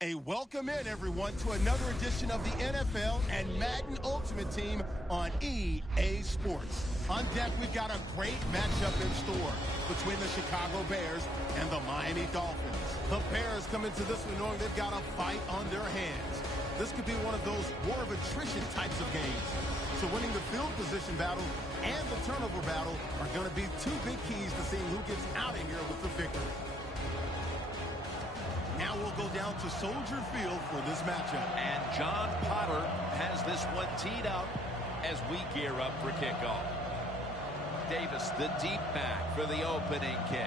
A welcome in, everyone, to another edition of the NFL and Madden Ultimate Team on EA Sports. On deck, we've got a great matchup in store between the Chicago Bears and the Miami Dolphins. The Bears come into this one knowing they've got a fight on their hands. This could be one of those war of attrition types of games. So winning the field position battle and the turnover battle are going to be two big keys to seeing who gets out of here with the victory. Now we'll go down to Soldier Field for this matchup. And John Potter has this one teed up as we gear up for kickoff. Davis, the deep back for the opening kick.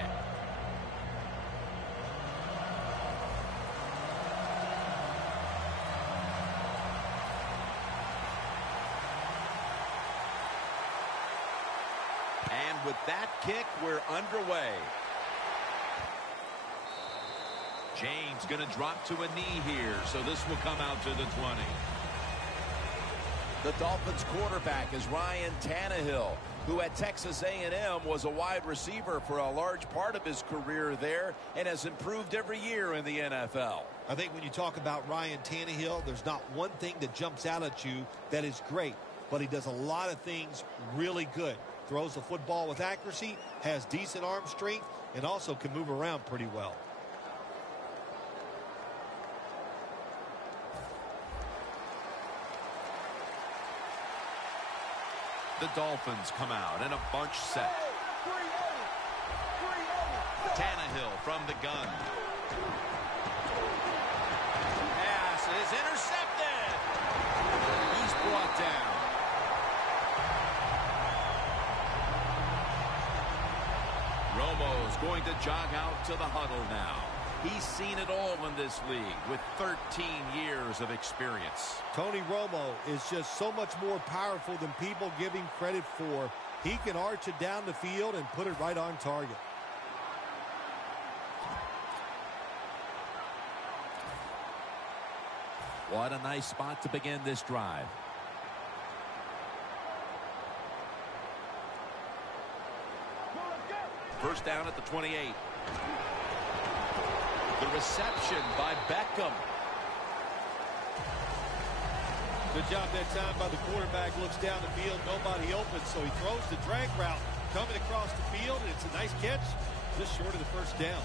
And with that kick, we're underway. James going to drop to a knee here, so this will come out to the 20. The Dolphins quarterback is Ryan Tannehill, who at Texas A&M was a wide receiver for a large part of his career there and has improved every year in the NFL. I think when you talk about Ryan Tannehill, there's not one thing that jumps out at you that is great, but he does a lot of things really good. Throws the football with accuracy, has decent arm strength, and also can move around pretty well. The Dolphins come out in a bunch set. Tannehill from the gun. Pass is intercepted. He's brought down. Romo's going to jog out to the huddle now. He's seen it all in this league with 13 years of experience. Tony Romo is just so much more powerful than people give him credit for. He can arch it down the field and put it right on target. What a nice spot to begin this drive. First down at the 28. The reception by Beckham. Good job that time by the quarterback. Looks down the field, nobody open, so he throws the drag route coming across the field, and it's a nice catch just short of the first down.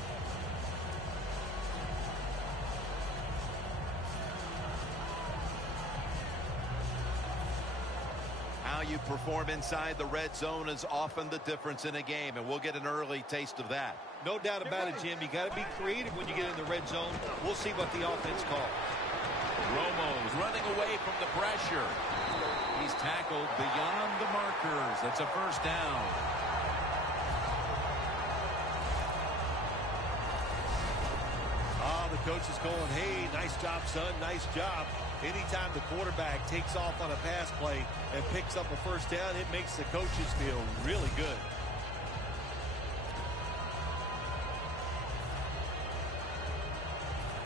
How you perform inside the red zone is often the difference in a game, and we'll get an early taste of that. No doubt about it, Jim. You got to be creative when you get in the red zone. We'll see what the offense calls. Romo's running away from the pressure. He's tackled beyond the markers. That's a first down. The coach is going, hey, nice job, son, nice job. Anytime the quarterback takes off on a pass play and picks up a first down, it makes the coaches feel really good.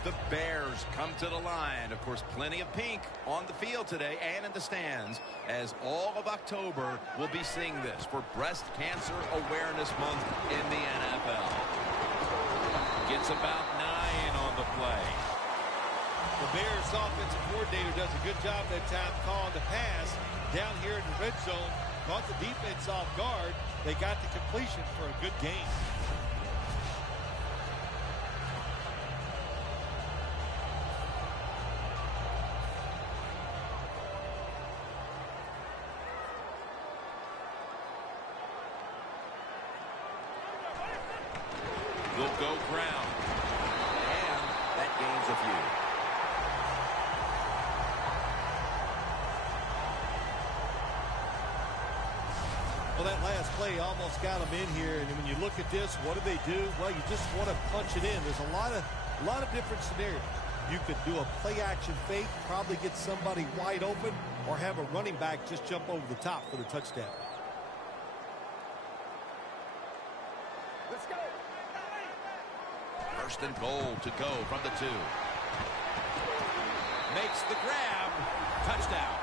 The Bears come to the line. Of course, plenty of pink on the field today and in the stands, as all of October will be seeing this for Breast Cancer Awareness Month in the NFL. Gets about 9 on the play. The Bears offensive coordinator does a good job that time calling the pass down here in the red zone. Caught the defense off guard. They got the completion for a good game. Will go ground. And that gains a few. Well, that last play almost got them in here. And when you look at this, what do? Well, you just want to punch it in. There's a lot of different scenarios. You could do a play-action fake, probably get somebody wide open, or have a running back just jump over the top for the touchdown. Let's go. First and goal to go from the 2. Makes the grab. Touchdown.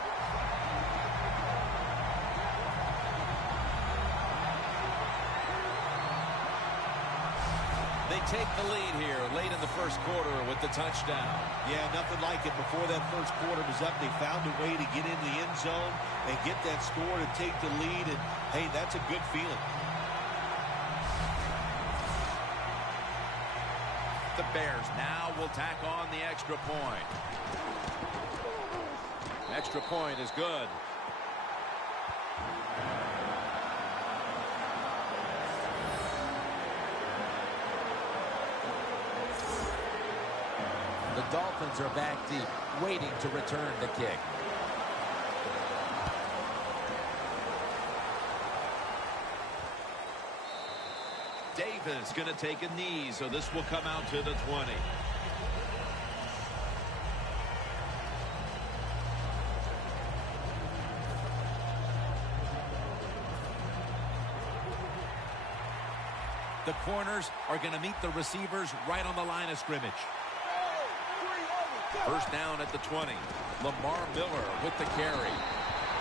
They take the lead here late in the first quarter with the touchdown. Yeah, nothing like it. Before that first quarter was up, they found a way to get into the end zone and get that score to take the lead. And, hey, that's a good feeling. The Bears now will tack on the extra point. Extra point is good. The Dolphins are back deep, waiting to return the kick. Davis going to take a knee, so this will come out to the 20. The corners are going to meet the receivers right on the line of scrimmage. First down at the 20. Lamar Miller with the carry.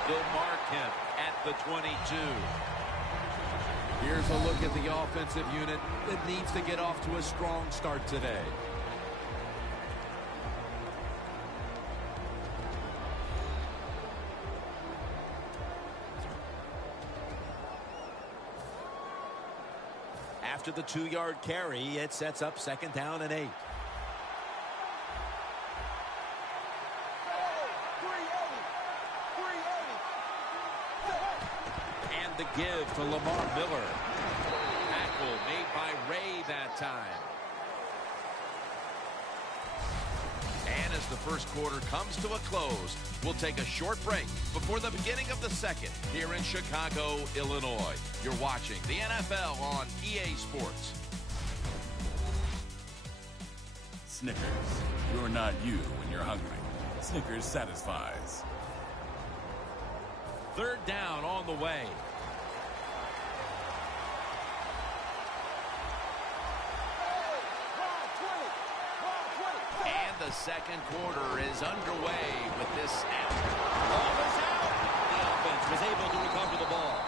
They'll mark him at the 22. Here's a look at the offensive unit that needs to get off to a strong start today. After the 2-yard carry, it sets up second down and 8. The give to Lamar Miller. Tackle made by Ray that time. And as the first quarter comes to a close, we'll take a short break before the beginning of the second here in Chicago, Illinois. You're watching the NFL on EA Sports. Snickers, you're not you when you're hungry. Snickers satisfies. Third down on the way. The second quarter is underway with this snap. Ball is out. The offense was able to recover the ball.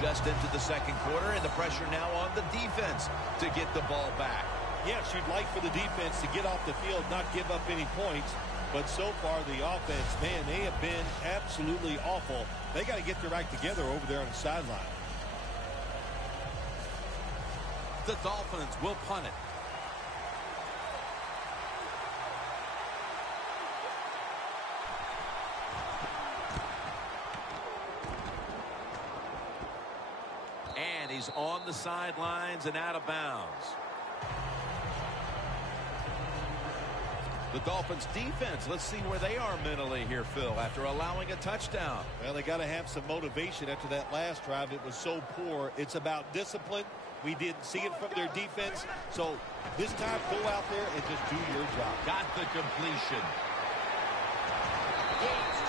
Just into the second quarter, and the pressure now on the defense to get the ball back. Yes, you'd like for the defense to get off the field, not give up any points. But so far, the offense, man, they have been absolutely awful. They got to get their act together over there on the sideline. The Dolphins will punt it. And he's on the sidelines and out of bounds. The Dolphins defense, let's see where they are mentally here, Phil, after allowing a touchdown. Well, they got to have some motivation after that last drive. It was so poor. It's about discipline. We didn't see it from their defense. So this time, go out there and just do your job. Got the completion. Gains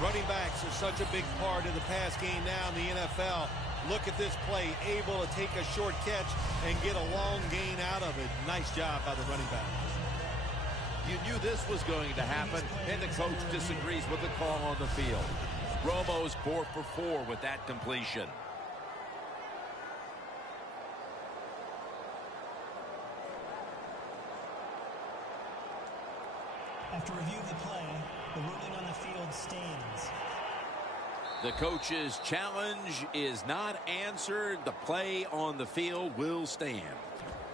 20. Running backs are such a big part of the pass game now in the NFL. Look at this play, able to take a short catch and get a long gain out of it. Nice job by the running back. You knew this was going to happen, and the coach disagrees with the call on the field. Romo's 4 for 4 with that completion. After review of the play, the ruling on the field stands. The coach's challenge is not answered. The play on the field will stand.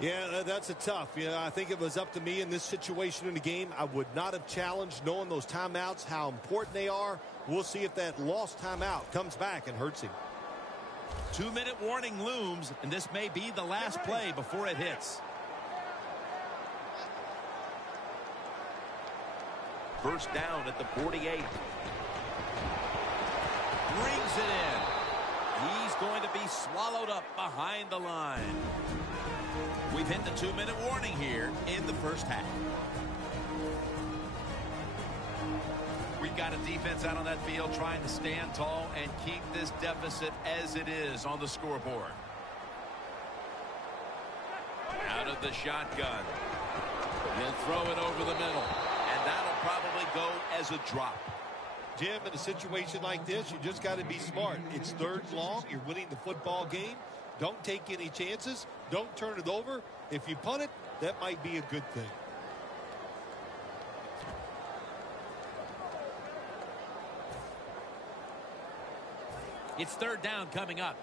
Yeah, that's a tough. I think if it was up to me in this situation in the game, I would not have challenged, knowing those timeouts, how important they are. We'll see if that lost timeout comes back and hurts him. 2-minute warning looms, and this may be the last play before it hits. First down at the 48. Brings it in. He's going to be swallowed up behind the line. We've hit the 2-minute warning here in the first half. We've got a defense out on that field trying to stand tall and keep this deficit as it is on the scoreboard. Out of the shotgun. He'll throw it over the middle. And that'll probably go as a drop. Jim, in a situation like this, you just got to be smart. It's 3rd and long. You're winning the football game. Don't take any chances. Don't turn it over. If you punt it, that might be a good thing. It's 3rd down coming up.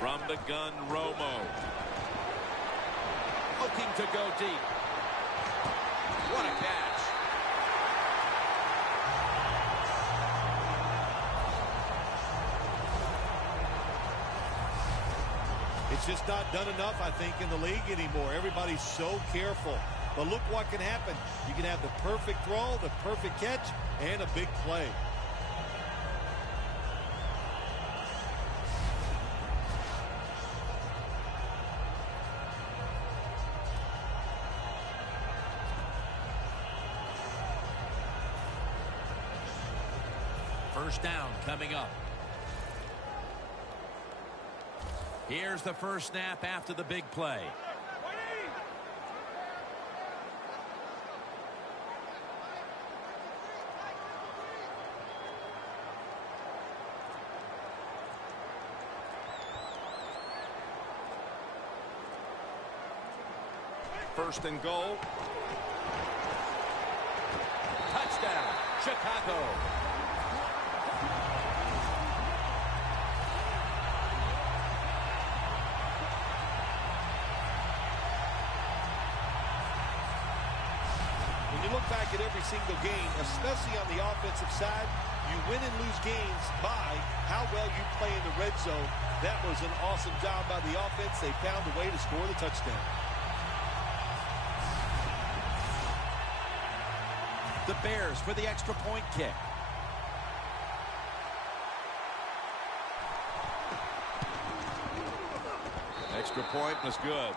From the gun, Romo. Looking to go deep. What a catch. It's just not done enough, I think, in the league anymore. Everybody's so careful. But look what can happen. You can have the perfect throw, the perfect catch, and a big play. First down coming up. Here's the first snap after the big play. First and goal. Touchdown, Chicago. When you look back at every single game, especially on the offensive side, you win and lose games by how well you play in the red zone. That was an awesome job by the offense. They found a way to score the touchdown. The Bears for the extra point kick. Extra point was good.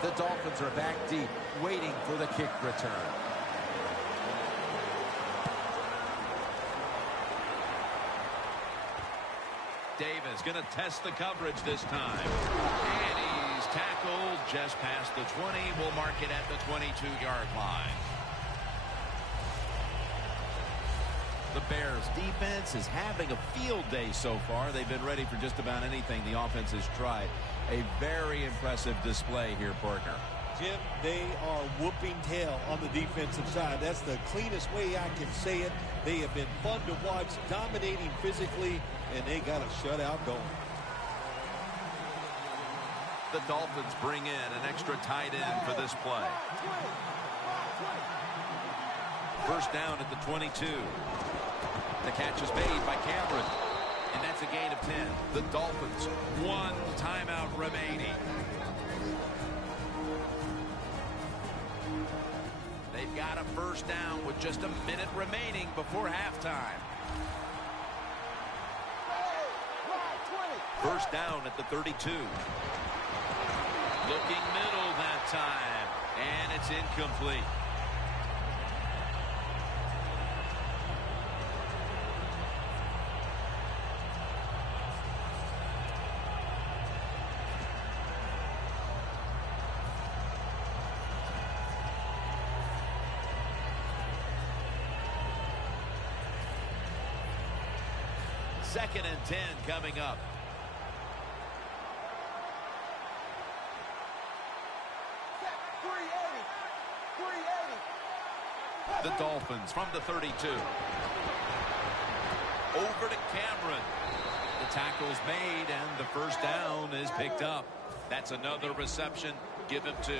The Dolphins are back deep, waiting for the kick return. Davis going to test the coverage this time. And he's tackled just past the 20. We'll mark it at the 22-yard line. The Bears defense is having a field day so far. They've been ready for just about anything the offense has tried. A very impressive display here, partner. Jim, they are whooping tail on the defensive side. That's the cleanest way I can say it. They have been fun to watch, dominating physically, and they got a shutout going. The Dolphins bring in an extra tight end for this play. First down at the 22. The catch is made by Cameron. And that's a gain of 10. The Dolphins, 1 timeout remaining. They've got a first down with just a minute remaining before halftime. First down at the 32. Looking middle that time. And it's incomplete. Second and 10 coming up. The Dolphins from the 32. Over to Cameron. The tackle's made and the first down is picked up. That's another reception. Give him 2.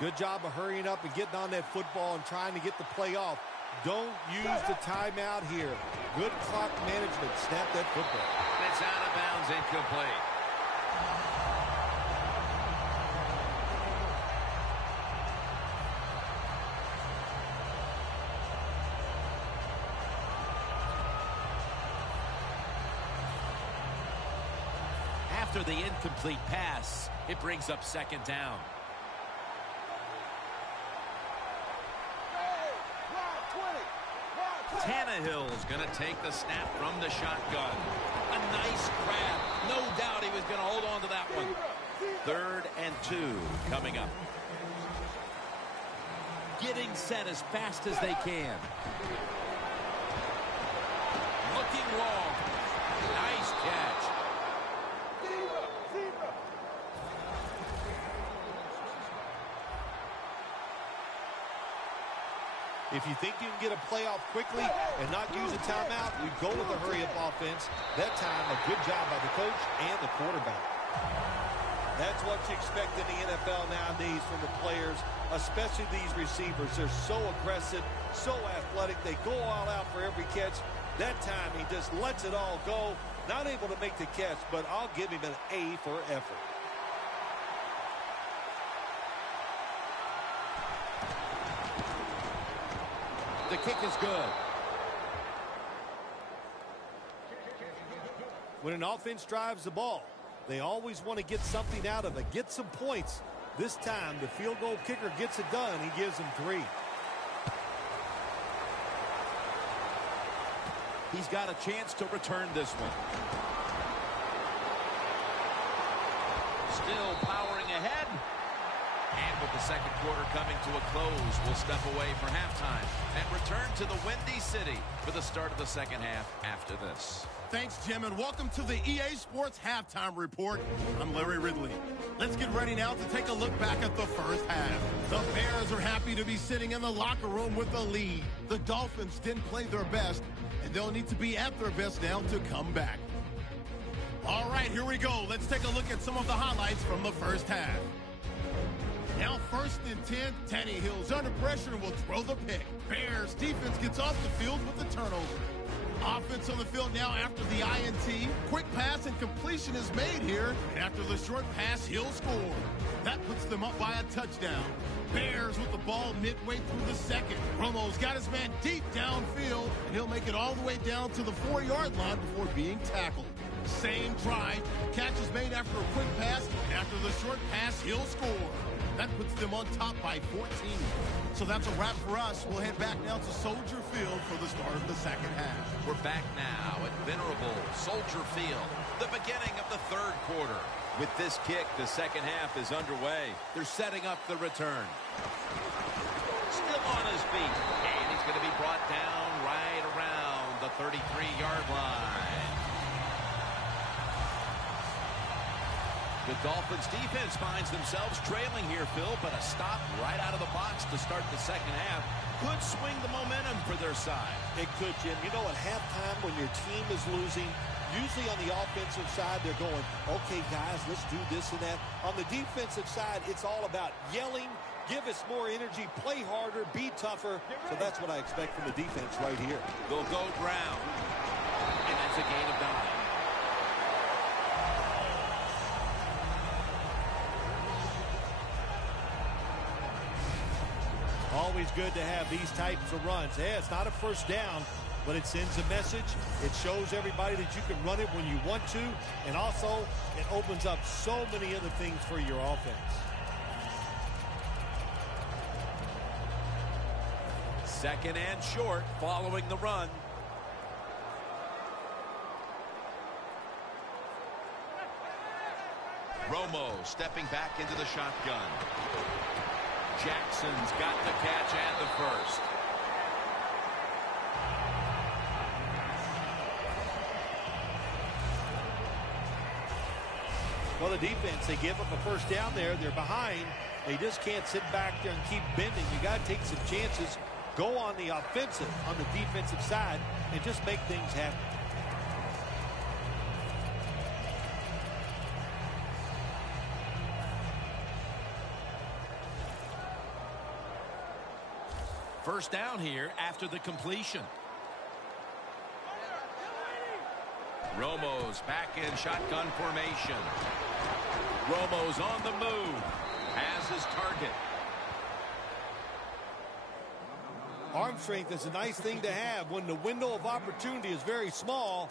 Good job of hurrying up and getting on that football and trying to get the play off. Don't use the timeout here. Good clock management. Snap that football. It's out of bounds, incomplete. After the incomplete pass, it brings up second down. Tannehill's going to take the snap from the shotgun. A nice grab. No doubt he was going to hold on to that one. 3rd and 2 coming up. Getting set as fast as they can. Looking long. Nice catch. If you think you can get a playoff quickly and not use a timeout, you go with a hurry-up offense. That time, a good job by the coach and the quarterback. That's what you expect in the NFL nowadays from the players, especially these receivers. They're so aggressive, so athletic. They go all out for every catch. That time, he just lets it all go. Not able to make the catch, but I'll give him an A for effort. The kick is good. When an offense drives the ball, they always want to get something out of it, get some points. This time, the field goal kicker gets it done. He gives them 3. He's got a chance to return this one. Still powering ahead. And with the second quarter coming to a close, we'll step away for halftime and return to the Windy City for the start of the second half after this. Thanks, Jim, and welcome to the EA Sports Halftime Report. I'm Larry Ridley. Let's get ready now to take a look back at the first half. The Bears are happy to be sitting in the locker room with the lead. The Dolphins didn't play their best, and they'll need to be at their best now to come back. All right, here we go. Let's take a look at some of the highlights from the first half. Now 1st and 10, Tannehill's under pressure and will throw the pick. Bears defense gets off the field with the turnover. Offense on the field now after the INT. Quick pass and completion is made here. And after the short pass, he'll score. That puts them up by a touchdown. Bears with the ball midway through the second. Romo's got his man deep downfield, and he'll make it all the way down to the 4-yard line before being tackled. Same drive. Catch is made after a quick pass, and after the short pass, he'll score. That puts them on top by 14. So that's a wrap for us. We'll head back now to Soldier Field for the start of the second half. We're back now at venerable Soldier Field, the beginning of the third quarter. With this kick, the second half is underway. They're setting up the return. Still on his feet, and he's going to be brought down right around the 33-yard line. The Dolphins defense finds themselves trailing here, Phil, but a stop right out of the box to start the second half could swing the momentum for their side. It could, Jim. You know, at halftime when your team is losing, usually on the offensive side, they're going, okay, guys, let's do this and that. On the defensive side, it's all about yelling, give us more energy, play harder, be tougher. So that's what I expect from the defense right here. They'll go ground, and that's a gain of 9. Always good to have these types of runs. Yeah, it's not a first down, but it sends a message. It shows everybody that you can run it when you want to, and also it opens up so many other things for your offense. Second and short following the run. Romo stepping back into the shotgun. Jackson's got the catch and the first. Well, the defense, they give up a first down there. They're behind. They just can't sit back there and keep bending. You got to take some chances. Go on the offensive, on the defensive side, and just make things happen. First down here after the completion. Romo's back in shotgun formation. Romo's on the move. Has his target. Arm strength is a nice thing to have when the window of opportunity is very small.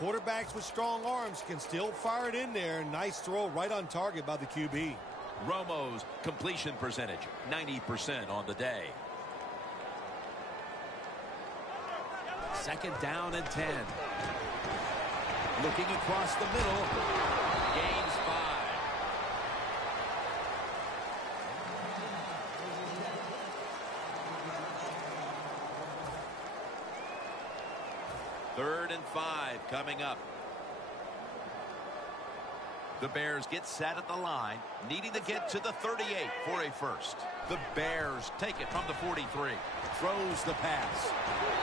Quarterbacks with strong arms can still fire it in there. Nice throw right on target by the QB. Romo's completion percentage, 90% on the day. 2nd down and 10. Looking across the middle. Gains 5. Third and 5 coming up. The Bears get set at the line, needing to get to the 38 for a first. The Bears take it from the 43. Throws the pass.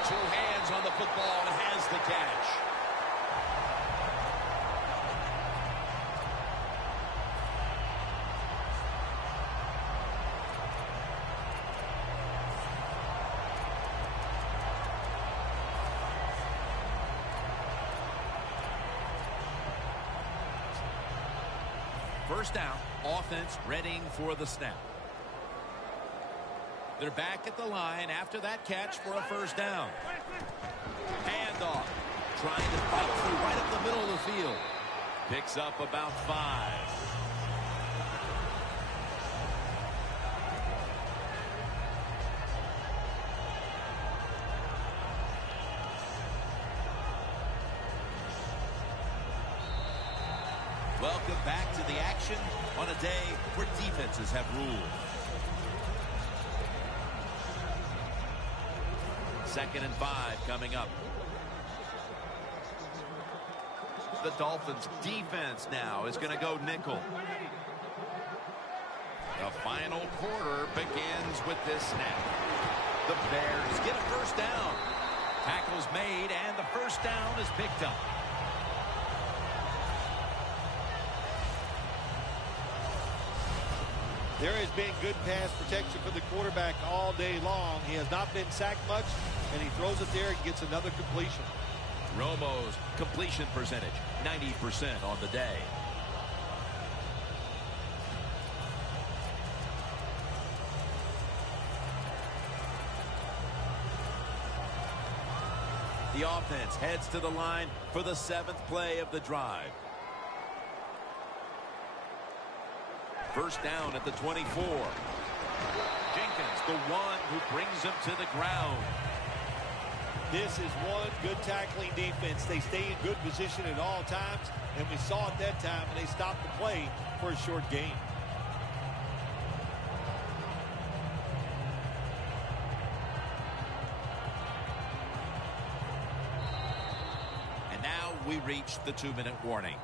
2 hands on the football and has the catch. First down, offense readying for the snap. They're back at the line after that catch for a first down. Handoff, trying to fight through right up the middle of the field. Picks up about 5. Welcome back to the action on a day where defenses have ruled. 2nd and 5 coming up. The Dolphins defense now is going to go nickel. The final quarter begins with this snap. The Bears get a first down. Tackles made and the first down is picked up. There has been good pass protection for the quarterback all day long. He has not been sacked much, and he throws it there and gets another completion. Romo's completion percentage, 90% on the day. The offense heads to the line for the 7th play of the drive. First down at the 24. Jenkins, the one who brings him to the ground. This is one good tackling defense. They stay in good position at all times, and we saw it that time, and they stopped the play for a short gain. And now we reach the 2-minute warning.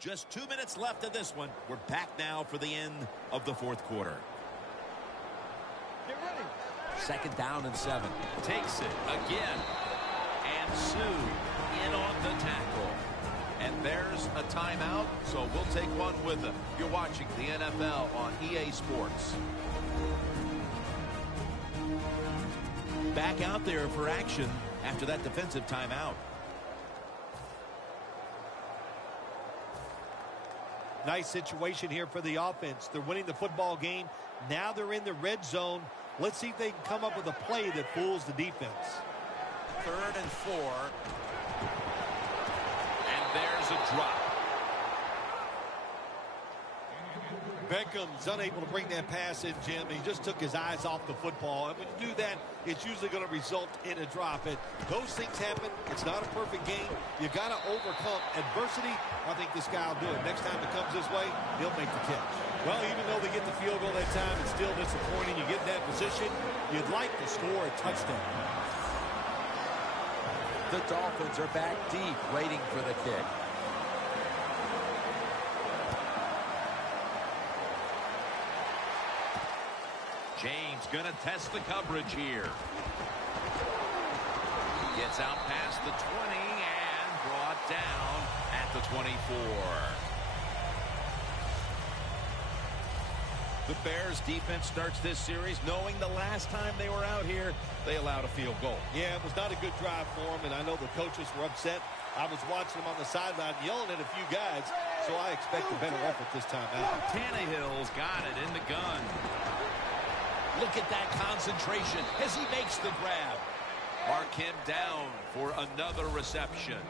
Just 2 minutes left of this one. We're back now for the end of the 4th quarter. Get ready. 2nd down and 7. Takes it again. And Sue in on the tackle. And there's a timeout, so we'll take one with them. You're watching the NFL on EA Sports. Back out there for action after that defensive timeout. Nice situation here for the offense. They're winning the football game. Now they're in the red zone. Let's see if they can come up with a play that fools the defense. 3rd and 4. And there's a drop. Beckham's unable to bring that pass in, Jim. He just took his eyes off the football. And when you do that, it's usually going to result in a drop. And those things happen. It's not a perfect game. You got to overcome adversity. I think this guy will do it. Next time it comes this way, he'll make the catch. Well, even though they get the field goal that time, it's still disappointing. You get in that position, you'd like to score a touchdown. The Dolphins are back deep, waiting for the kick. James going to test the coverage here. Gets out past the 20 and brought down at the 24. The Bears defense starts this series knowing the last time they were out here, they allowed a field goal. Yeah, it was not a good drive for them, and I know the coaches were upset. I was watching them on the sideline yelling at a few guys, so so I expect a better effort this time out. Tannehill's got it in the gun. Look at that concentration as he makes the grab. Mark him down for another reception.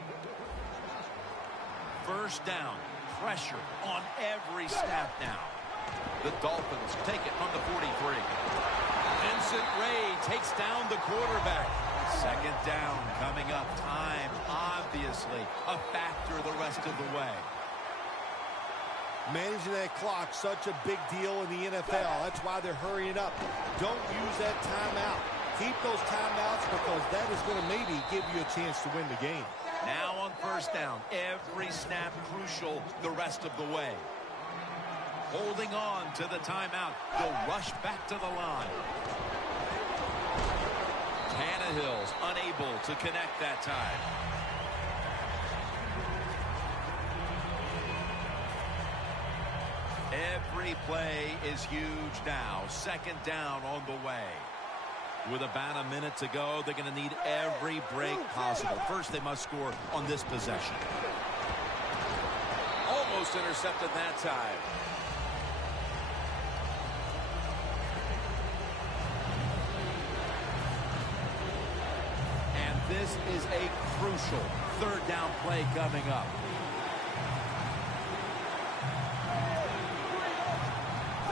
First down. Pressure on every snap now. The Dolphins take it from the 43. Vincent Ray takes down the quarterback. Second down coming up. Time, obviously, a factor the rest of the way. Managing that clock, such a big deal in the NFL. That's why they're hurrying up. Don't use that timeout. Keep those timeouts because that is going to maybe give you a chance to win the game. Now on first down, every snap crucial the rest of the way. Holding on to the timeout. They'll rush back to the line. Tannehill's unable to connect that time. Every play is huge now. Second down on the way. With about a minute to go, they're going to need every break possible. First, they must score on this possession. Almost intercepted that time. And this is a crucial third down play coming up.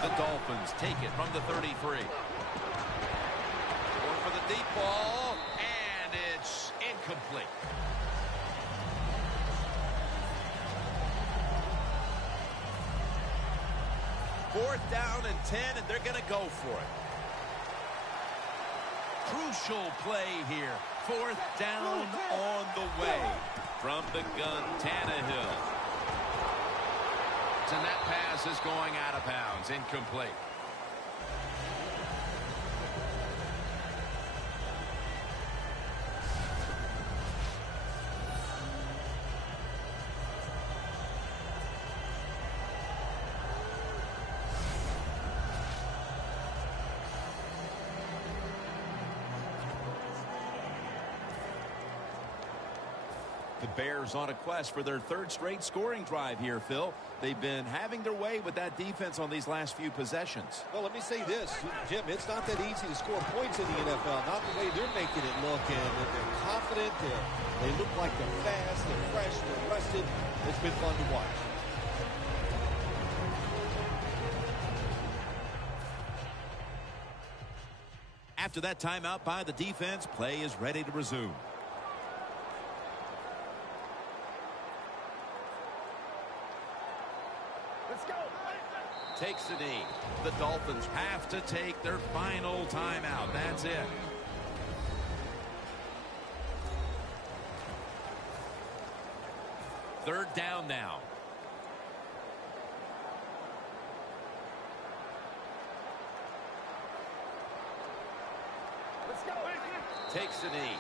The Dolphins take it from the 33. Going for the deep ball, and it's incomplete. Fourth down and 10, and they're going to go for it. Crucial play here. Fourth down on the way. From the gun, Tannehill. And that pass is going out of bounds. Incomplete. The Bears on a quest for their third straight scoring drive here, Phil. They've been having their way with that defense on these last few possessions. Well, let me say this, Jim, it's not that easy to score points in the NFL, not the way they're making it look, and they're confident, they look like they're fast, they're fresh, they're rested. It's been fun to watch. After that timeout by the defense, play is ready to resume. Takes the knee. The Dolphins have to take their final timeout. That's it. Third down now. Takes the knee.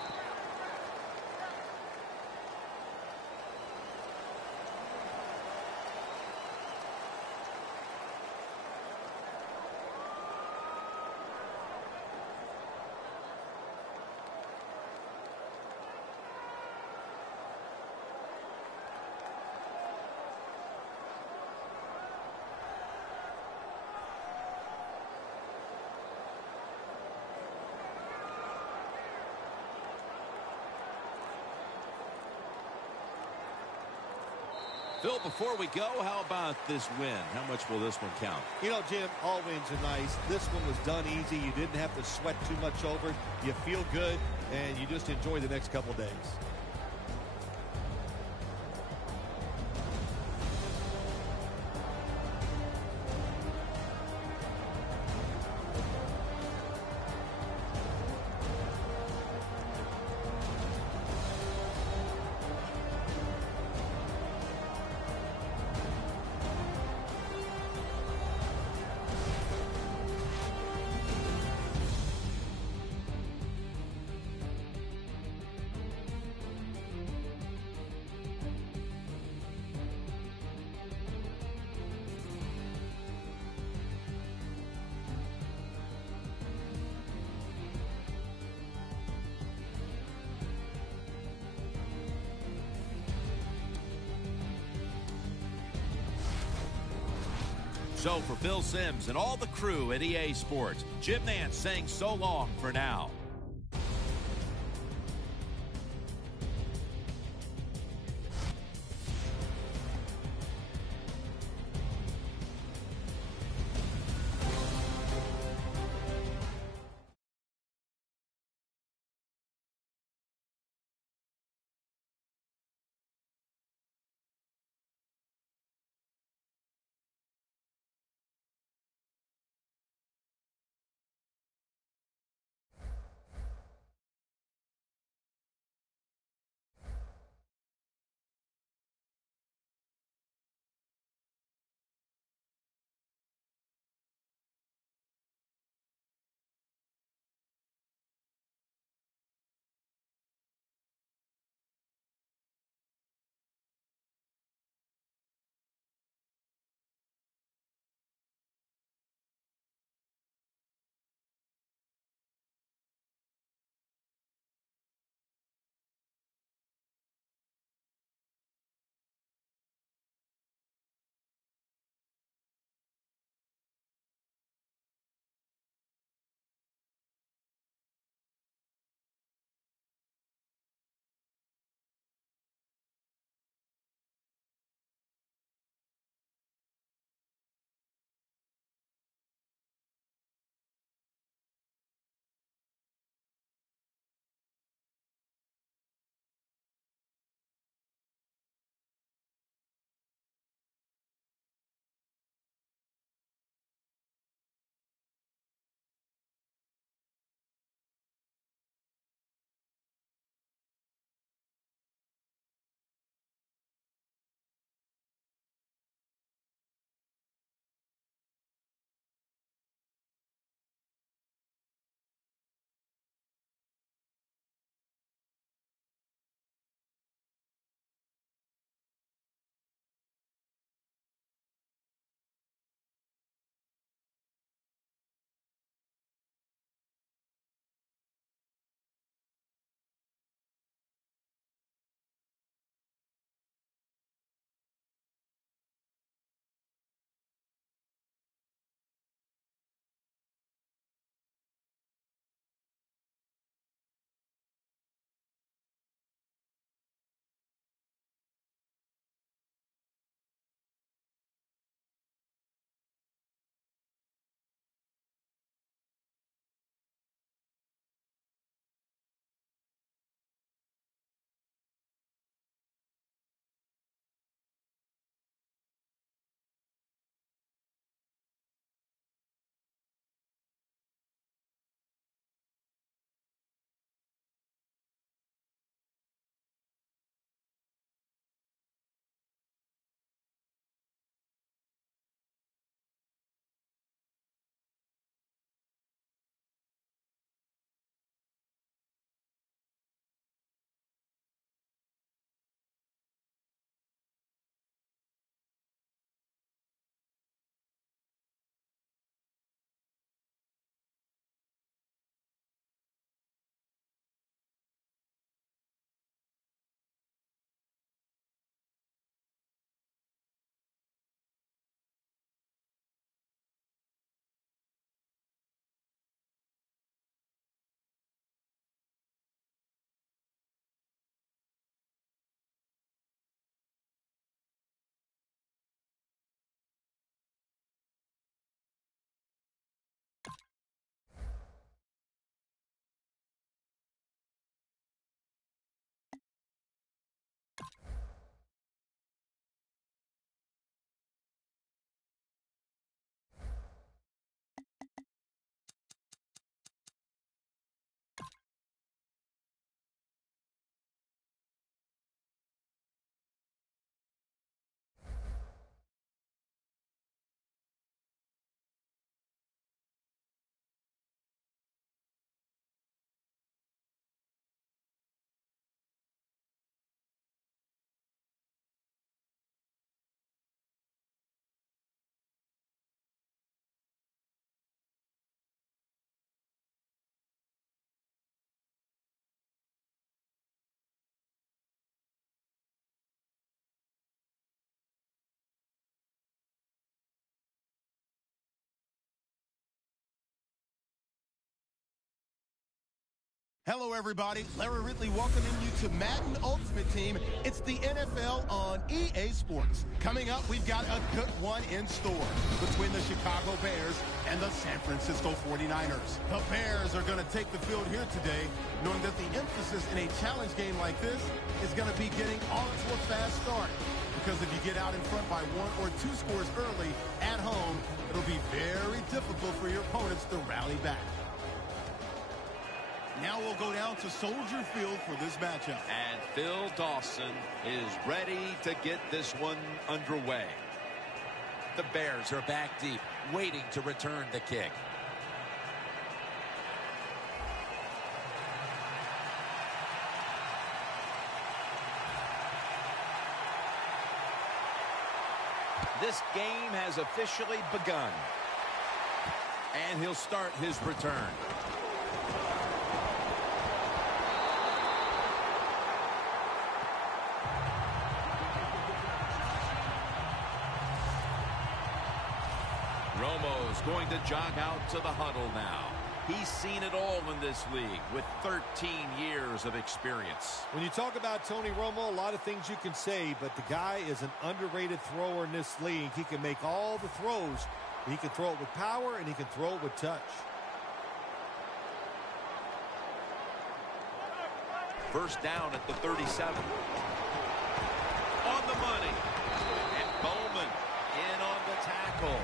Phil, before we go, how about this win? How much will this one count? You know, Jim, all wins are nice. This one was done easy. You didn't have to sweat too much over it. You feel good, and you just enjoy the next couple days. So for Phil Simms and all the crew at EA Sports, Jim Nantz saying so long for now. Hello, everybody. Larry Ridley welcoming you to Madden Ultimate Team. It's the NFL on EA Sports. Coming up, we've got a good one in store between the Chicago Bears and the San Francisco 49ers. The Bears are going to take the field here today, knowing that the emphasis in a challenge game like this is going to be getting off to a fast start. Because if you get out in front by 1 or 2 scores early at home, it'll be very difficult for your opponents to rally back. Now we'll go down to Soldier Field for this matchup. And Phil Dawson is ready to get this one underway. The Bears are back deep, waiting to return the kick. This game has officially begun. And he'll start his return. Romo's going to jog out to the huddle now. He's seen it all in this league with 13 years of experience. When you talk about Tony Romo, a lot of things you can say, but the guy is an underrated thrower in this league. He can make all the throws. He can throw it with power, and he can throw it with touch. First down at the 37. On the money. And Bowman in on the tackle.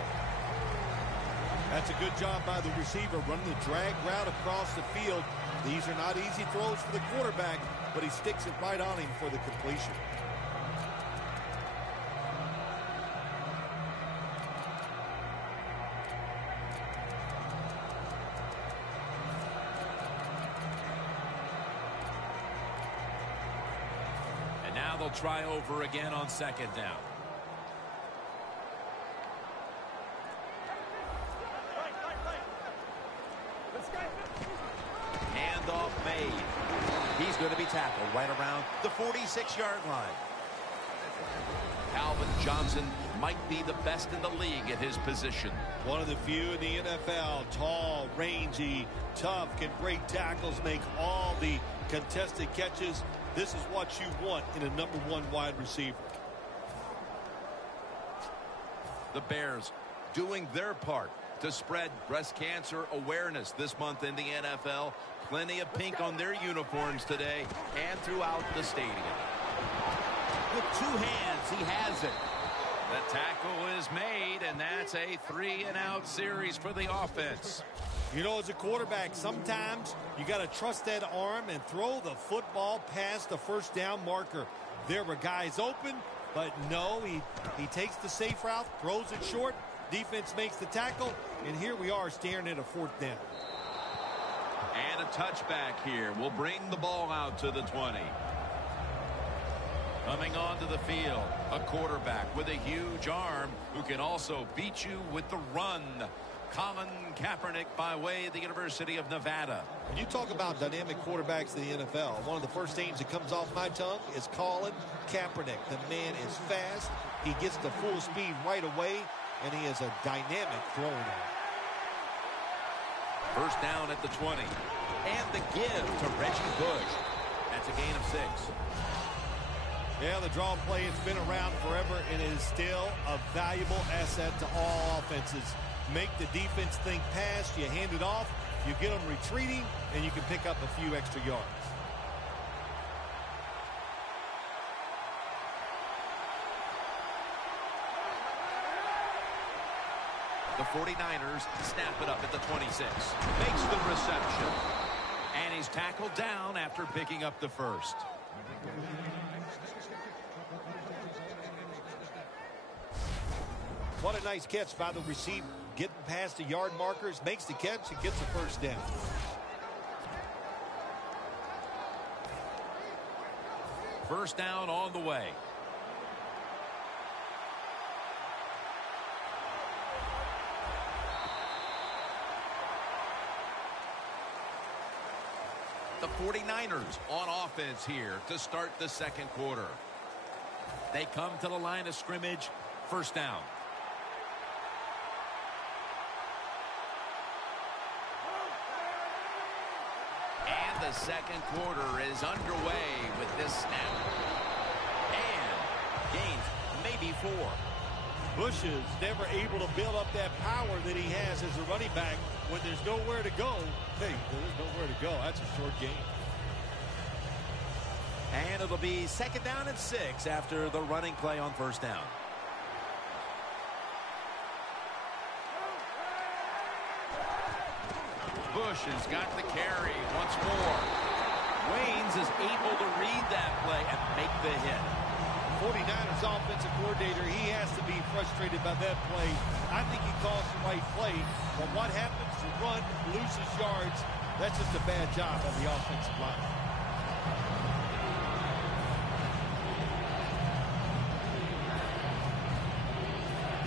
That's a good job by the receiver, running the drag route across the field. These are not easy throws for the quarterback, but he sticks it right on him for the completion. And now they'll try over again on second down. Handoff made. He's going to be tackled right around the 46-yard line. Calvin Johnson might be the best in the league at his position. One of the few in the NFL, tall, rangy, tough, can break tackles, make all the contested catches. This is what you want in a #1 wide receiver. The Bears doing their part to spread breast cancer awareness this month in the NFL. Plenty of pink on their uniforms today and throughout the stadium. With 2 hands, he has it. The tackle is made, and that's a 3-and-out series for the offense. You know, as a quarterback, sometimes you got to trust that arm and throw the football past the first down marker. There were guys open, but no, he takes the safe route, throws it short. Defense makes the tackle, and here we are staring at a 4th down. And a touchback here will bring the ball out to the 20. Coming onto the field, a quarterback with a huge arm who can also beat you with the run. Colin Kaepernick by way of the University of Nevada. When you talk about dynamic quarterbacks in the NFL, one of the first names that comes off my tongue is Colin Kaepernick. The man is fast. He gets to full speed right away, and he is a dynamic thrower. First down at the 20. And the give to Reggie Bush. That's a gain of 6. Yeah, the draw play has been around forever and is still a valuable asset to all offenses. Make the defense think pass, you hand it off, you get them retreating, and you can pick up a few extra yards. The 49ers snap it up at the 26. Makes the reception. And he's tackled down after picking up the first. What a nice catch by the receiver. Getting past the yard markers, makes the catch, and gets the first down. First down on the way. The 49ers on offense here to start the second quarter. They come to the line of scrimmage. First down. And the the second quarter is underway with this snap. And gains maybe 4. Bush is never able to build up that power that he has as a running back when there's nowhere to go. Hey, there's nowhere to go. That's a short game. And it'll be 2nd down and 6 after the running play on 1st down. Bush has got the carry once more. Waynes is able to read that play and make the hit. 49ers offensive coordinator, he has to be frustrated by that play. I think he calls the right play, but what happens to run, loses yards, that's just a bad job of the offensive line.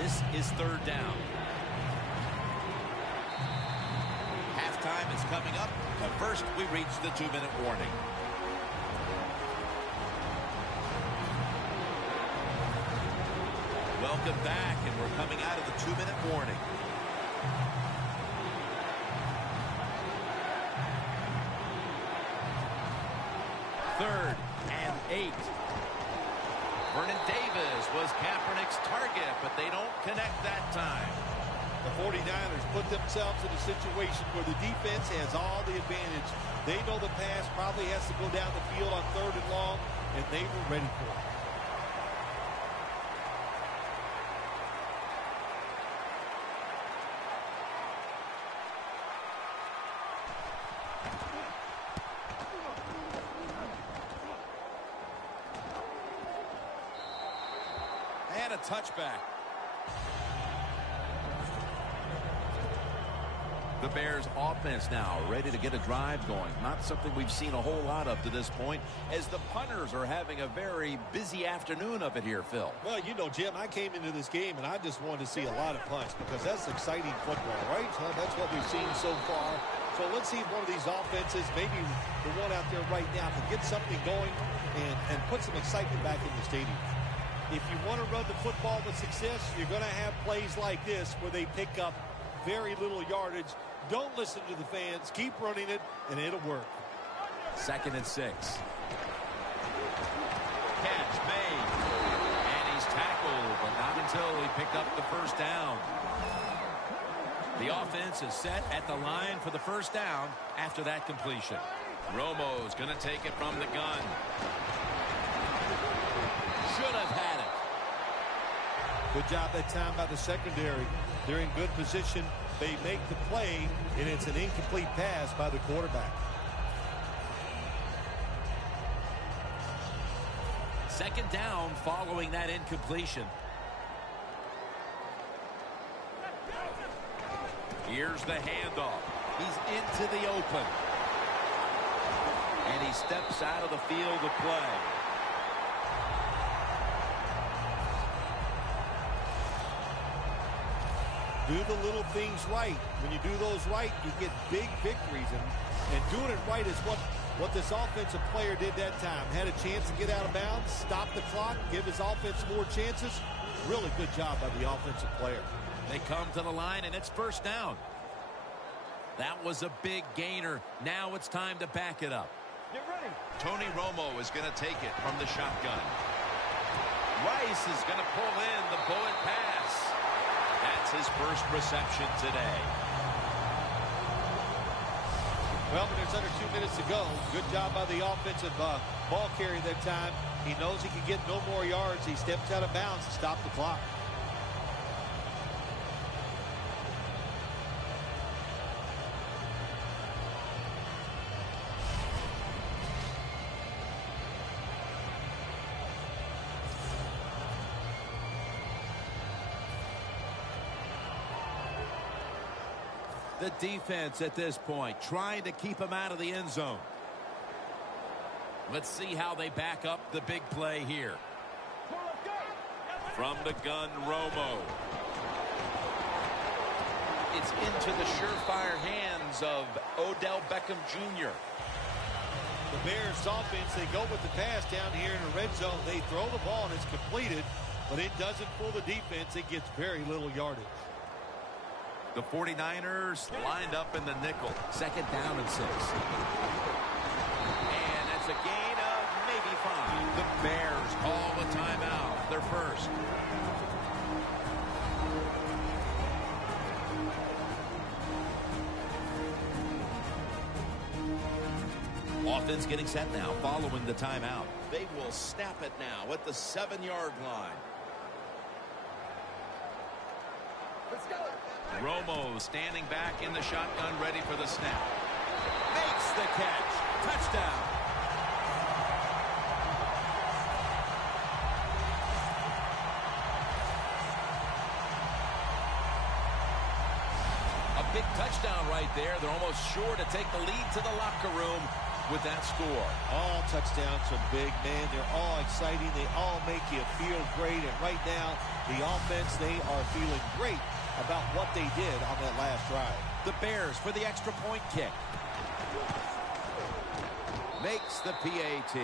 This is 3rd down. Halftime is coming up, but first we reach the 2-minute warning. Welcome back, and we're coming out of the 2-minute warning. Third and 8. Vernon Davis was Kaepernick's target, but they don't connect that time. The 49ers put themselves in a situation where the defense has all the advantage. They know the pass probably has to go down the field on 3rd and long, and they were ready for it. And a touchback. The Bears offense now ready to get a drive going. Not something we've seen a whole lot of to this point, as the punters are having a very busy afternoon of it here, Phil. Well, you know, Jim, I came into this game and I just wanted to see a lot of punts because that's exciting football, right? That's what we've seen so far. So let's see if one of these offenses, maybe the one out there right now, can get something going and put some excitement back in the stadium. If you want to run the football with success, you're going to have plays like this where they pick up very little yardage. Don't listen to the fans. Keep running it, and it'll work. 2nd and 6. Catch made. And he's tackled, but not until he picked up the 1st down. The offense is set at the line for the 1st down after that completion. Romo's going to take it from the gun. Should have had it. Good job that time by the secondary. They're in good position. They make the play, and it's an incomplete pass by the quarterback. 2nd down following that incompletion. Here's the handoff. He's into the open. And he steps out of the field of play. Do the little things right. When you do those right, you get big victories. And doing it right is what this offensive player did that time. Had a chance to get out of bounds, stop the clock, give his offense more chances. Really good job by the offensive player. They come to the line, and it's 1st down. That was a big gainer. Now it's time to back it up. Get ready. Tony Romo is going to take it from the shotgun. Rice is going to pull in the bullet pass. That's his first reception today. Well, but there's under 2 minutes to go. Good job by the offensive ball carrier that time. He knows he can get no more yards. He steps out of bounds to stop the clock. The defense at this point trying to keep him out of the end zone. Let's see how they back up the big play here. From the gun, Romo. It's into the surefire hands of Odell Beckham Jr. The Bears offense, they go with the pass down here in the red zone. They throw the ball and it's completed, but it doesn't fool the defense. It gets very little yardage. The 49ers lined up in the nickel. 2nd down and 6. a gain of maybe 5. The Bears call a timeout. Their first. Offense getting set now following the timeout. They will snap it now at the 7-yard line. Let's go. Romo standing back in the shotgun, ready for the snap. Makes the catch. Touchdown. A big touchdown right there. They're almost sure to take the lead to the locker room with that score. All touchdowns are big, man. They're all exciting. They all make you feel great. And right now, the offense, they are feeling great about what they did on that last drive. The Bears for the extra point kick. Makes the PAT.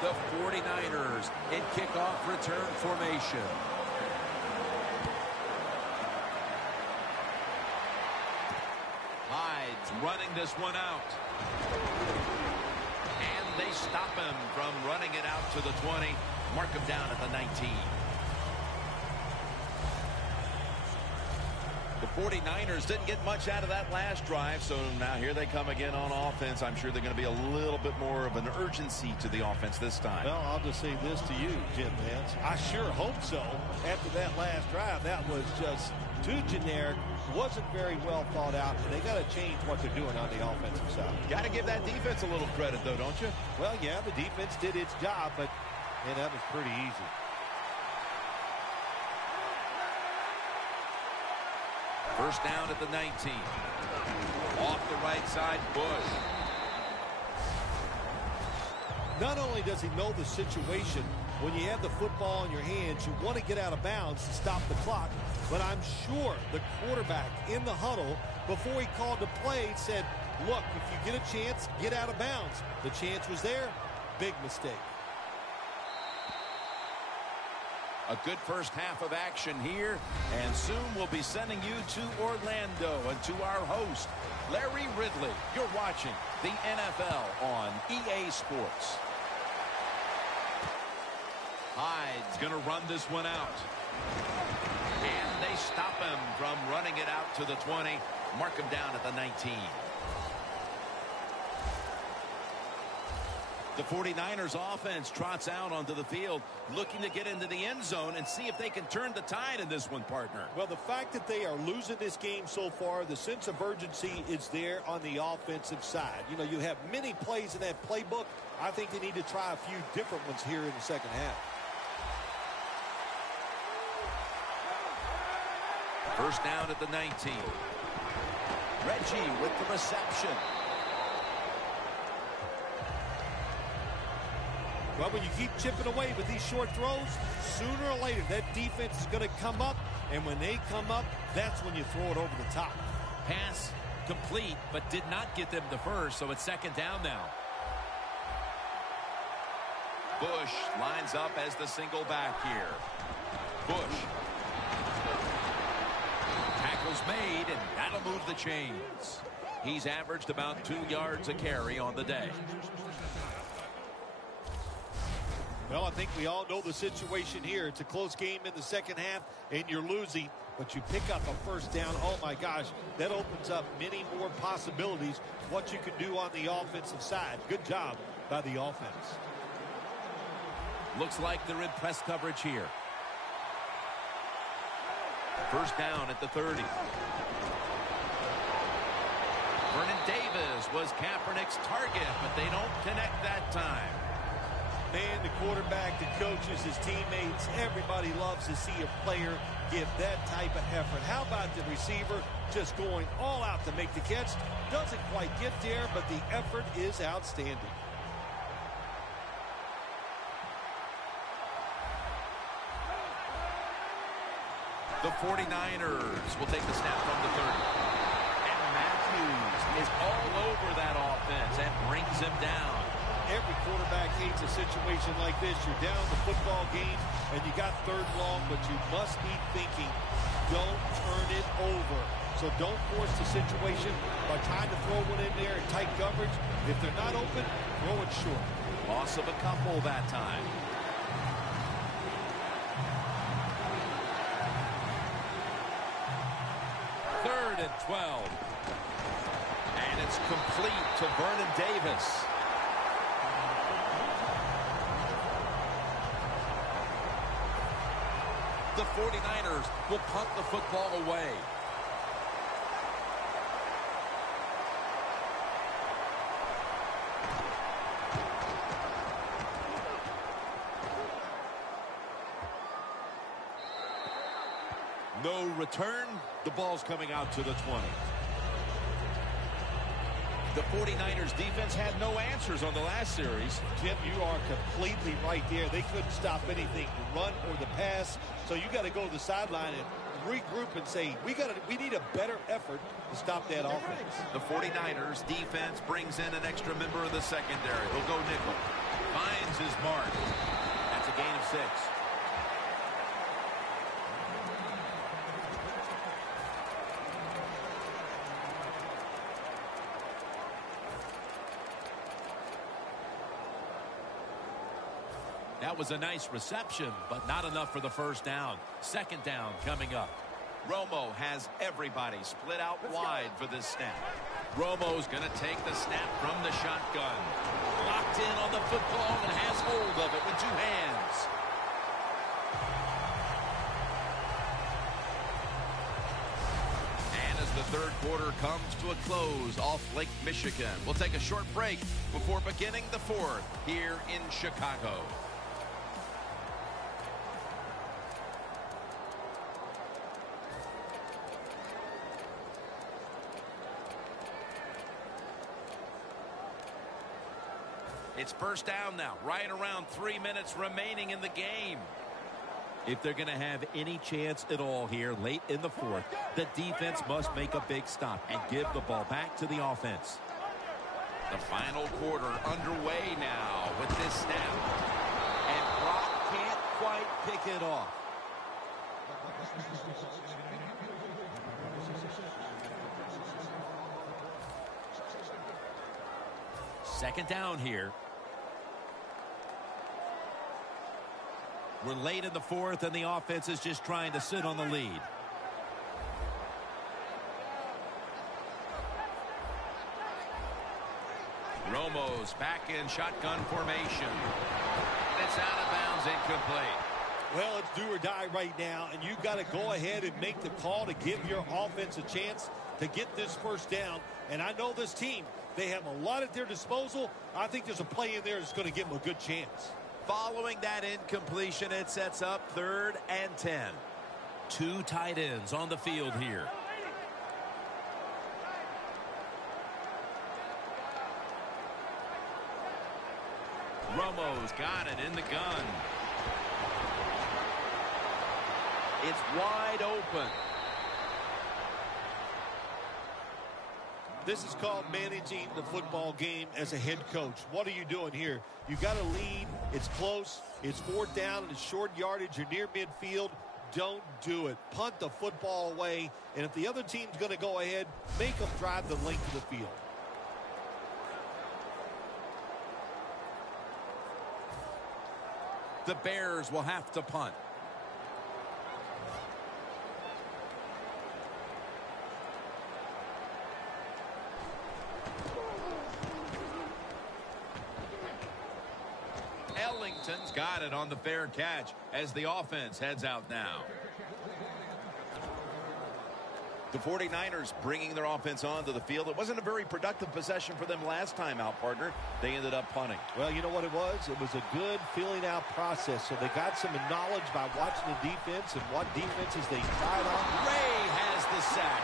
The 49ers in kickoff return formation. Hyde's running this one out. And they stop him from running it out to the 20. Mark him down at the 19. The 49ers didn't get much out of that last drive, so now here they come again on offense. I'm sure they're going to be a little bit more of an urgency to the offense this time. Well, I'll just say this to you, Jim Nance. I sure hope so. After that last drive, that was just too generic, wasn't very well thought out, and they got to change what they're doing on the offensive side. Got to give that defense a little credit, though, don't you? Well, yeah, the defense did its job, but man, that was pretty easy. First down at the 19. Off the right side, Bush. Not only does he know the situation, when you have the football in your hands, you want to get out of bounds to stop the clock. But I'm sure the quarterback in the huddle, before he called the play, said, look, if you get a chance, get out of bounds. The chance was there. Big mistake. A good first half of action here, and soon we'll be sending you to Orlando and to our host, Larry Ridley. You're watching the NFL on EA Sports. Hyde's going to run this one out. And they stop him from running it out to the 20. Mark him down at the 19. The 49ers offense trots out onto the field, looking to get into the end zone and see if they can turn the tide in this one, partner. Well, the fact that they are losing this game so far, the sense of urgency is there on the offensive side. You know, you have many plays in that playbook. I think they need to try a few different ones here in the second half. First down at the 19. Reggie with the reception. Well, when you keep chipping away with these short throws, sooner or later that defense is going to come up, and when they come up, that's when you throw it over the top. Pass complete, but did not get them the first, so it's second down now. Bush lines up as the single back here. Bush. Tackle's made, and that'll move the chains. He's averaged about 2 yards a carry on the day. Well, I think we all know the situation here. It's a close game in the second half, and you're losing, but you pick up a first down. Oh, my gosh, that opens up many more possibilities, what you can do on the offensive side. Good job by the offense. Looks like they're in press coverage here. First down at the 30. Vernon Davis was Kaepernick's target, but they don't connect that time. Man, the quarterback, the coaches, his teammates, everybody loves to see a player give that type of effort. How about the receiver just going all out to make the catch? Doesn't quite get there, but the effort is outstanding. The 49ers will take the snap from the 30. And Matthews is all over that offense and brings him down. Every quarterback hates a situation like this. You're down the football game, and you got third and long, but you must be thinking, don't turn it over. So don't force the situation by trying to throw one in there in tight coverage. If they're not open, throw it short. Loss of a couple that time. Third and 12. And it's complete to Vernon Davis. The 49ers will punt the football away. No return. The ball's coming out to the 20. The 49ers defense had no answers on the last series. Jim, you are completely right there. They couldn't stop anything, the run or the pass. So you got to go to the sideline and regroup and say, we need a better effort to stop that offense. The 49ers defense brings in an extra member of the secondary. He'll go nickel. Finds his mark. That's a gain of 6. That was a nice reception, but not enough for the first down. Second down coming up. Romo has everybody split out wide for this snap. Romo's going to take the snap from the shotgun. Locked in on the football and has hold of it with 2 hands. And as the third quarter comes to a close off Lake Michigan, we'll take a short break before beginning the fourth here in Chicago. It's first down now, right around 3 minutes remaining in the game. If they're going to have any chance at all here late in the fourth, the defense must make a big stop and give the ball back to the offense. The final quarter underway now with this snap. And Brock can't quite pick it off. Second down here. We're late in the fourth, and the offense is just trying to sit on the lead. Romo's back in shotgun formation. It's out of bounds, incomplete. Well, it's do or die right now, and you've got to go ahead and make the call to give your offense a chance to get this first down. And I know this team, they have a lot at their disposal. I think there's a play in there that's going to give them a good chance. Following that incompletion, it sets up 3rd and 10. 2 tight ends on the field here. Romo's got it in the gun. It's wide open. This is called managing the football game as a head coach. What are you doing here? You got to lead. It's close. It's 4th down. It's short yardage. You're near midfield. Don't do it. Punt the football away. And if the other team's going to go ahead, make them drive the length of the field. The Bears will have to punt. Ellington's got it on the fair catch as the offense heads out now. The 49ers bringing their offense onto the field. It wasn't a very productive possession for them last time out, partner. They ended up punting. Well, you know what it was? It was a good filling out process. So they got some knowledge by watching the defense and what defenses they tried on. Ray has the sack.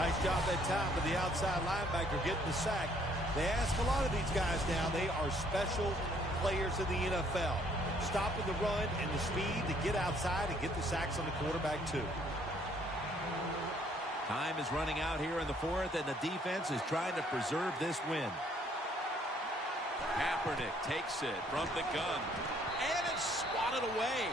Nice job that time with the outside linebacker getting the sack. They ask a lot of these guys now. They are special players in the NFL. Stopping the run and the speed to get outside and get the sacks on the quarterback too. Time is running out here in the fourth, and the defense is trying to preserve this win. Kaepernick takes it from the gun, and it's swatted away.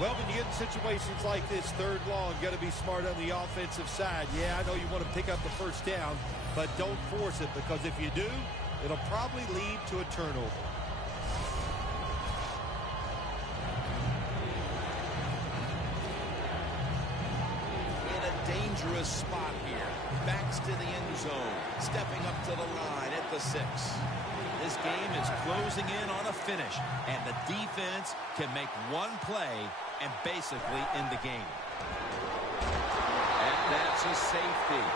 Well, when you get in situations like this, third long, got to be smart on the offensive side. Yeah, I know you want to pick up the first down, but don't force it, because if you do, it'll probably lead to a turnover. Dangerous spot here. Backs to the end zone. Stepping up to the line at the 6. This game is closing in on a finish, and the defense can make one play and basically end the game. And that's a safety.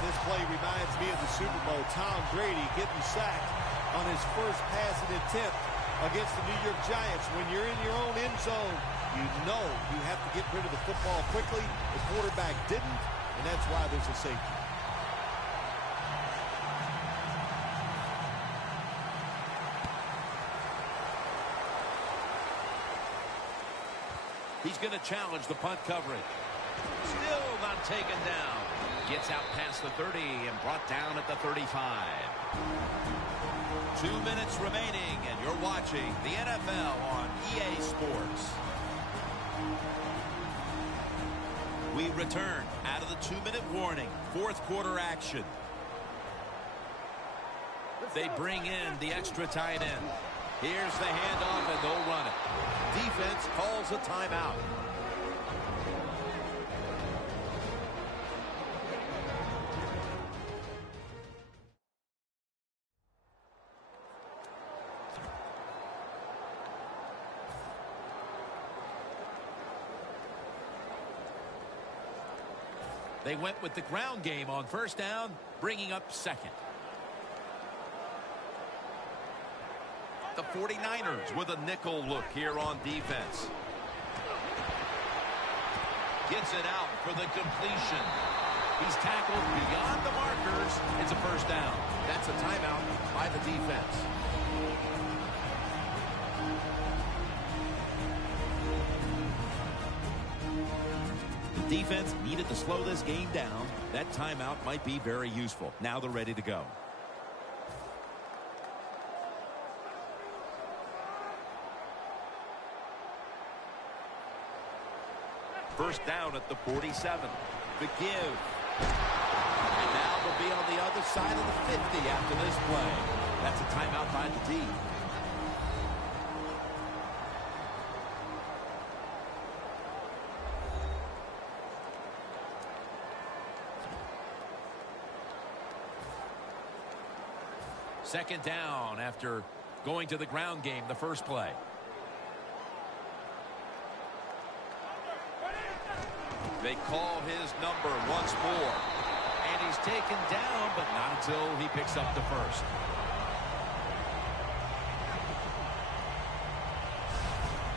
This play reminds me of the Super Bowl. Tom Brady getting sacked on his first passing attempt against the New York Giants. When you're in your own end zone, you know you have to get rid of the football quickly. The quarterback didn't, and that's why there's a safety. He's going to challenge the punt coverage. Still not taken down. Gets out past the 30 and brought down at the 35. 2 minutes remaining, and you're watching the NFL on EA Sports. We return out of the 2-minute warning. Fourth quarter action. They bring in the extra tight end. Here's the handoff, and they'll run it. Defense calls a timeout. They went with the ground game on first down, bringing up second. The 49ers with a nickel look here on defense. Gets it out for the completion. He's tackled beyond the markers. It's a first down. That's a timeout by the defense. The defense needed to slow this game down. That timeout might be very useful. Now they're ready to go. First down at the 47. The give. And now they'll be on the other side of the 50 after this play. That's a timeout by the D. Second down after going to the ground game the first play. They call his number once more. And he's taken down, but not until he picks up the first.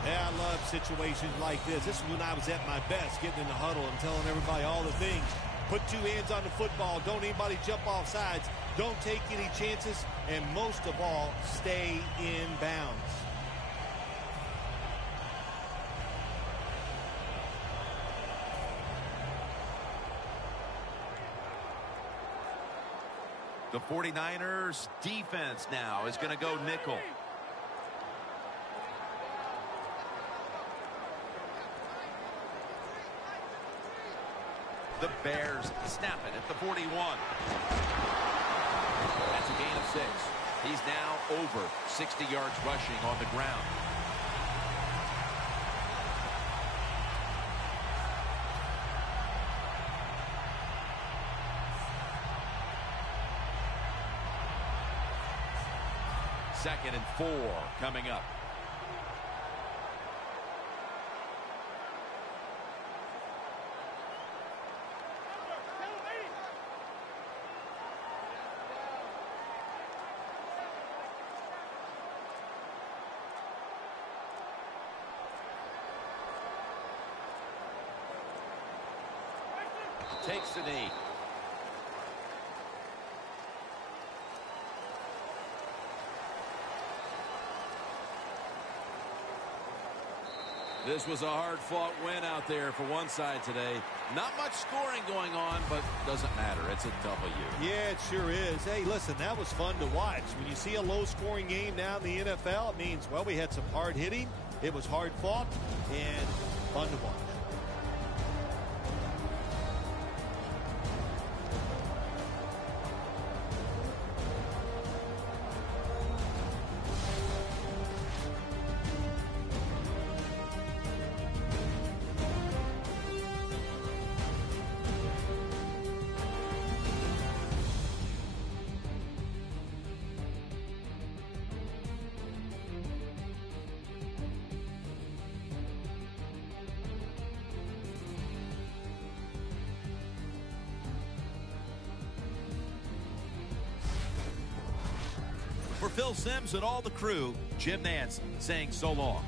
Yeah, I love situations like this. This is when I was at my best, getting in the huddle and telling everybody all the things. Put two hands on the football. Don't anybody jump off sides. Don't take any chances. And most of all, stay in bounds. The 49ers defense now is going to go nickel. The Bears snap it at the 41. That's a gain of 6. He's now over 60 yards rushing on the ground. Second and 4 coming up. Takes the knee. This was a hard-fought win out there for one side today. Not much scoring going on, but doesn't matter. It's a W. Yeah, it sure is. Hey, listen, that was fun to watch. When you see a low-scoring game now in the NFL, it means, well, we had some hard hitting. It was hard-fought and fun to watch. For Phil Simms and all the crew, Jim Nance saying so long.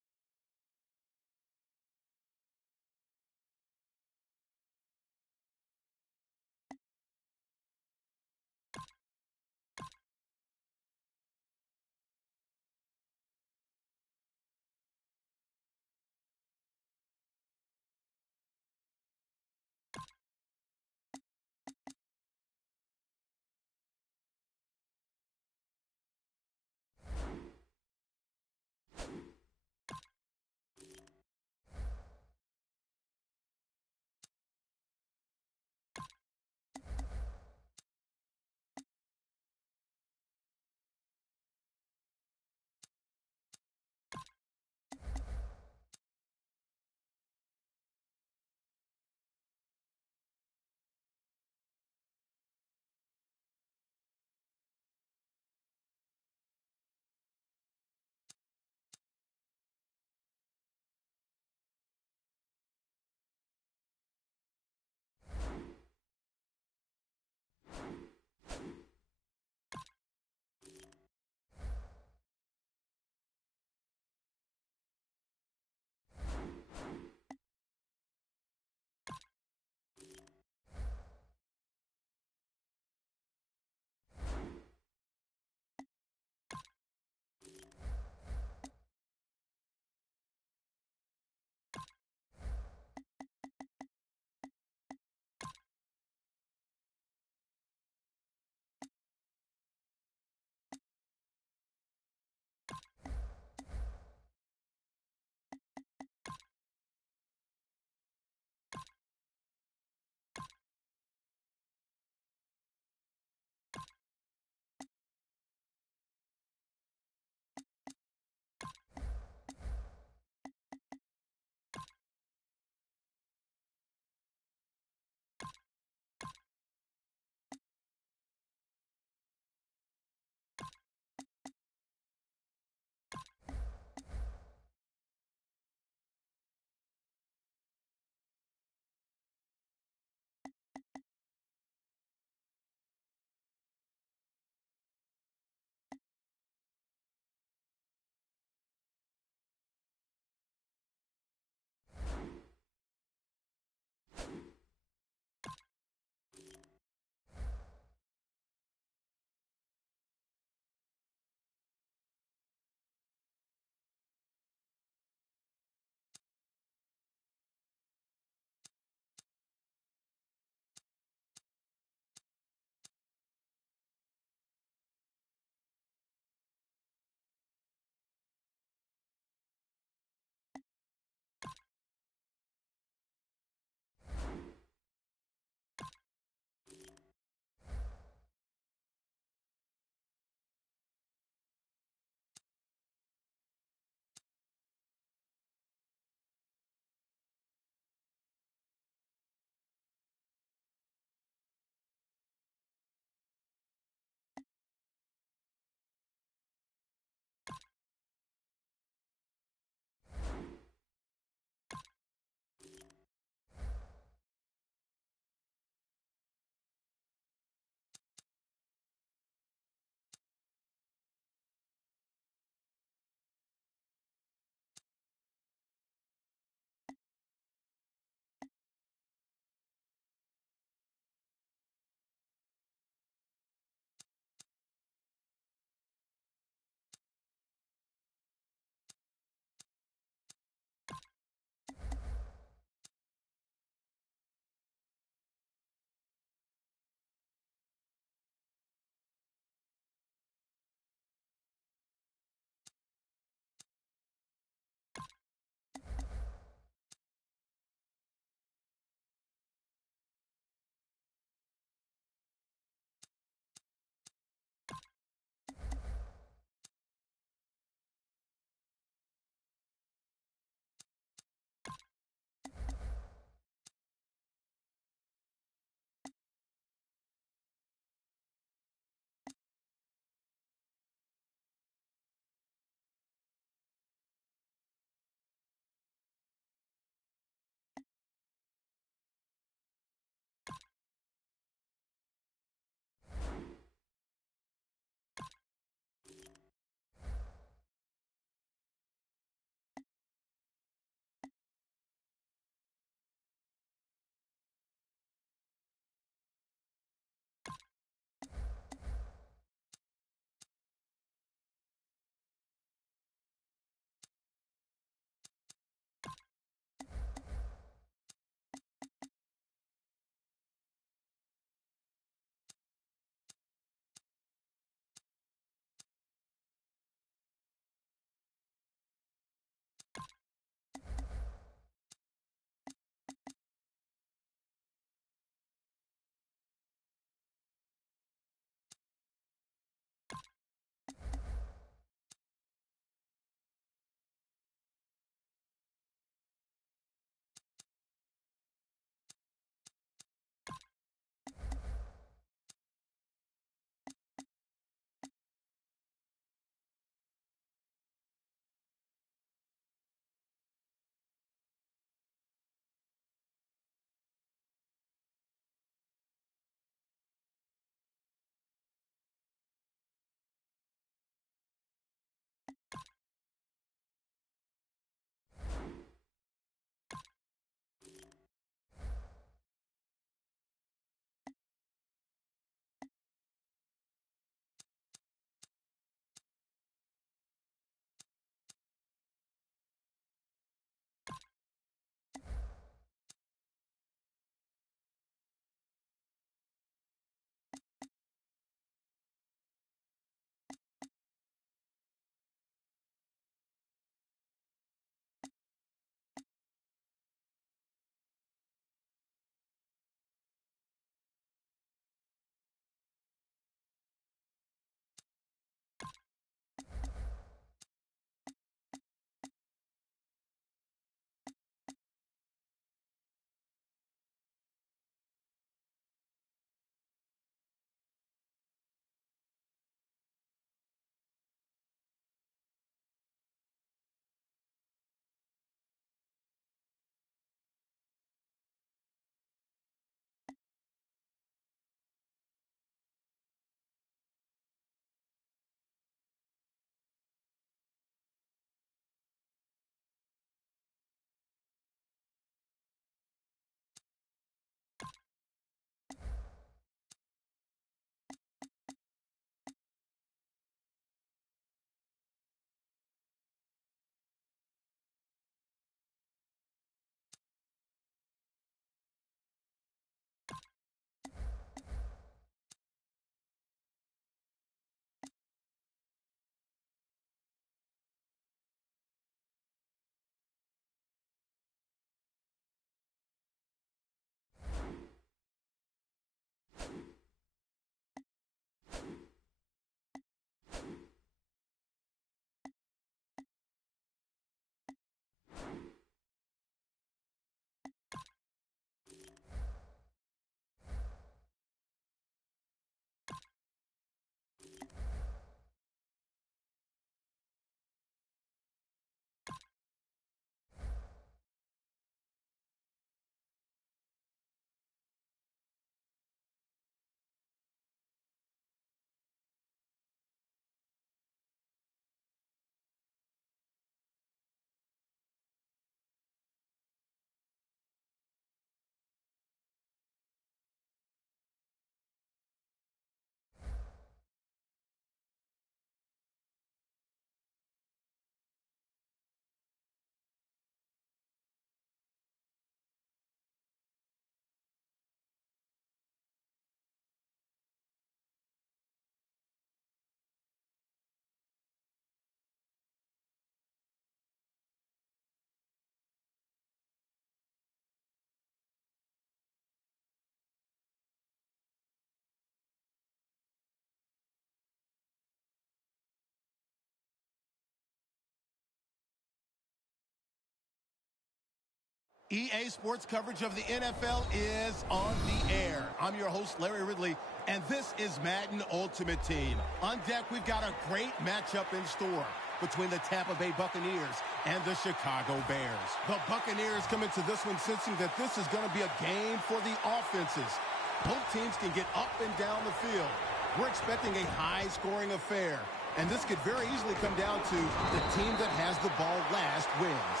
EA Sports coverage of the NFL is on the air. I'm your host, Larry Ridley, and this is Madden Ultimate Team. On deck, we've got a great matchup in store between the Tampa Bay Buccaneers and the Chicago Bears. The Buccaneers come into this one sensing that this is going to be a game for the offenses. Both teams can get up and down the field. We're expecting a high-scoring affair, and this could very easily come down to the team that has the ball last wins.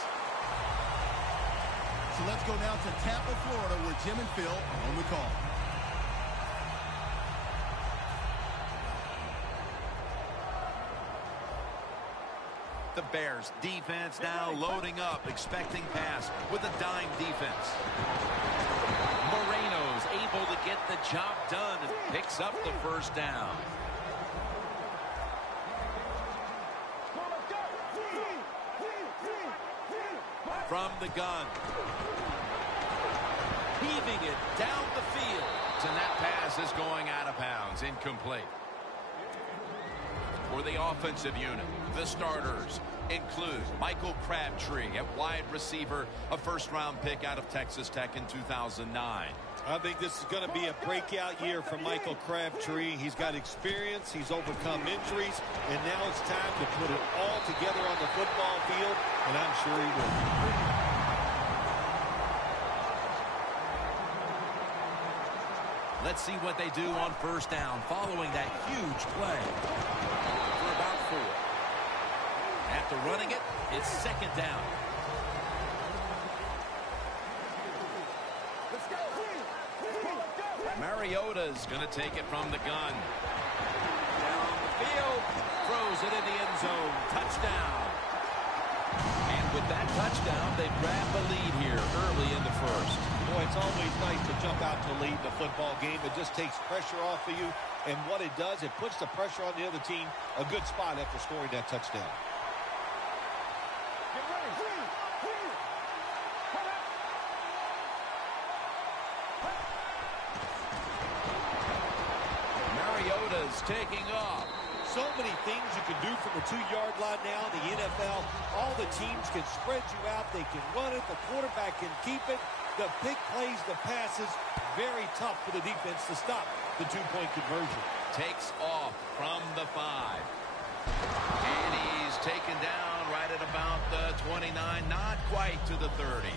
So let's go down to Tampa, Florida, where Jim and Phil are on the call. The Bears defense now loading up, expecting pass with a dime defense. Moreno's able to get the job done and picks up the first down. From the gun. Heaving it down the field. And that pass is going out of bounds. Incomplete. For the offensive unit, the starters include Michael Crabtree at wide receiver, a first-round pick out of Texas Tech in 2009. I think this is going to be a breakout year for Michael Crabtree. He's got experience. He's overcome injuries. And now it's time to put it all together on the football field. And I'm sure he will. Let's see what they do on first down following that huge play. For about 4. After running it, it's second down. Mariota's going to take it from the gun. Down the field, throws it in the end zone. Touchdown. And with that touchdown, they grab the lead here early in the first. Boy, it's always nice to jump out to lead the football game. It just takes pressure off of you. And what it does, it puts the pressure on the other team. A good spot after scoring that touchdown. Mariota's taking off. So many things you can do from the 2-yard line now in the NFL. All the teams can spread you out. They can run it. The quarterback can keep it. The big plays, the passes, very tough for the defense to stop the 2-point conversion. Takes off from the 5. And he's taken down right at about the 29, not quite to the 30.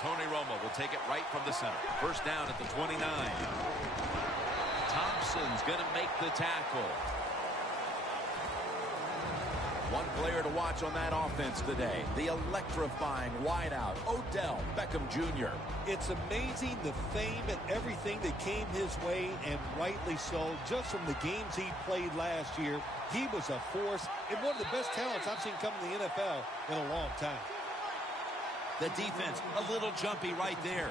Tony Romo will take it right from the center. First down at the 29. Thompson's going to make the tackle. One player to watch on that offense today, the electrifying wideout, Odell Beckham Jr. It's amazing the fame and everything that came his way, and rightly so. Just from the games he played last year, he was a force and one of the best talents I've seen come in the NFL in a long time. The defense, a little jumpy right there.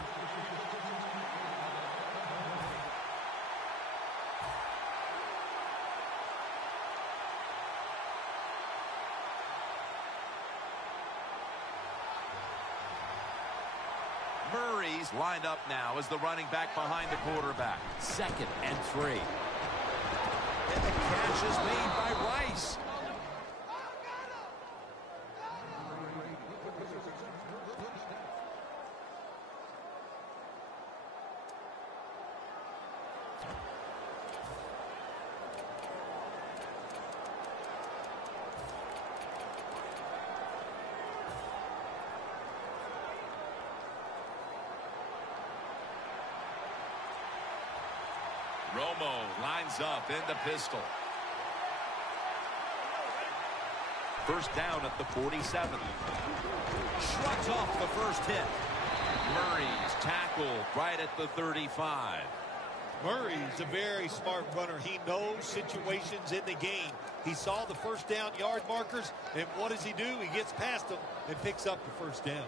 Murray's lined up now as the running back behind the quarterback. 2nd and 3. And the catch is made by Rice. Romo lines up in the pistol. First down at the 47. Shrugs off the first hit. Murray's tackled right at the 35. Murray's a very smart runner. He knows situations in the game. He saw the first down yard markers, and what does he do? He gets past them and picks up the first down.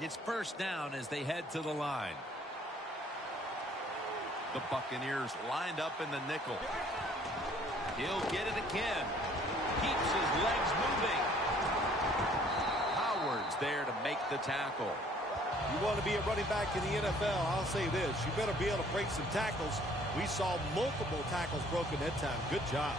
It's first down as they head to the line. The Buccaneers lined up in the nickel. He'll get it again. Keeps his legs moving. Howard's there to make the tackle. You want to be a running back in the NFL, I'll say this. You better be able to break some tackles. We saw multiple tackles broken that time. Good job.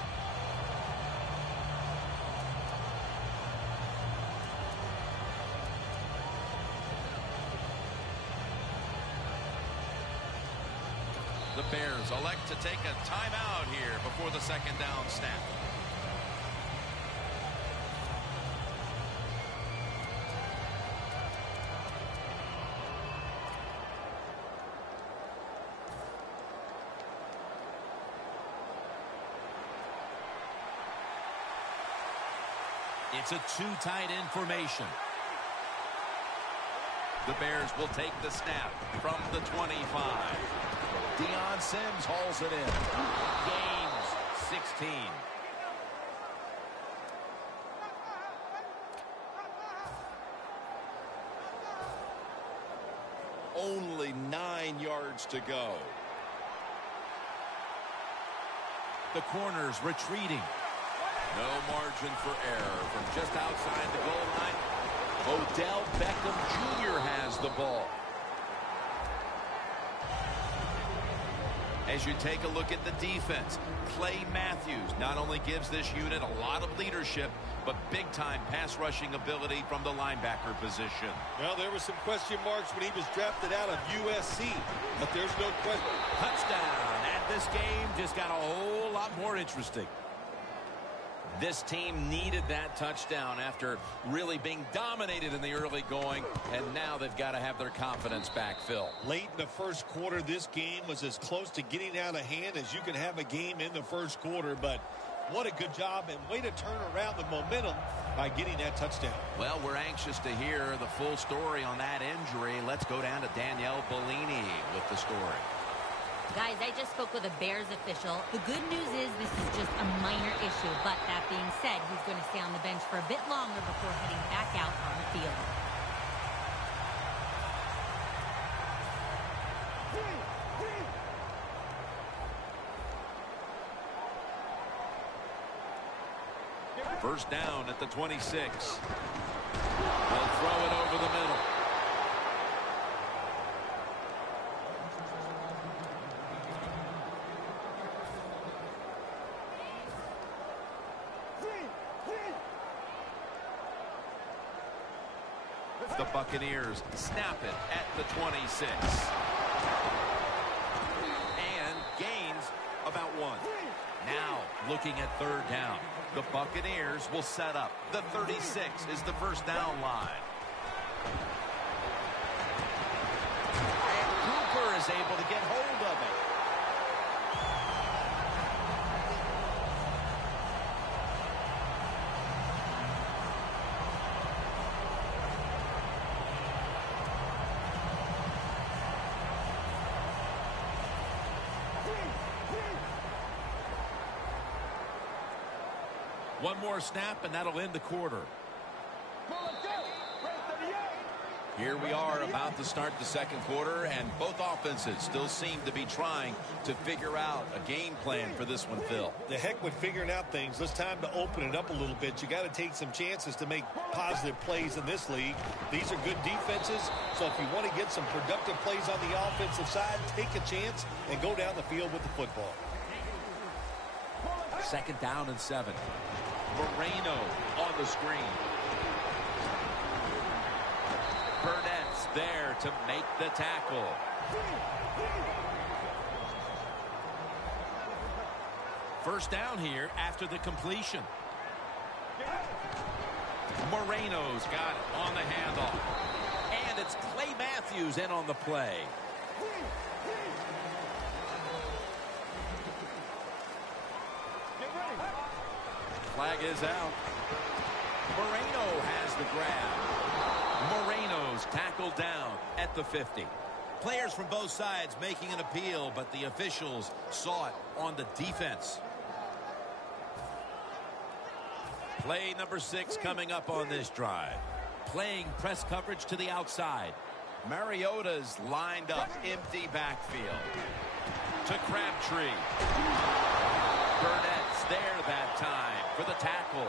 The Bears elect to take a timeout here before the second down snap. It's a too tight in formation. The Bears will take the snap from the 25. Deion Sims hauls it in. Gains 16. Only 9 yards to go. The corners retreating. No margin for error from just outside the goal line. Odell Beckham Jr. has the ball. As you take a look at the defense, Clay Matthews not only gives this unit a lot of leadership, but big-time pass rushing ability from the linebacker position. Well, there were some question marks when he was drafted out of USC, but there's no question. Touchdown, and this game just got a whole lot more interesting. This team needed that touchdown after really being dominated in the early going, and now they've got to have their confidence back, Phil. Late in the first quarter, this game was as close to getting out of hand as you can have a game in the first quarter, but what a good job and way to turn around the momentum by getting that touchdown. Well, we're anxious to hear the full story on that injury. Let's go down to Danielle Bellini with the story. Guys, I just spoke with a Bears official. The good news is this is just a minor issue, but that being said, he's going to stay on the bench for a bit longer before heading back out on the field. First down at the 26. They'll throw it over the middle. The Buccaneers snap it at the 26. And gains about 1. Now looking at third down. The Buccaneers will set up. The 36 is the first down line. And Cooper is able to get hold of it. One more snap, and that'll end the quarter. Here we are about to start the second quarter, and both offenses still seem to be trying to figure out a game plan for this one, Phil. The heck with figuring out things. It's time to open it up a little bit. You got to take some chances to make positive plays in this league. These are good defenses, so if you want to get some productive plays on the offensive side, take a chance and go down the field with the football. Second down and 7. Moreno on the screen. Burnett's there to make the tackle. First down here after the completion. Moreno's got it on the handoff. And it's Clay Matthews in on the play. Flag is out. Moreno has the grab. Moreno's tackled down at the 50. Players from both sides making an appeal, but the officials saw it on the defense. Play number 6 coming up on this drive. Playing press coverage to the outside. Mariota's lined up, empty backfield. To Crabtree. Burnett's there that time for the tackle.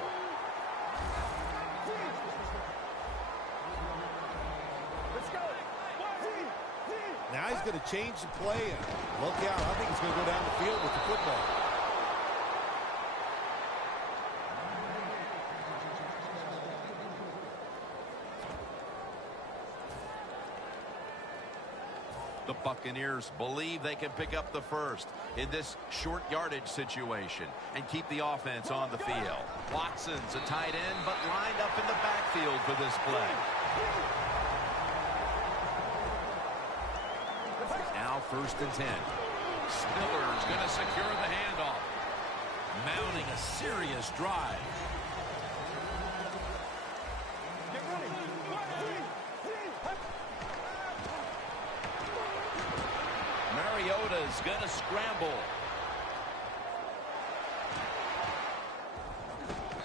Now he's going to change the play. And look out. I think he's going to go down the field with the football. The Buccaneers believe they can pick up the first in this short yardage situation and keep the offense on the field. Watson's a tight end, but lined up in the backfield for this play. Now 1st and 10. Spiller's going to secure the handoff. Mounting a serious drive. Mariota's going to scramble.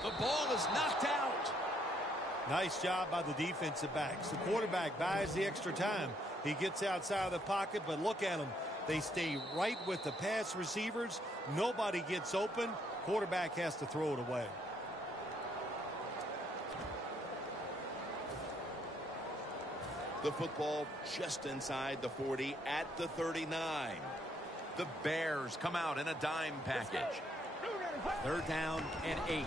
The ball is knocked out. Nice job by the defensive backs. The quarterback buys the extra time. He gets outside of the pocket, but look at them. They stay right with the pass receivers. Nobody gets open. Quarterback has to throw it away. The football just inside the 40 at the 39. The Bears come out in a dime package. 3rd down and 8.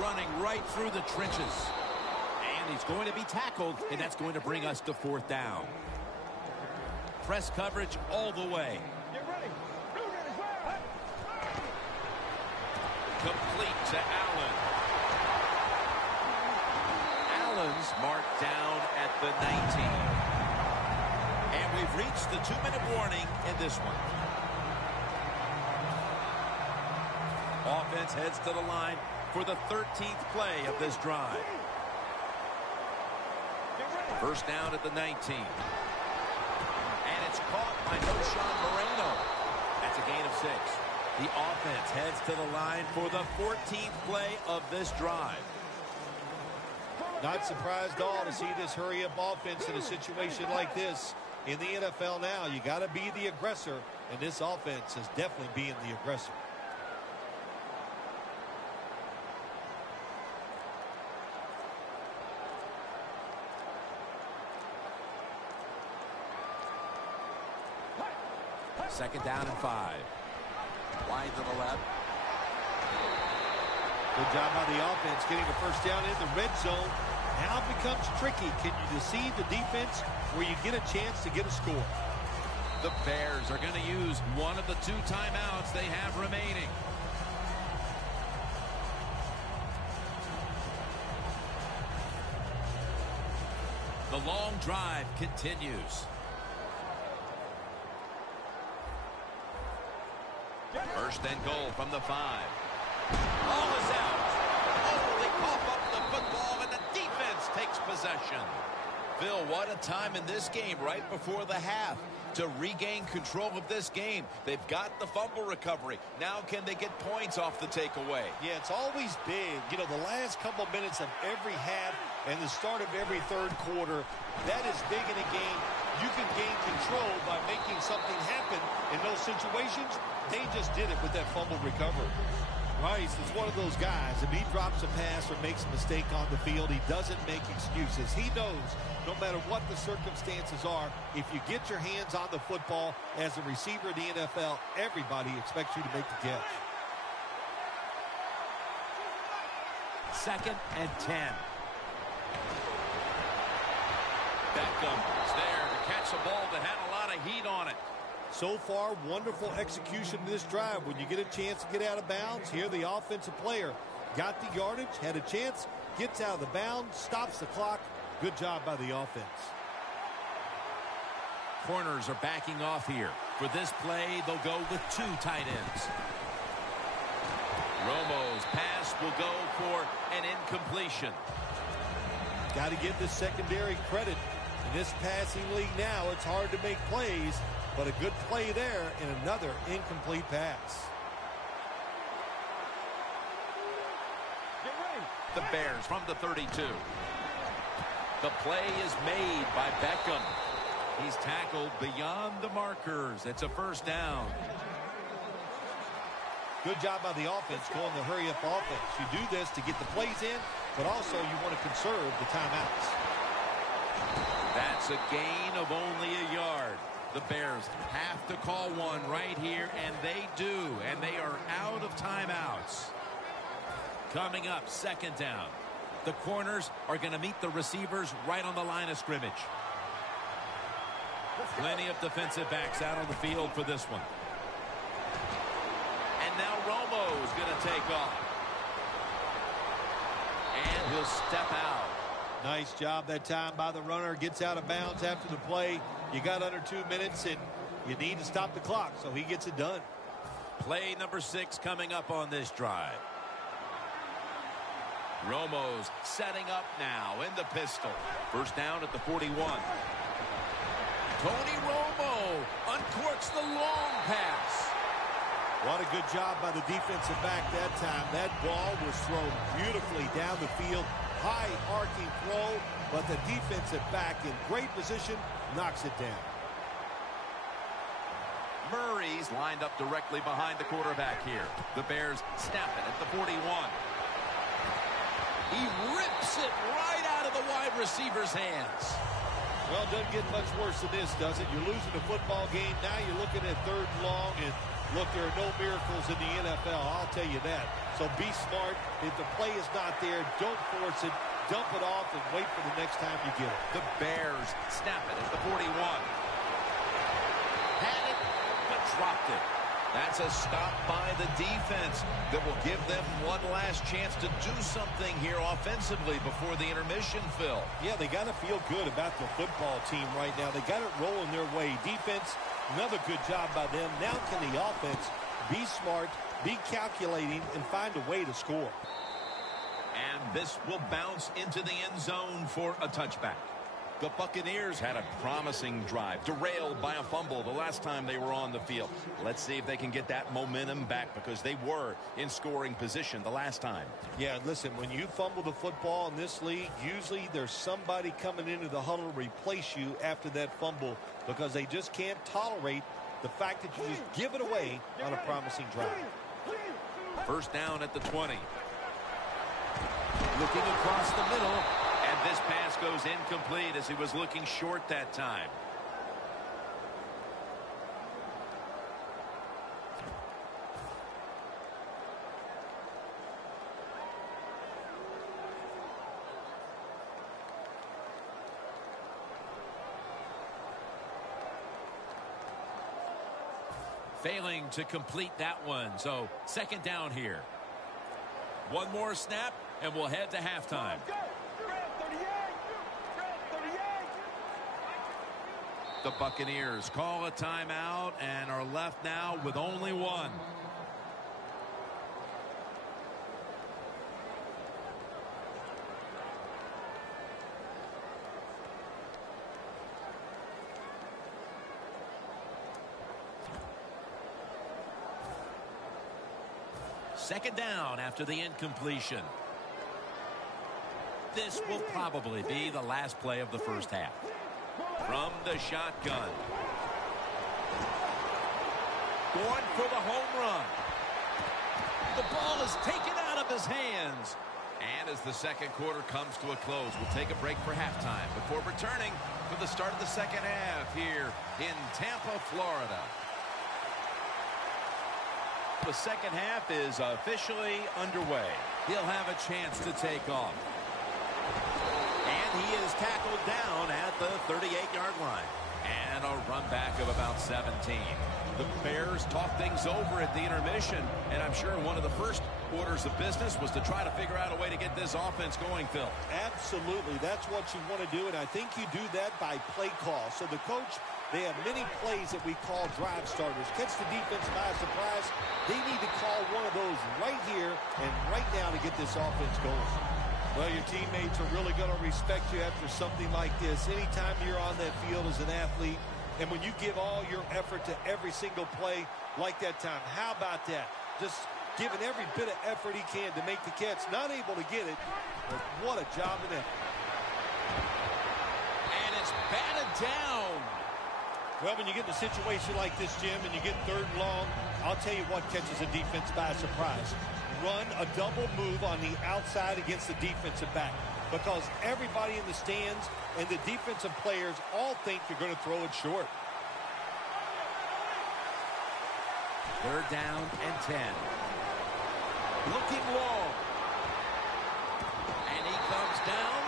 Running right through the trenches. And he's going to be tackled, and that's going to bring us to 4th down. Press coverage all the way. Complete to Allen. Allen's marked down at the 19. And we've reached the 2-minute warning in this one. Offense heads to the line for the 13th play of this drive. 1st down at the 19. And it's caught by Noshawn Moreno. That's a gain of 6. The offense heads to the line for the 14th play of this drive. Not surprised at all to see this hurry-up offense in a situation like this in the NFL now. You got to be the aggressor, and this offense is definitely being the aggressor. Second down and 5. Wide to the left. Good job by the offense getting the 1st down in the red zone. Now it becomes tricky. Can you deceive the defense where you get a chance to get a score? The Bears are going to use one of the 2 timeouts they have remaining. The long drive continues. 1st and goal from the 5. Ball is out. Oh, they cough up the football, and the defense takes possession. Phil, what a time in this game right before the half to regain control of this game. They've got the fumble recovery. Now can they get points off the takeaway? Yeah, it's always big. You know, the last couple minutes of every half and the start of every 3rd quarter, that is big in a game. You can gain control by making something happen in those situations. They just did it with that fumble recovery. Rice is one of those guys. If he drops a pass or makes a mistake on the field, he doesn't make excuses. He knows no matter what the circumstances are, if you get your hands on the football as a receiver in the NFL, everybody expects you to make the catch. 2nd and 10. Beckham's there to catch a ball that had a lot of heat on it. So far, wonderful execution in this drive. When you get a chance to get out of bounds, here the offensive player got the yardage, had a chance, gets out of the bounds, stops the clock. Good job by the offense. Corners are backing off here. For this play, they'll go with 2 tight ends. Romo's pass will go for an incompletion. Got to give the secondary credit. In this passing league now, it's hard to make plays, but a good play there and another incomplete pass. The Bears from the 32. The play is made by Beckham. He's tackled beyond the markers. It's a 1st down. Good job by the offense going the hurry-up offense. You do this to get the plays in, but also you want to conserve the timeouts. That's a gain of only a yard. The Bears have to call one right here, and they do, and they are out of timeouts. Coming up, second down. The corners are going to meet the receivers right on the line of scrimmage. Plenty of defensive backs out on the field for this one. And now Romo's going to take off. And he'll step out. Nice job that time by the runner. Gets out of bounds after the play. You got under 2 minutes, and you need to stop the clock, so he gets it done. Play number 6 coming up on this drive. Romo's setting up now in the pistol. First down at the 41. Tony Romo uncorks the long pass. What a good job by the defensive back that time. That ball was thrown beautifully down the field. High arcing throw, but the defensive back in great position knocks it down. Murray's lined up directly behind the quarterback here. The Bears snap it at the 41. He rips it right out of the wide receiver's hands. Well, it doesn't get much worse than this, does it? You're losing a football game. Now you're looking at 3rd and long, and look, there are no miracles in the NFL. I'll tell you that. So be smart. If the play is not there, don't force it. Dump it off and wait for the next time you get it. The Bears snap it at the 41. Had it, but dropped it. That's a stop by the defense that will give them one last chance to do something here offensively before the intermission, Phil. Yeah, they got to feel good about the football team right now. They got it rolling their way. Defense, another good job by them. Now can the offense be smart, be calculating, and find a way to score. And this will bounce into the end zone for a touchback. The Buccaneers had a promising drive, derailed by a fumble the last time they were on the field. Let's see if they can get that momentum back, because they were in scoring position the last time. Yeah, listen, when you fumble the football in this league, usually there's somebody coming into the huddle to replace you after that fumble, because they just can't tolerate the fact that you just give it away on a promising drive. First down at the 20. Looking across the middle. And this pass goes incomplete as he was looking short that time. Failing to complete that one, so second down here. One more snap, and we'll head to halftime. The Buccaneers call a timeout and are left now with only one. Second down after the incompletion. This will probably be the last play of the first half. From the shotgun. Going for the home run. The ball is taken out of his hands. And as the second quarter comes to a close, we'll take a break for halftime before returning for the start of the second half here in Tampa, Florida. The second half is officially underway. He'll have a chance to take off. And he is tackled down at the 38-yard line. And a run back of about 17. The Bears talk things over at the intermission. And I'm sure one of the first orders of business was to try to figure out a way to get this offense going, Phil. Absolutely. That's what you want to do. And I think you do that by play call. So the coach, they have many plays that we call drive starters. Catch the defense by surprise. They need to call one of those right here and right now to get this offense going. Well, your teammates are really going to respect you after something like this. Anytime you're on that field as an athlete, and when you give all your effort to every single play like that time, how about that? Just giving every bit of effort he can to make the catch. Not able to get it, but what a job in that. And it's batted down. Well, when you get in a situation like this, Jim, and you get third and long, I'll tell you what catches a defense by surprise. Run a double move on the outside against the defensive back. because everybody in the stands and the defensive players all think you're going to throw it short. 3rd down and 10. Looking long. And he comes down.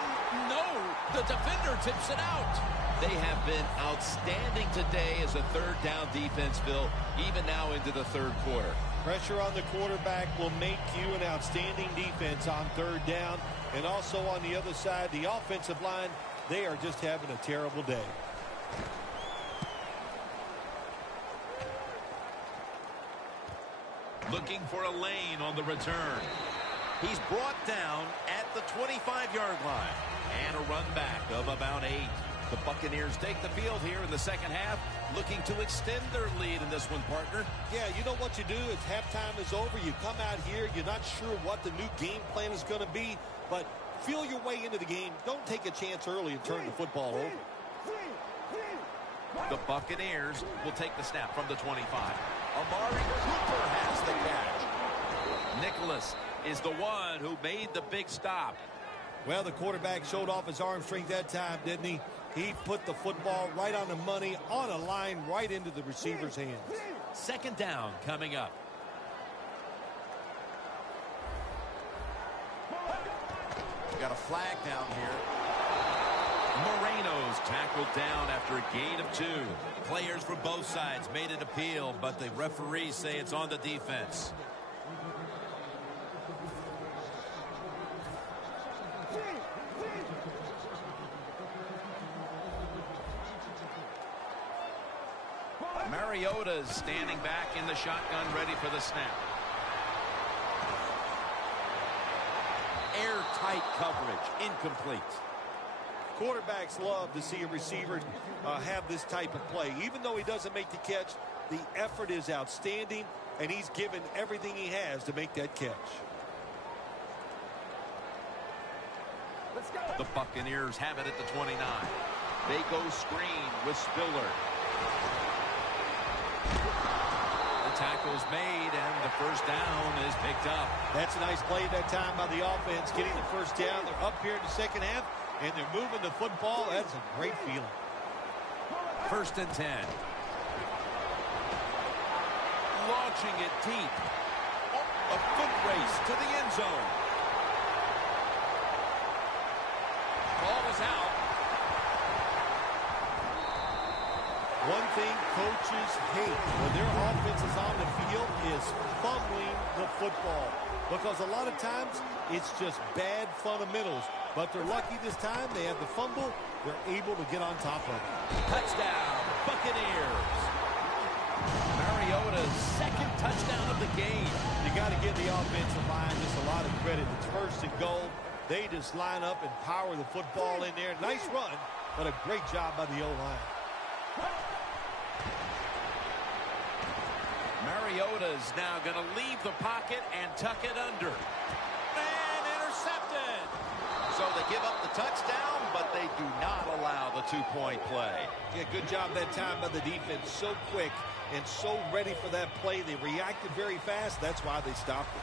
No, the defender tips it out. They have been outstanding today as a 3rd down defense, Bill, even now into the 3rd quarter. Pressure on the quarterback will make you an outstanding defense on 3rd down. And also on the other side, the offensive line, they are just having a terrible day. Looking for a lane on the return. He's brought down at the 25-yard line. And a run back of about 8. The Buccaneers take the field here in the second half, looking to extend their lead in this one, partner. Yeah, you know what you do is halftime is over. You come out here, you're not sure what the new game plan is going to be, but feel your way into the game. Don't take a chance early and turn the football over. The Buccaneers will take the snap from the 25. Amari Cooper has the catch. Nicholas is the one who made the big stop. Well, the quarterback showed off his arm strength that time, didn't he? He put the football right on the money, on a line, right into the receiver's hands. 2nd down coming up. Got a flag down here. Moreno's tackled down after a gain of 2. Players from both sides made an appeal, but the referees say it's on the defense. Mariota's standing back in the shotgun, ready for the snap. Airtight coverage, incomplete. Quarterbacks love to see a receiver have this type of play. Even though he doesn't make the catch, the effort is outstanding, and he's given everything he has to make that catch. Let's go. The Buccaneers have it at the 29. They go screen with Spiller. The tackle's made, and the 1st down is picked up. That's a nice play that time by the offense, getting the 1st down. They're up here in the second half, and they're moving the football. That's a great feeling. 1st and 10. Launching it deep. A foot race to the end zone. Ball is out. One thing coaches hate when their offense is on the field is fumbling the football. Because a lot of times, it's just bad fundamentals. But they're lucky this time. They have the fumble. They're able to get on top of it. Touchdown, Buccaneers. Mariota's 2nd touchdown of the game. You got to give the offensive line just a lot of credit. It's 1st and goal. They just line up and power the football in there. Nice run, but a great job by the O-line. Mariota's now going to leave the pocket and tuck it under. And intercepted. So they give up the touchdown, but they do not allow the 2-point play. Yeah, good job that time by the defense. So quick and so ready for that play. They reacted very fast. That's why they stopped it.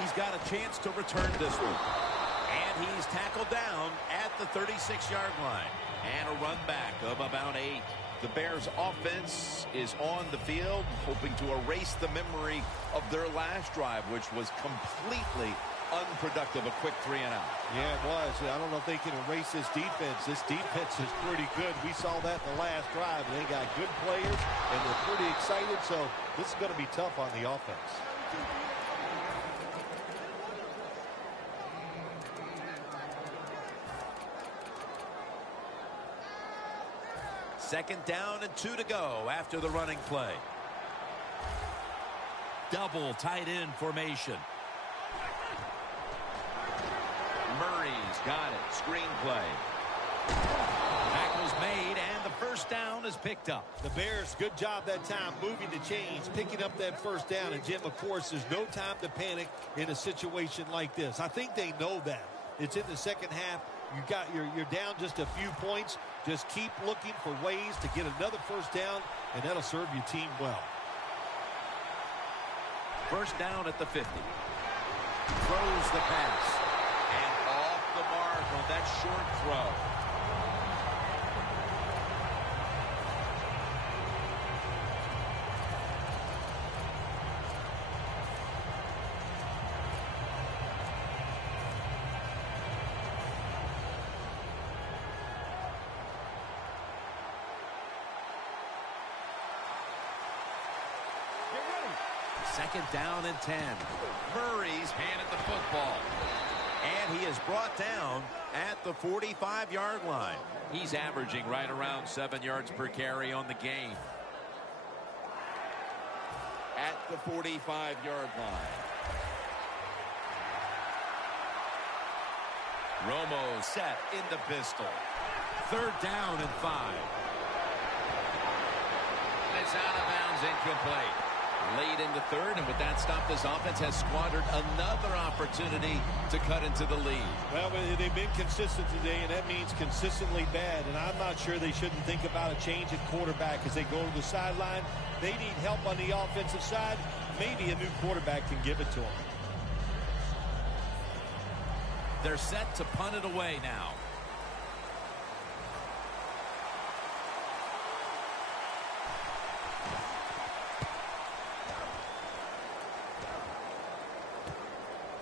He's got a chance to return this one. And he's tackled down at the 36-yard line. And a run back of about 8. The Bears offense is on the field, hoping to erase the memory of their last drive, which was completely unproductive, a quick 3-and-out. Yeah, it was. I don't know if they can erase this defense. This defense is pretty good. We saw that in the last drive. They got good players, and they're pretty excited, so this is going to be tough on the offense. Second down and 2 to go after the running play. Double tight end formation. Murray's got it. Screen play. Tackle's made, and the 1st down is picked up. The Bears, good job that time moving the chains, picking up that 1st down. And, Jim, of course, there's no time to panic in a situation like this. I think they know that. It's in the second half. You're down just a few points. Just keep looking for ways to get another 1st down, and that'll serve your team well. First down at the 50. Throws the pass. And off the mark on that short throw. Second down and 10. Murray's handed the football. And he is brought down at the 45-yard line. He's averaging right around 7 yards per carry on the game. At the 45-yard line. Romo set in the pistol. Third down and 5. And it's out of bounds, incomplete. Late in the third, and with that stop, this offense has squandered another opportunity to cut into the lead. Well, they've been consistent today, and that means consistently bad. And I'm not sure they shouldn't think about a change at quarterback as they go to the sideline. They need help on the offensive side. Maybe a new quarterback can give it to them. They're set to punt it away now.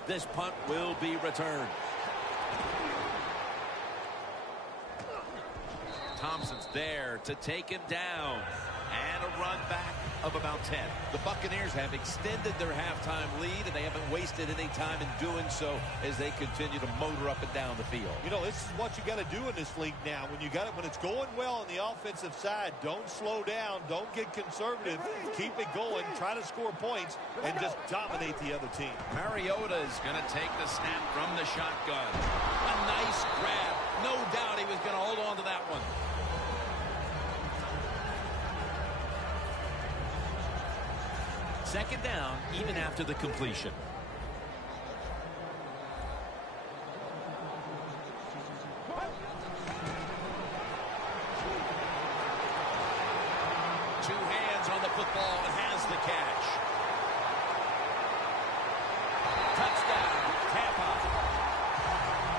This punt will be returned. Thompson's there to take him down. And a run back of about 10. The Buccaneers have extended their halftime lead, and they haven't wasted any time in doing so as they continue to motor up and down the field. You know, this is what you got to do in this league now. When it's going well on the offensive side, don't slow down. Don't get conservative. Keep it going. Try to score points and just dominate the other team. Mariota is going to take the snap from the shotgun. A nice grab. No doubt he was going to hold on to that one. Second down, even after the completion. Two hands on the football and has the catch. Touchdown, Tampa.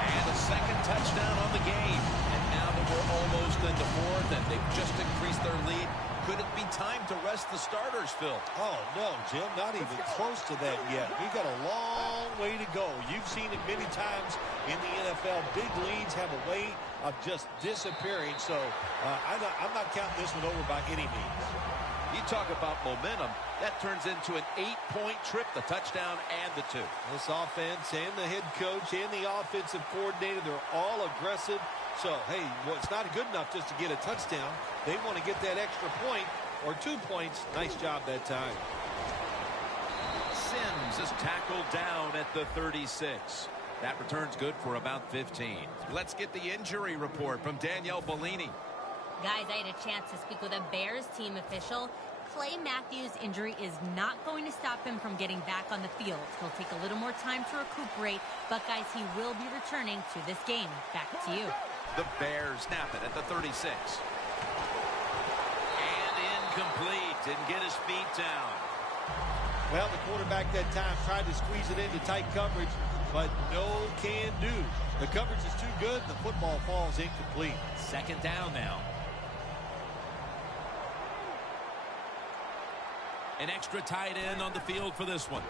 And a second touchdown on the game. And now that we're almost into fourth and they've just increased their lead, could it be time to rest the starters, Phil? Oh, no, Jim, not even close to that yet. We've got a long way to go. You've seen it many times in the NFL. Big leads have a way of just disappearing. So I'm not counting this one over by any means. You talk about momentum. That turns into an 8-point trip, the touchdown and the 2. This offense and the head coach and the offensive coordinator, they're all aggressive. So, hey, well, it's not good enough just to get a touchdown. They want to get that extra point or 2 points. Nice job that time. Sims is tackled down at the 36. That return's good for about 15. Let's get the injury report from Danielle Bellini. Guys, I had a chance to speak with a Bears team official. Clay Matthews' injury is not going to stop him from getting back on the field. He'll take a little more time to recuperate, but guys, he will be returning to this game. Back to you. The Bears snap it at the 36. And incomplete. Didn't get his feet down. Well, the quarterback that time tried to squeeze it into tight coverage, but no can do. The coverage is too good. The football falls incomplete. Second down now. An extra tight end on the field for this one.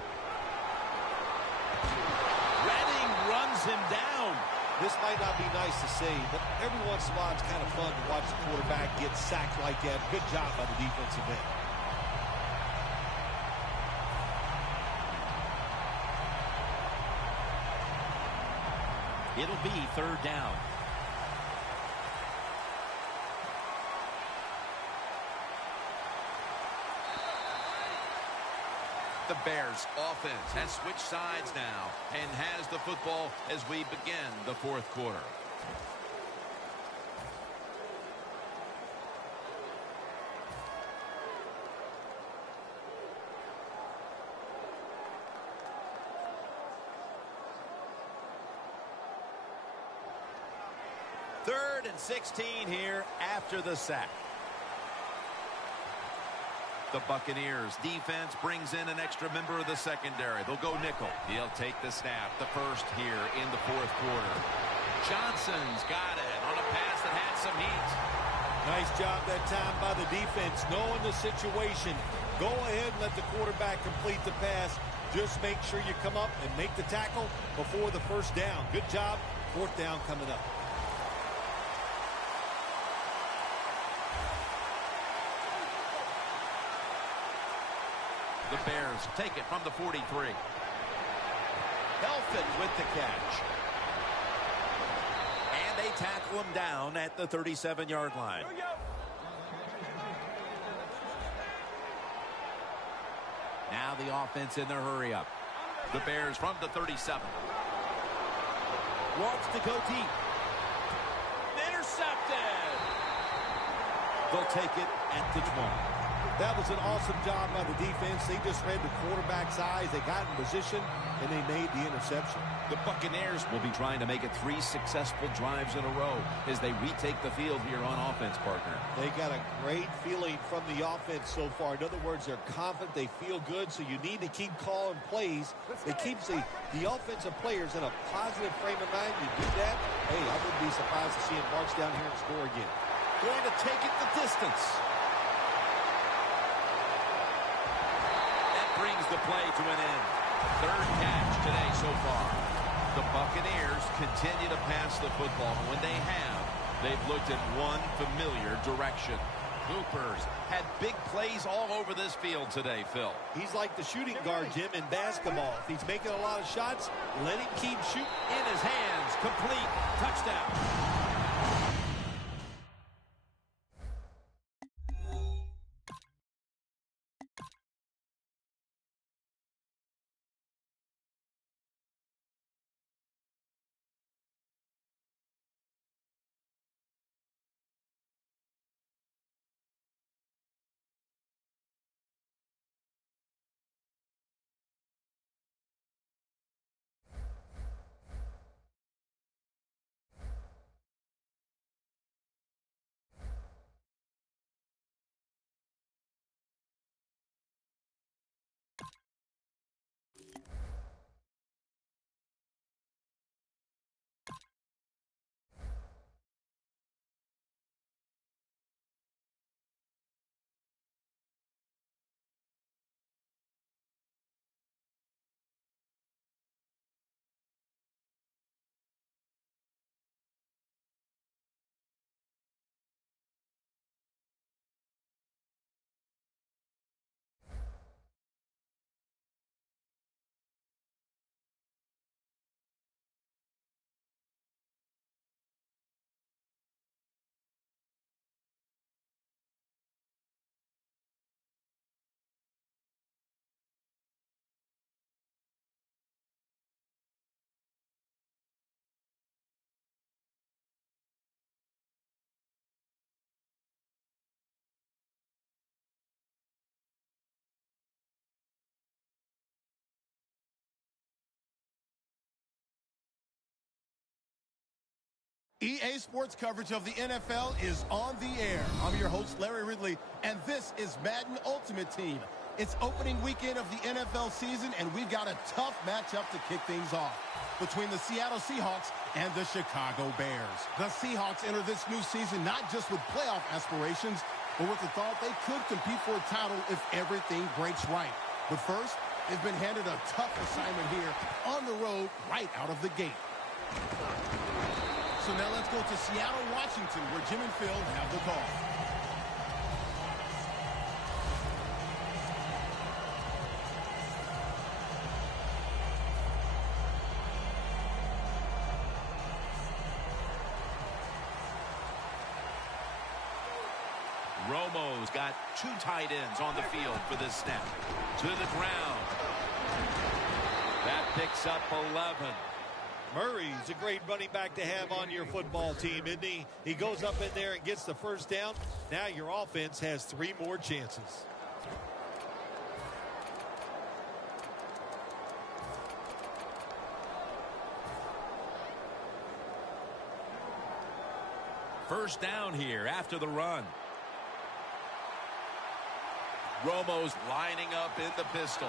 Redding runs him down. This might not be nice to say, but every once in a while it's kind of fun to watch the quarterback get sacked like that. Good job by the defensive end. It'll be third down. The Bears offense has switched sides now and has the football as we begin the fourth quarter. Third and 16 here after the sack. The Buccaneers defense brings in an extra member of the secondary. They'll go nickel. He'll take the snap, the first here in the fourth quarter. Johnson's got it on a pass that had some heat. Nice job that time by the defense, knowing the situation. Go ahead and let the quarterback complete the pass. Just make sure you come up and make the tackle before the first down. Good job. Fourth down coming up. The Bears take it from the 43. Helfet with the catch. And they tackle him down at the 37-yard line. Now the offense in their hurry up. The Bears from the 37. Wants to go deep. Intercepted. They'll take it at the 20. That was an awesome job by the defense. They just read the quarterback's eyes. They got in position, and they made the interception. The Buccaneers will be trying to make it 3 successful drives in a row as they retake the field here on offense, partner. They got a great feeling from the offense so far. In other words, they're confident. They feel good, so you need to keep calling plays. It keeps the offensive players in a positive frame of mind. You do that, hey, I wouldn't be surprised to see him march down here and score again. Going to take it the distance. Brings the play to an end. Third catch today so far. The Buccaneers continue to pass the football. When they have, they've looked in one familiar direction. Hoopers had big plays all over this field today, Phil. He's like the shooting guard, Jim, in basketball. If he's making a lot of shots, let him keep shooting. In his hands, complete, touchdown. EA Sports coverage of the NFL is on the air. I'm your host, Larry Ridley, and this is Madden Ultimate Team. It's opening weekend of the NFL season, and we've got a tough matchup to kick things off between the Seattle Seahawks and the Chicago Bears. The Seahawks enter this new season not just with playoff aspirations, but with the thought they could compete for a title if everything breaks right. But first, they've been handed a tough assignment here on the road right out of the gate. So now let's go to Seattle, Washington, where Jim and Phil have the call. Romo's got 2 tight ends on the field for this snap. To the ground. That picks up 11. Murray's a great running back to have on your football team, isn't he? He goes up in there and gets the first down. Now your offense has 3 more chances. First down here after the run. Romo's lining up in the pistol.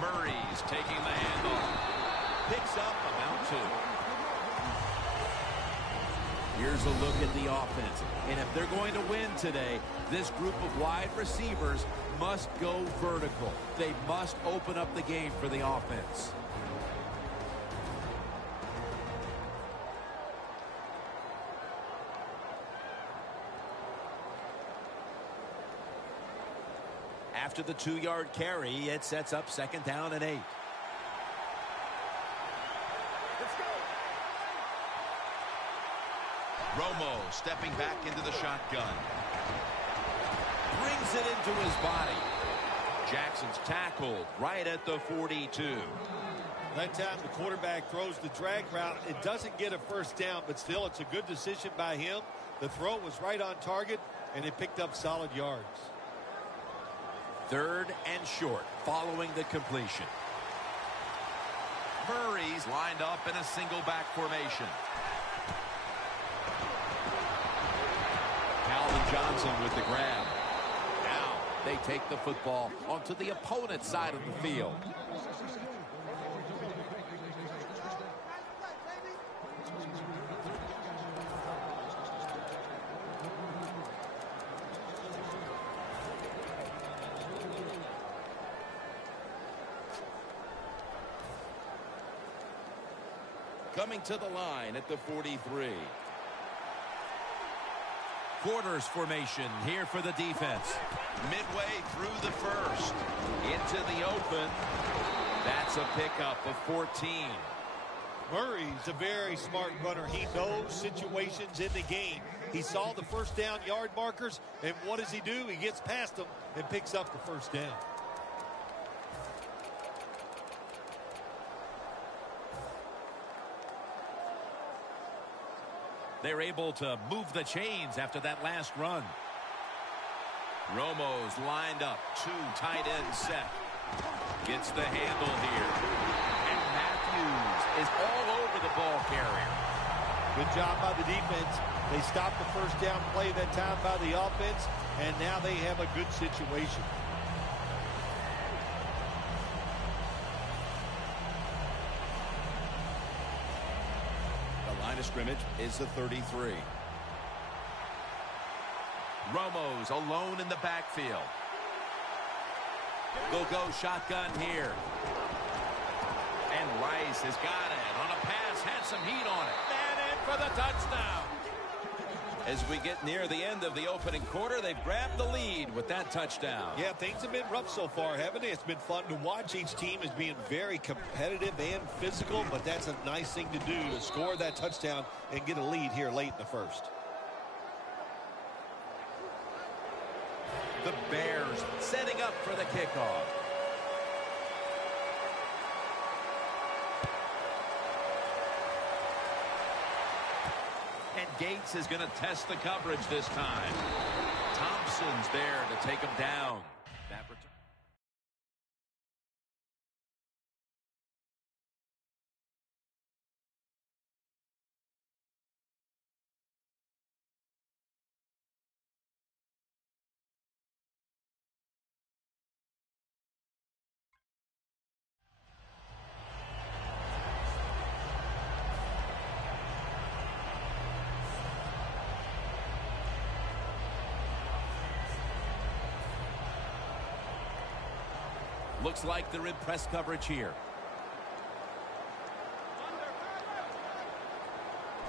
Murray's taking the handoff. Picks up about 2. Here's a look at the offense. And if they're going to win today, this group of wide receivers must go vertical. They must open up the game for the offense. After the 2-yard carry, it sets up 2nd down and 8. Let's go. Romo stepping back into the shotgun. Brings it into his body. Jackson's tackled right at the 42. That time the quarterback throws the drag route. It doesn't get a first down, but still it's a good decision by him. The throw was right on target, and it picked up solid yards. 3rd and short following the completion. Murray's lined up in a single back formation. Calvin Johnson with the grab. Now they take the football onto the opponent's side of the field. Coming to the line at the 43. Quarters formation here for the defense. Midway through the first. Into the open. That's a pickup of 14. Murray's a very smart runner. He knows situations in the game. He saw the first down yard markers, and what does he do? He gets past them and picks up the first down. They're able to move the chains after that last run. Romo's lined up. 2 tight ends set. Gets the handle here. And Matthews is all over the ball carrier. Good job by the defense. They stopped the first down play that time by the offense, and now they have a good situation. Line of scrimmage is the 33. Romo's alone in the backfield. They'll go shotgun here. And Rice has got it on a pass, had some heat on it. And in for the touchdown. As we get near the end of the opening quarter, they've grabbed the lead with that touchdown. Yeah, things have been rough so far, haven't they? It's been fun to watch. Each team is being very competitive and physical, but that's a nice thing to do, to score that touchdown and get a lead here late in the first. The Bears setting up for the kickoff. And Gates is going to test the coverage this time. Thompson's there to take him down. That return. Looks like they're in press coverage here.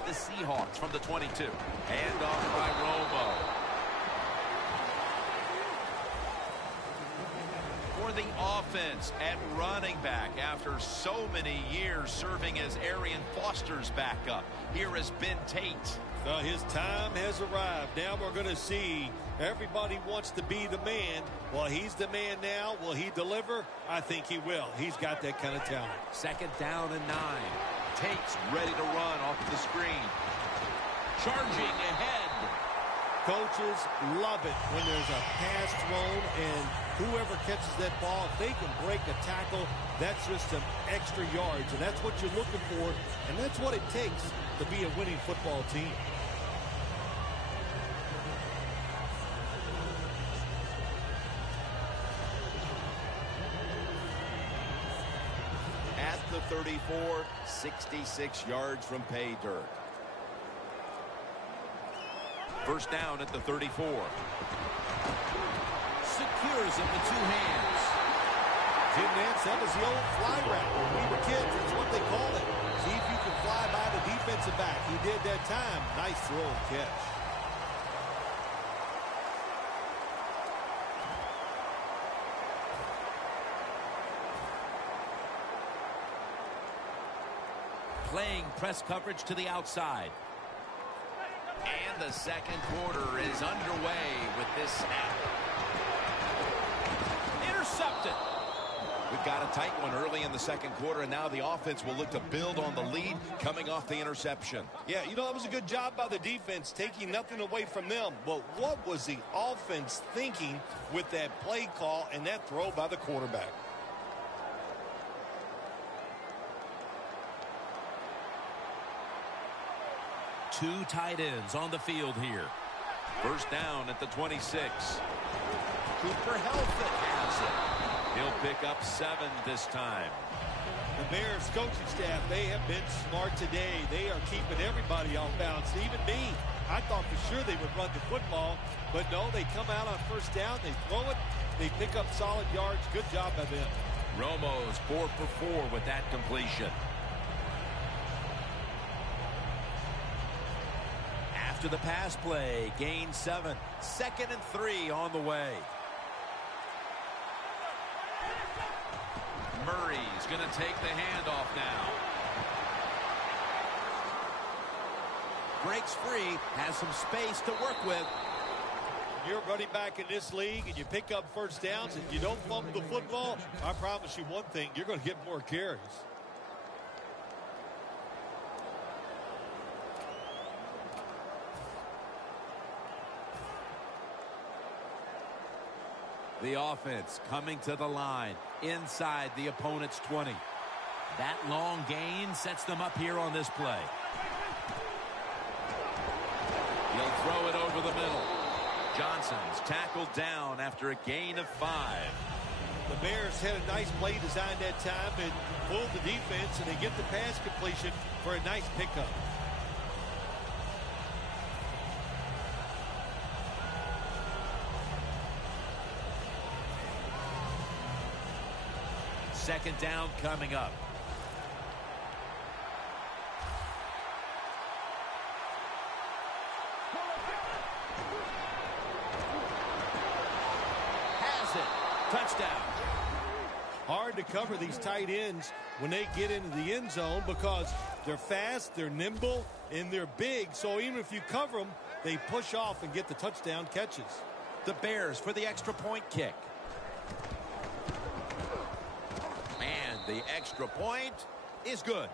The Seahawks from the 22. Hand off by Romo. For the offense at running back after so many years serving as Arian Foster's backup. Here has been Tate. His time has arrived. Now we're going to see. Everybody wants to be the man. Well, he's the man now. Will he deliver? I think he will. He's got that kind of talent. 2nd down and 9. Tate's ready to run off the screen. Charging ahead. Coaches love it when there's a pass thrown, and whoever catches that ball, if they can break a tackle, that's just some extra yards, and that's what you're looking for, and that's what it takes to be a winning football team. 34, 66 yards from pay dirt. First down at the 34. Secures it with two hands. Jim Nantz, that was the old fly route. When we were kids, that's what they called it. See if you can fly by the defensive back. He did that time. Nice throw and catch. Playing press coverage to the outside. And the second quarter is underway with this snap. Intercepted. We've got a tight one early in the second quarter, and now the offense will look to build on the lead coming off the interception. Yeah, you know, it was a good job by the defense, taking nothing away from them. But what was the offense thinking with that play call and that throw by the quarterback? Two tight ends on the field here. First down at the 26. Cooper Helfrich has it. He'll pick up 7 this time. The Bears coaching staff, they have been smart today. They are keeping everybody off balance, even me. I thought for sure they would run the football, but no, they come out on first down, they throw it, they pick up solid yards. Good job by them. Romo's 4 for 4 with that completion. After the pass play, gain 7. 2nd and 3 on the way. Murray's going to take the handoff now. Breaks free, has some space to work with. You're running back in this league and you pick up first downs and you don't fumble the football, I promise you one thing, you're going to get more carries. The offense coming to the line inside the opponent's 20. That long gain sets them up here on this play. He'll throw it over the middle. Johnson's tackled down after a gain of 5. The Bears had a nice play design that time and pulled the defense, and they get the pass completion for a nice pickup. Second down coming up. Has it. Touchdown. Hard to cover these tight ends when they get into the end zone because they're fast, they're nimble, and they're big. So even if you cover them, they push off and get the touchdown catches. The Bears for the extra point kick. The extra point is good.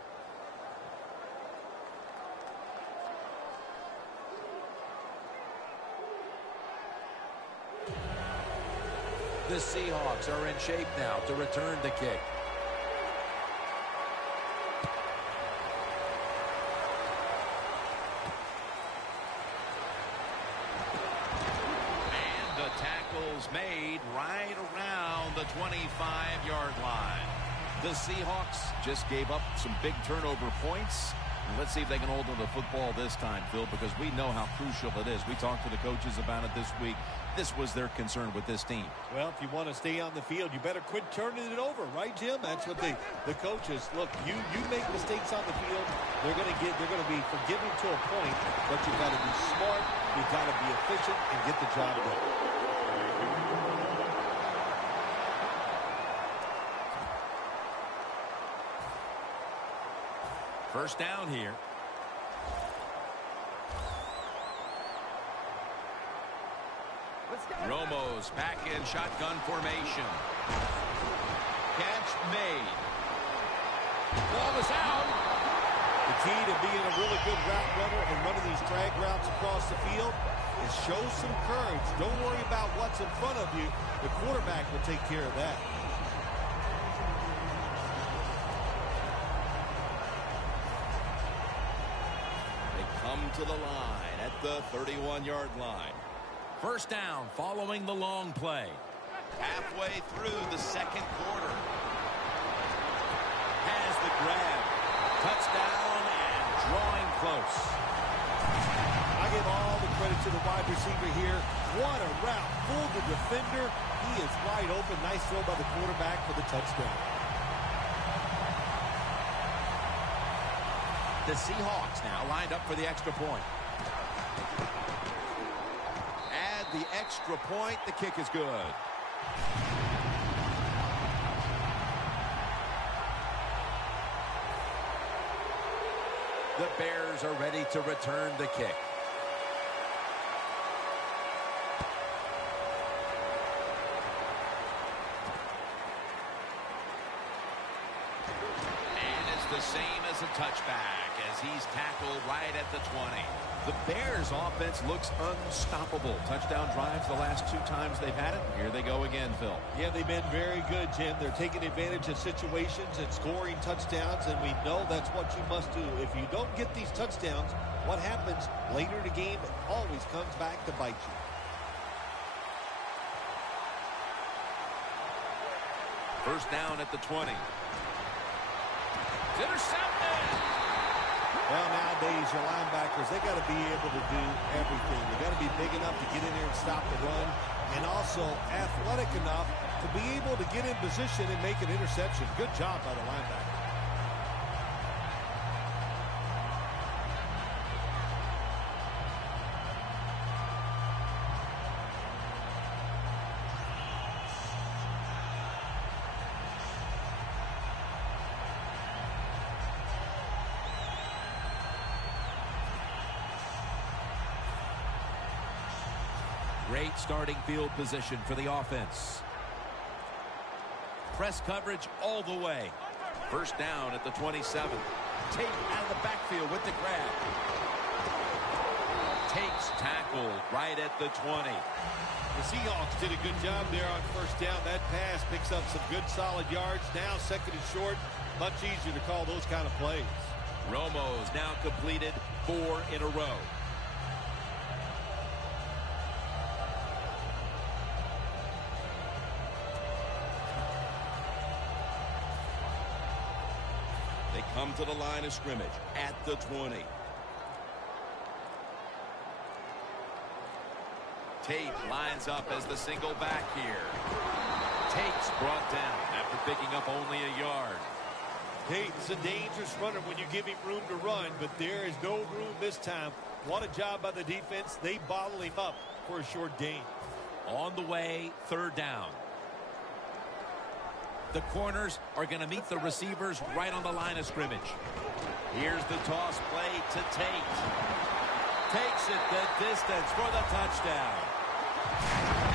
The Seahawks are in shape now to return the kick. And the tackle's made right around the 25-yard line. The Seahawks just gave up some big turnover points. And let's see if they can hold on to the football this time, Phil, because we know how crucial it is. We talked to the coaches about it this week. This was their concern with this team. Well, if you want to stay on the field, you better quit turning it over, right, Jim? That's what the coaches look. You make mistakes on the field, they're going to be forgiven to a point, but you've got to be smart, you've got to be efficient, and get the job done. First down here. Romo's back in shotgun formation. Catch made. Ball is out. The key to being a really good route runner and running these drag routes across the field is show some courage. Don't worry about what's in front of you. The quarterback will take care of that. To the line at the 31-yard line. First down following the long play. Halfway through the second quarter. Has the grab. Touchdown and drawing close. I give all the credit to the wide receiver here. What a route. Fooled the defender. He is wide open. Nice throw by the quarterback for the touchdown. The Seahawks now lined up for the extra point. Add the extra point. The kick is good. The Bears are ready to return the kick. And it's the same as a touchback as he's tackled right at the 20. The Bears offense looks unstoppable. Touchdown drives the last 2 times they've had it. Here they go again, Phil. Yeah, they've been very good, Jim. They're taking advantage of situations and scoring touchdowns, and we know that's what you must do. If you don't get these touchdowns, what happens later in the game, it always comes back to bite you. First down at the 20. It's intercepted. Well, nowadays, your linebackers, they got to be able to do everything. They got to be big enough to get in there and stop the run, and also athletic enough to be able to get in position and make an interception. Good job by the linebacker. Great starting field position for the offense. Press coverage all the way. First down at the 27. Tate out of the backfield with the grab. Tate's tackled right at the 20. The Seahawks did a good job there on first down. That pass picks up some good solid yards. Now second and short. Much easier to call those kind of plays. Romo's now completed 4 in a row. They come to the line of scrimmage at the 20. Tate lines up as the single back here. Tate's brought down after picking up only a yard. Tate's a dangerous runner when you give him room to run, but there is no room this time. What a job by the defense. They bottle him up for a short gain. On the way, third down. The corners are going to meet the receivers right on the line of scrimmage. Here's the toss play to Tate. Takes it the distance for the touchdown.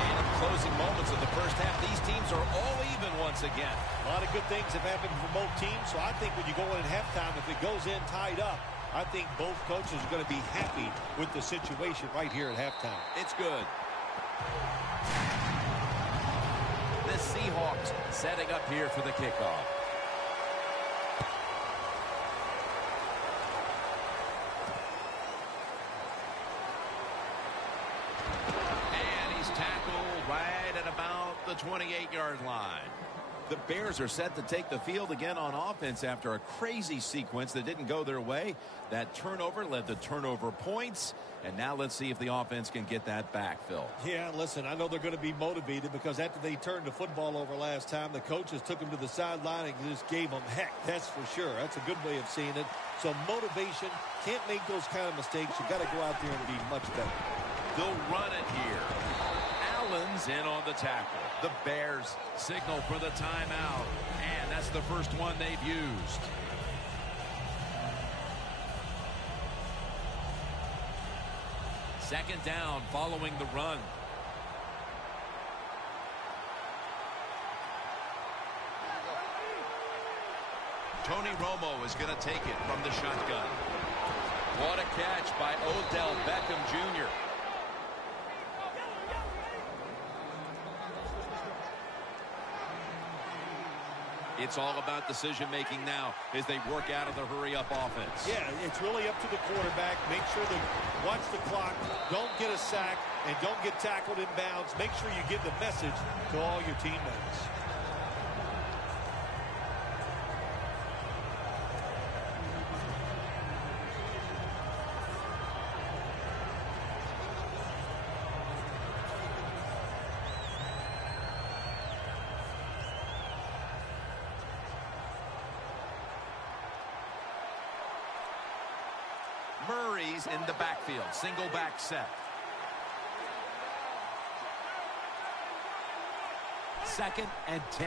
And in the closing moments of the first half, these teams are all even once again. A lot of good things have happened for both teams, so I think when you go in at halftime, if it goes in tied up, I think both coaches are going to be happy with the situation right here at halftime. It's good. The Seahawks setting up here for the kickoff. And he's tackled right at about the 28-yard line. The Bears are set to take the field again on offense after a crazy sequence that didn't go their way. That turnover led to turnover points. And now let's see if the offense can get that back, Phil. Yeah, listen, I know they're going to be motivated because after they turned the football over last time, the coaches took them to the sideline and just gave them heck. That's for sure. That's a good way of seeing it. So motivation, can't make those kind of mistakes. You got to go out there and be much better. They'll run it here. Allen's in on the tackle. The Bears signal for the timeout. And that's the first one they've used. Second down following the run. Tony Romo is going to take it from the shotgun. What a catch by Odell Beckham Jr. It's all about decision-making now as they work out of the hurry-up offense. Yeah, it's really up to the quarterback. Make sure to watch the clock. Don't get a sack and don't get tackled in bounds. Make sure you give the message to all your teammates. Murray's in the backfield. Single back set. Second and 10.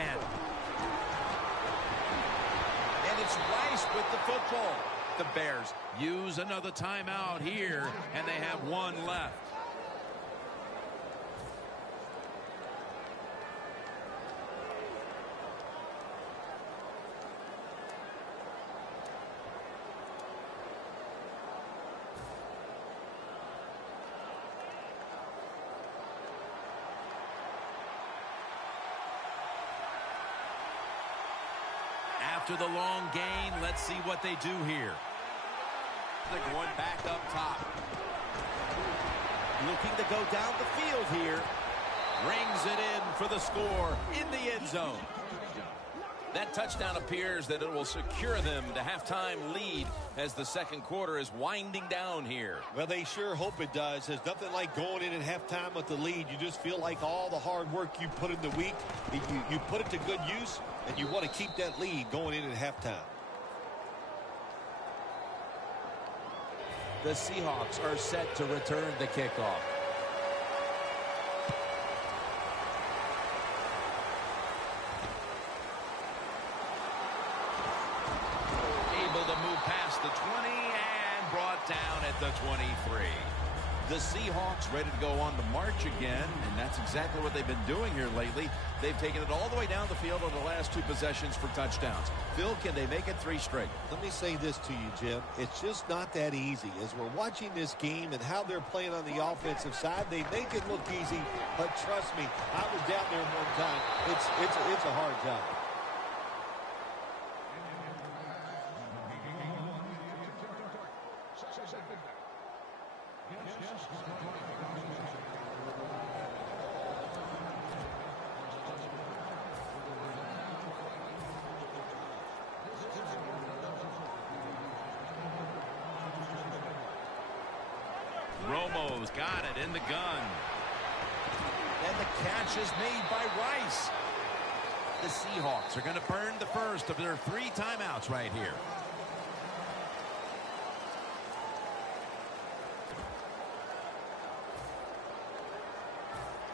And it's Rice with the football. The Bears use another timeout here, and they have one left. After the long gain, let's see what they do here. They're going back up top. Looking to go down the field here. Rings it in for the score in the end zone. That touchdown appears that it will secure them to halftime lead as the second quarter is winding down here. Well, they sure hope it does. There's nothing like going in at halftime with the lead. You just feel like all the hard work you put in the week, you put it to good use, and you want to keep that lead going in at halftime. The Seahawks are set to return the kickoff. Able to move past the 20 and brought down at the 23. The Seahawks ready to go on the march again, and that's exactly what they've been doing here lately. They've taken it all the way down the field on the last two possessions for touchdowns. Phil, can they make it 3 straight? Let me say this to you, Jim. It's just not that easy. As we're watching this game and how they're playing on the offensive side, they make it look easy, but trust me, I was down there one time. It's a hard job. Romo's got it in the gun. And the catch is made by Rice. The Seahawks are going to burn the first of their 3 timeouts right here.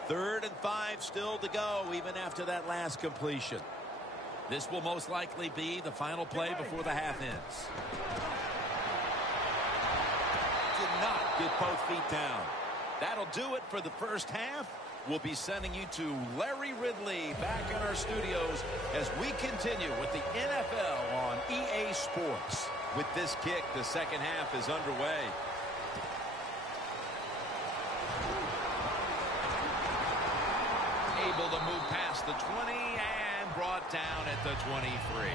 Third and 5 still to go, even after that last completion. This will most likely be the final play before the half ends. Did not get both feet down. That'll do it for the first half. We'll be sending you to Larry Ridley back in our studios as we continue with the NFL on EA Sports. With this kick, the second half is underway. Able to move past the 20 and brought down at the 23.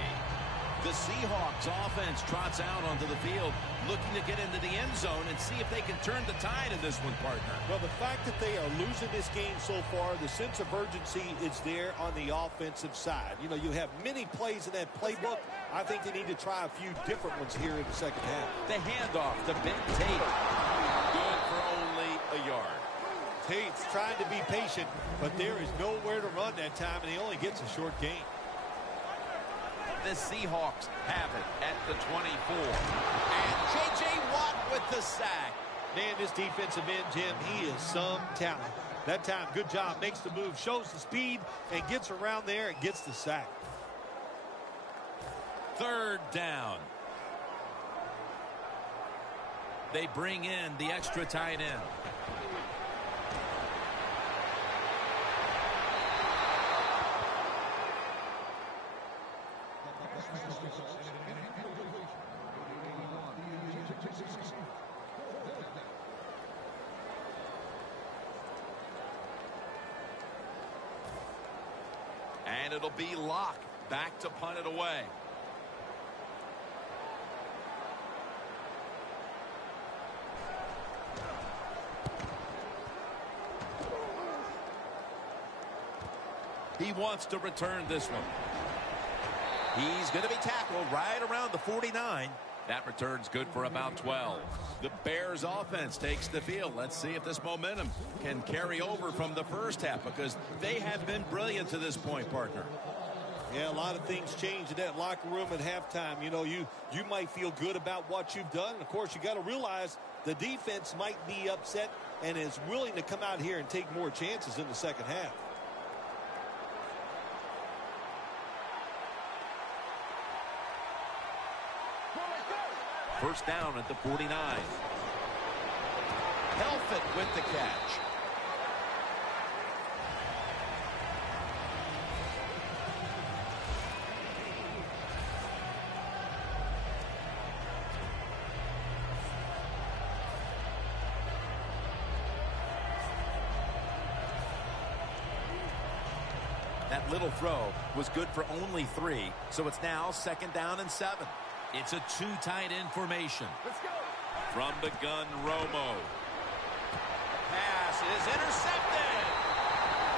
The Seahawks offense trots out onto the field, looking to get into the end zone and see if they can turn the tide in this one, partner. Well, the fact that they are losing this game so far, the sense of urgency is there on the offensive side. You know, you have many plays in that playbook. I think they need to try a few different ones here in the second half. The handoff to Ben Tate. Good for only a yard. Tate's trying to be patient, but there is nowhere to run that time, and he only gets a short gain. The Seahawks have it at the 24. And J.J. Watt with the sack. Man, this defensive end, Jim, he is some talent. That time, good job, makes the move, shows the speed, and gets around there and gets the sack. Third down. They bring in the extra tight end. And it'll be Locke back to punt it away. He wants to return this one. He's going to be tackled right around the 49. That return's good for about 12. The Bears offense takes the field. Let's see if this momentum can carry over from the first half, because they have been brilliant to this point, partner. Yeah, a lot of things change in that locker room at halftime. You know, you might feel good about what you've done. And, of course, you got to realize the defense might be upset and is willing to come out here and take more chances in the second half. First down at the 49. Helfet with the catch. That little throw was good for only 3, so it's now 2nd down and 7. It's a 2 tight end formation. Let's go. From the gun, Romo. Pass is intercepted.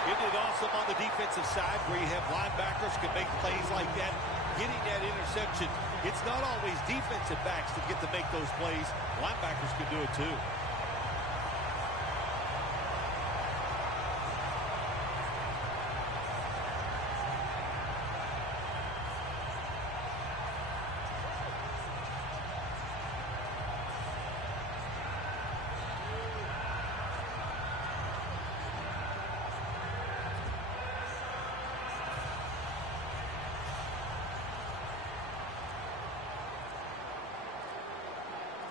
Isn't it awesome on the defensive side where you have linebackers can make plays like that, getting that interception? It's not always defensive backs that get to make those plays. Linebackers can do it too.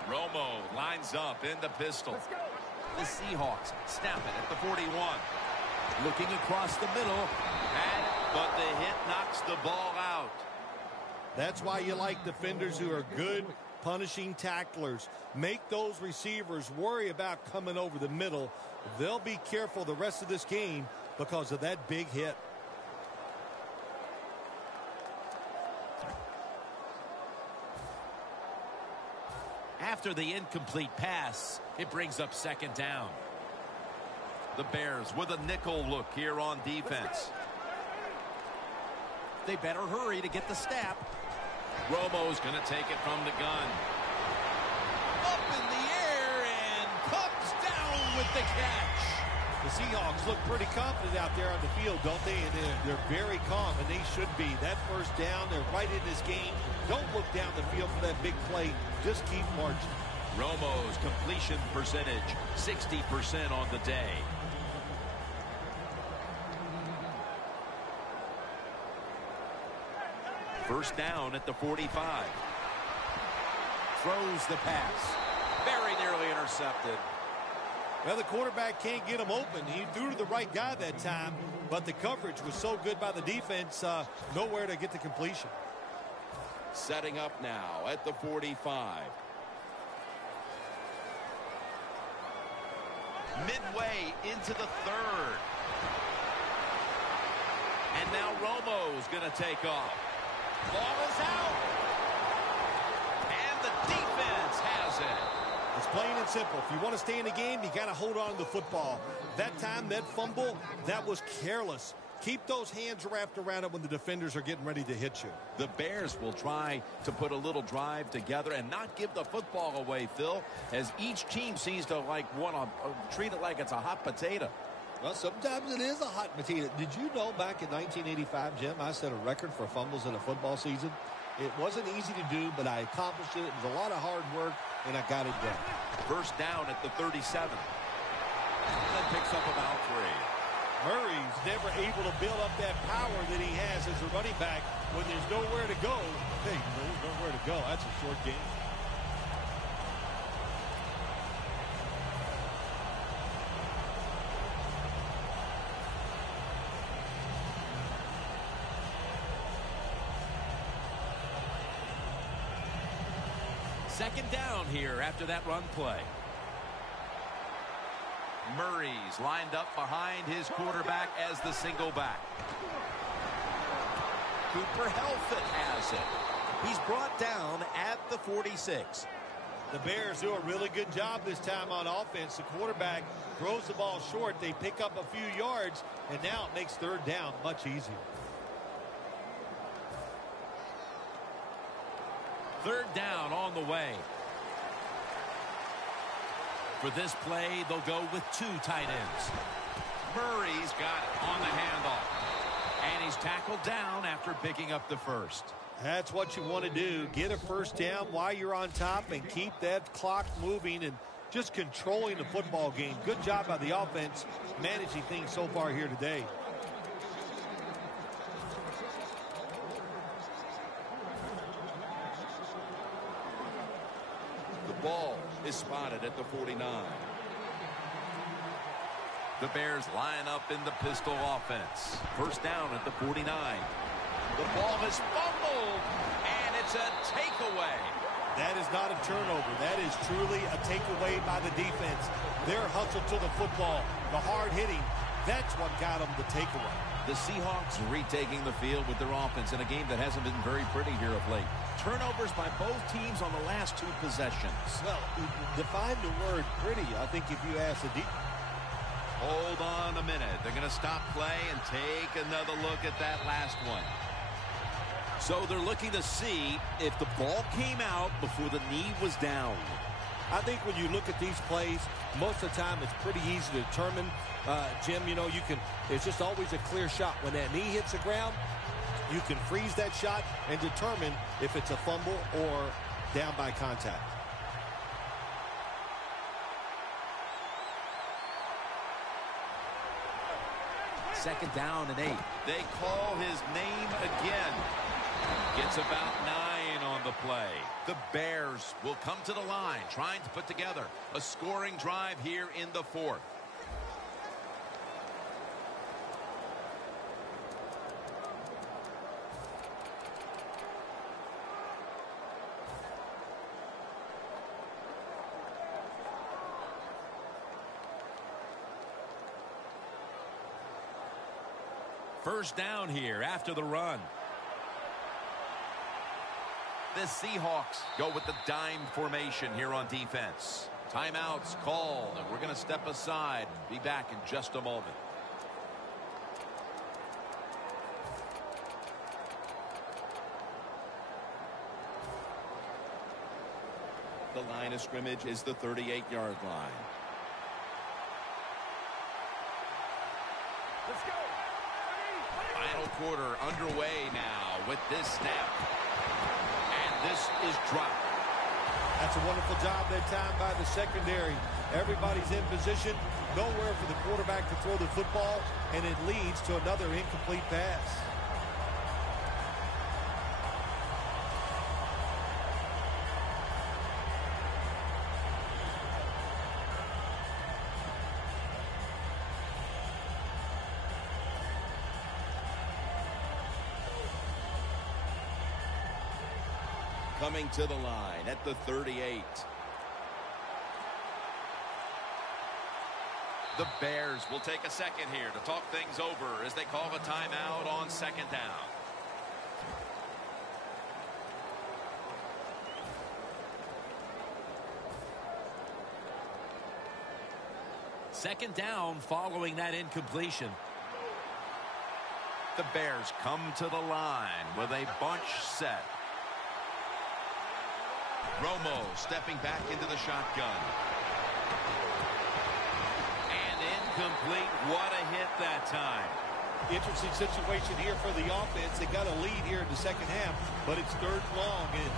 Romo lines up in the pistol. Let's go. The Seahawks snap it at the 41. Looking across the middle. But the hit knocks the ball out. That's why you like defenders who are good punishing tacklers. Make those receivers worry about coming over the middle. They'll be careful the rest of this game because of that big hit. After the incomplete pass, it brings up 2nd down. The Bears with a nickel look here on defense. They better hurry to get the snap. Romo's going to take it from the gun. Up in the air and comes down with the catch. The Seahawks look pretty confident out there on the field, don't they? And they're very calm, and they should be. That first down, they're right in this game. Don't look down the field for that big play. Just keep marching. Romo's completion percentage, 60% on the day. First down at the 45. Throws the pass. Very nearly intercepted. Well, the quarterback can't get him open. He threw to the right guy that time, but the coverage was so good by the defense, nowhere to get the completion. Setting up now at the 45. Midway into the 3rd. And now Romo's going to take off. Ball is out. And the defense has it. It's plain and simple. If you want to stay in the game, you got to hold on to the football. That time, that fumble, that was careless. Keep those hands wrapped around it when the defenders are getting ready to hit you. The Bears will try to put a little drive together and not give the football away, Phil, as each team seems to want to treat it like it's a hot potato. Well, sometimes it is a hot potato. Did you know back in 1985, Jim, I set a record for fumbles in a football season? It wasn't easy to do, but I accomplished it. It was a lot of hard work, and I got it done. First down at the 37. And picks up about 3. Murray's never able to build up that power that he has as a running back when there's nowhere to go. Hey, there's nowhere to go. That's a short game. Second down here after that run play. Murray's lined up behind his quarterback as the single back. Cooper Helfet has it. He's brought down at the 46. The Bears do a really good job this time on offense. The quarterback throws the ball short. They pick up a few yards, and now it makes third down much easier. Third down on the way. For this play, they'll go with 2 tight ends. Murray's got it on the handoff. And he's tackled down after picking up the first. That's what you want to do. Get a first down while you're on top and keep that clock moving and just controlling the football game. Good job by the offense managing things so far here today. The ball is spotted at the 49. The Bears line up in the pistol offense. First down at the 49. The ball is fumbled, and it's a takeaway. That is not a turnover. That is truly a takeaway by the defense. Their hustle to the football, the hard hitting, that's what got them the takeaway. The Seahawks retaking the field with their offense in a game that hasn't been very pretty here of late. Turnovers by both teams on the last two possessions. Well, define the word pretty, I think, if you ask the defense. Hold on a minute. They're going to stop play and take another look at that last one. So they're looking to see if the ball came out before the knee was down. I think when you look at these plays, most of the time it's pretty easy to determine, Jim, you know, it's just always a clear shot. When that knee hits the ground, you can freeze that shot and determine if it's a fumble or down by contact. Second down and 8. They call his name again. Gets about 9 on the play. The Bears will come to the line, trying to put together a scoring drive here in the fourth. First down here after the run. The Seahawks go with the dime formation here on defense. Timeouts called, and we're going to step aside and be back in just a moment. The line of scrimmage is the 38-yard line. Let's go. Final quarter underway now with this snap. And this is dropped. That's a wonderful job that time by the secondary. Everybody's in position. Nowhere for the quarterback to throw the football, and it leads to another incomplete pass. Coming to the line at the 38. The Bears will take a second here to talk things over as they call a timeout on second down. Second down following that incompletion. The Bears come to the line with a bunch set. Romo stepping back into the shotgun. And incomplete. What a hit that time. Interesting situation here for the offense. They got a lead here in the second half, but it's third and long. And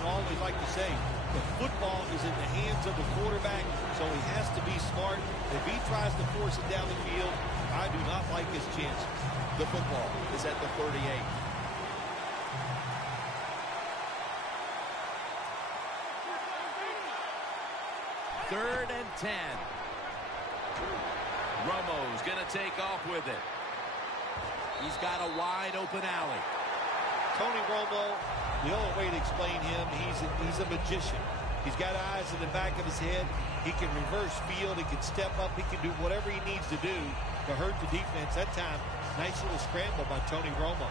I always like to say, the football is in the hands of the quarterback, so he has to be smart. If he tries to force it down the field, I do not like his chances. The football is at the 38. Third and 10. Romo's going to take off with it. He's got a wide open alley. Tony Romo, the only way to explain him, he's a magician. He's got eyes in the back of his head. He can reverse field. He can step up. He can do whatever he needs to do to hurt the defense. That time, nice little scramble by Tony Romo.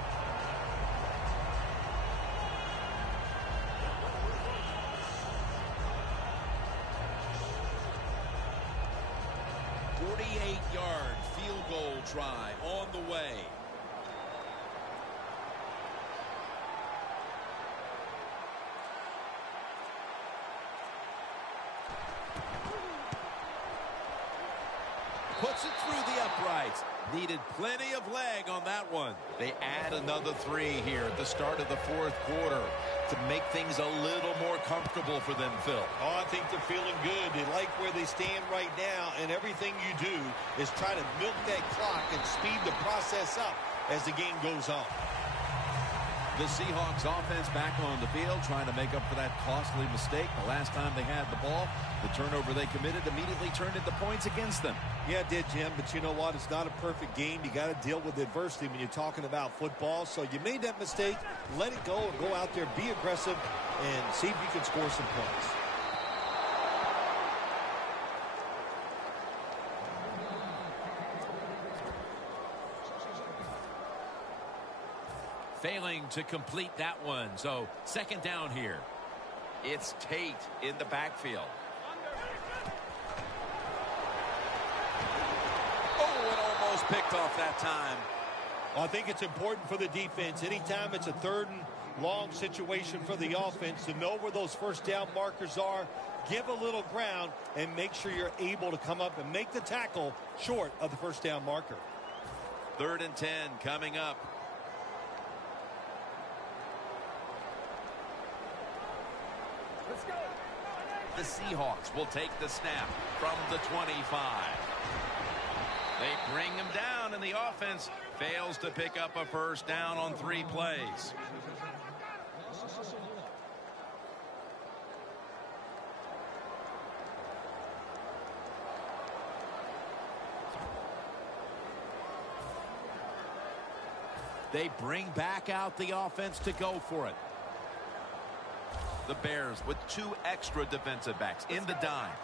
Yard field goal try on the way. puts it through the uprights. Needed plenty of leg on that one. They add another 3 here at the start of the 4th quarter to make things a little more comfortable for them, Phil. Oh, I think they're feeling good. They like where they stand right now, and everything you do is try to milk that clock and speed the process up as the game goes on. The Seahawks offense back on the field trying to make up for that costly mistake. The last time they had the ball, the turnover they committed immediately turned into points against them. Yeah, it did, Jim, but you know what? It's not a perfect game. You got to deal with adversity when you're talking about football. So you made that mistake, let it go, and go out there, be aggressive, and see if you can score some points. Failing to complete that one, so 2nd down here. It's Tate in the backfield. Oh, it almost picked off that time. Well, I think it's important for the defense. Anytime it's a 3rd and long situation for the offense to know where those 1st down markers are, give a little ground, and make sure you're able to come up and make the tackle short of the 1st down marker. 3rd and 10 coming up. Let's go. The Seahawks will take the snap from the 25. They bring him down, and the offense fails to pick up a 1st down on 3 plays. They bring back out the offense to go for it. The Bears with 2 extra defensive backs in the dime.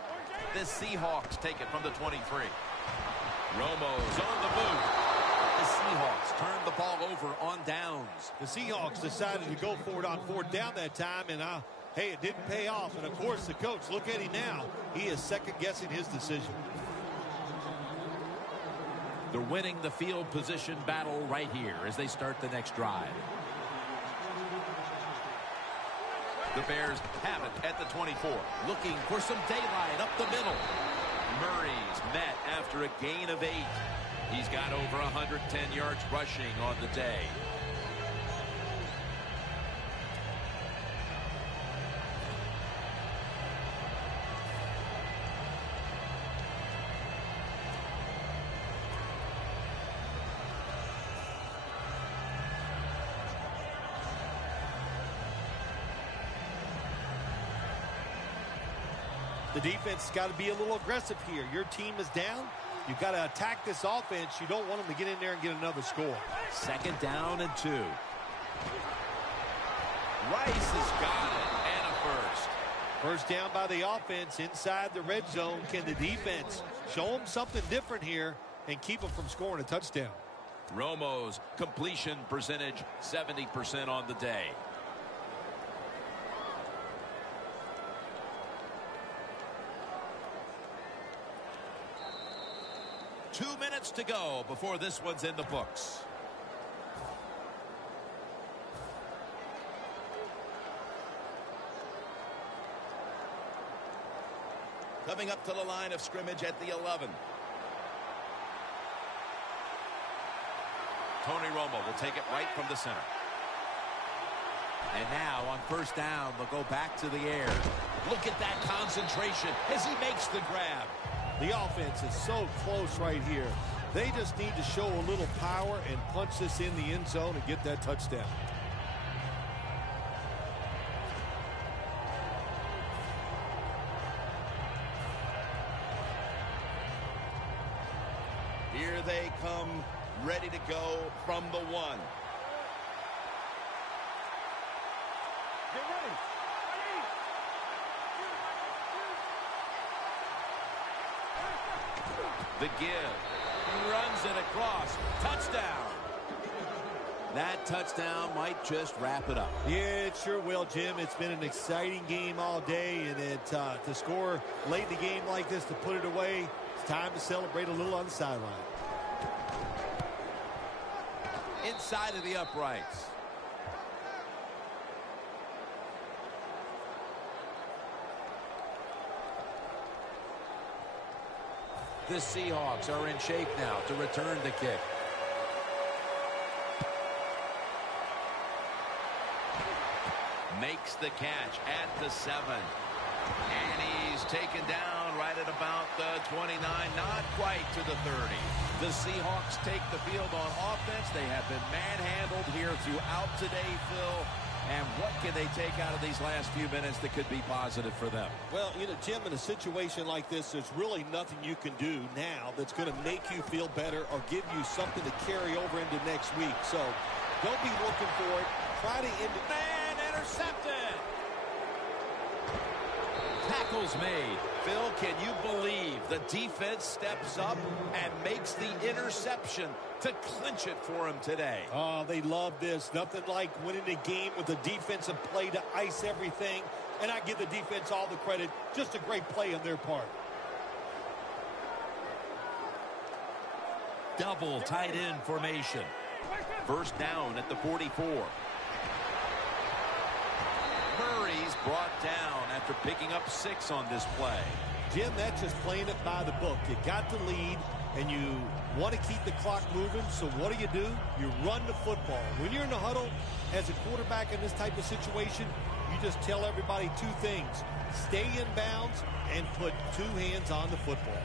The Seahawks take it from the 23. Romo's on the move. The Seahawks turn the ball over on downs. The Seahawks decided to go for it on 4th down that time, and hey, it didn't pay off. And, of course, the coach, look at him now. He is second-guessing his decision. They're winning the field position battle right here as they start the next drive. The Bears have it at the 24. Looking for some daylight up the middle. Murray's met after a gain of 8. He's got over 110 yards rushing on the day. The defense has got to be a little aggressive here. Your team is down. You've got to attack this offense. You don't want them to get in there and get another score. 2nd down and 2. Rice has got it, and a 1st. 1st down by the offense inside the red zone. Can the defense show them something different here and keep them from scoring a touchdown? Romo's completion percentage 70% on the day. Two minutes to go before this one's in the books. Coming up to the line of scrimmage at the 11. Tony Romo will take it right from the center. And now on 1st down, they'll go back to the air. Look at that concentration as he makes the grab. The offense is so close right here. They just need to show a little power and punch this in the end zone and get that touchdown. Here they come, ready to go from the 1. Get ready. The give. Runs it across. Touchdown. That touchdown might just wrap it up. Yeah, it sure will, Jim. It's been an exciting game all day, and to score late in the game like this, to put it away, it's time to celebrate a little on the sideline. Inside of the uprights. The Seahawks are in shape now to return the kick. Makes the catch at the 7. And he's taken down right at about the 29, not quite to the 30. The Seahawks take the field on offense. They have been manhandled here throughout today, Phil. And what can they take out of these last few minutes that could be positive for them? Well, you know, Jim, in a situation like this, there's really nothing you can do now that's going to make you feel better or give you something to carry over into next week. So don't be looking for it. Try to end it. Man, intercepted. Tackles made. Phil, can you believe the defense steps up and makes the interception to clinch it for him today? Oh, they love this. Nothing like winning a game with a defensive play to ice everything. And I give the defense all the credit. Just a great play on their part. Double tight end formation. First down at the 44. Murray's brought down after picking up 6 on this play. Jim, that's just playing it by the book. You got the lead, and you want to keep the clock moving, so what do? You run the football. When you're in the huddle, as a quarterback in this type of situation, you just tell everybody 2 things. Stay in bounds and put 2 hands on the football.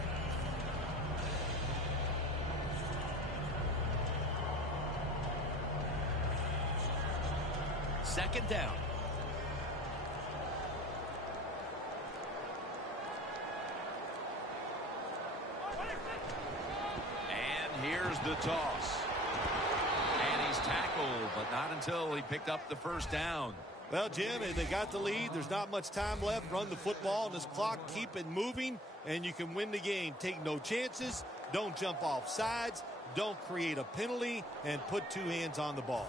Second down. Here's the toss. And he's tackled, but not until he picked up the first down. Well, Jim, they got the lead. There's not much time left. Run the football on this clock. Keep it moving, and you can win the game. Take no chances. Don't jump off sides. Don't create a penalty, and put 2 hands on the ball.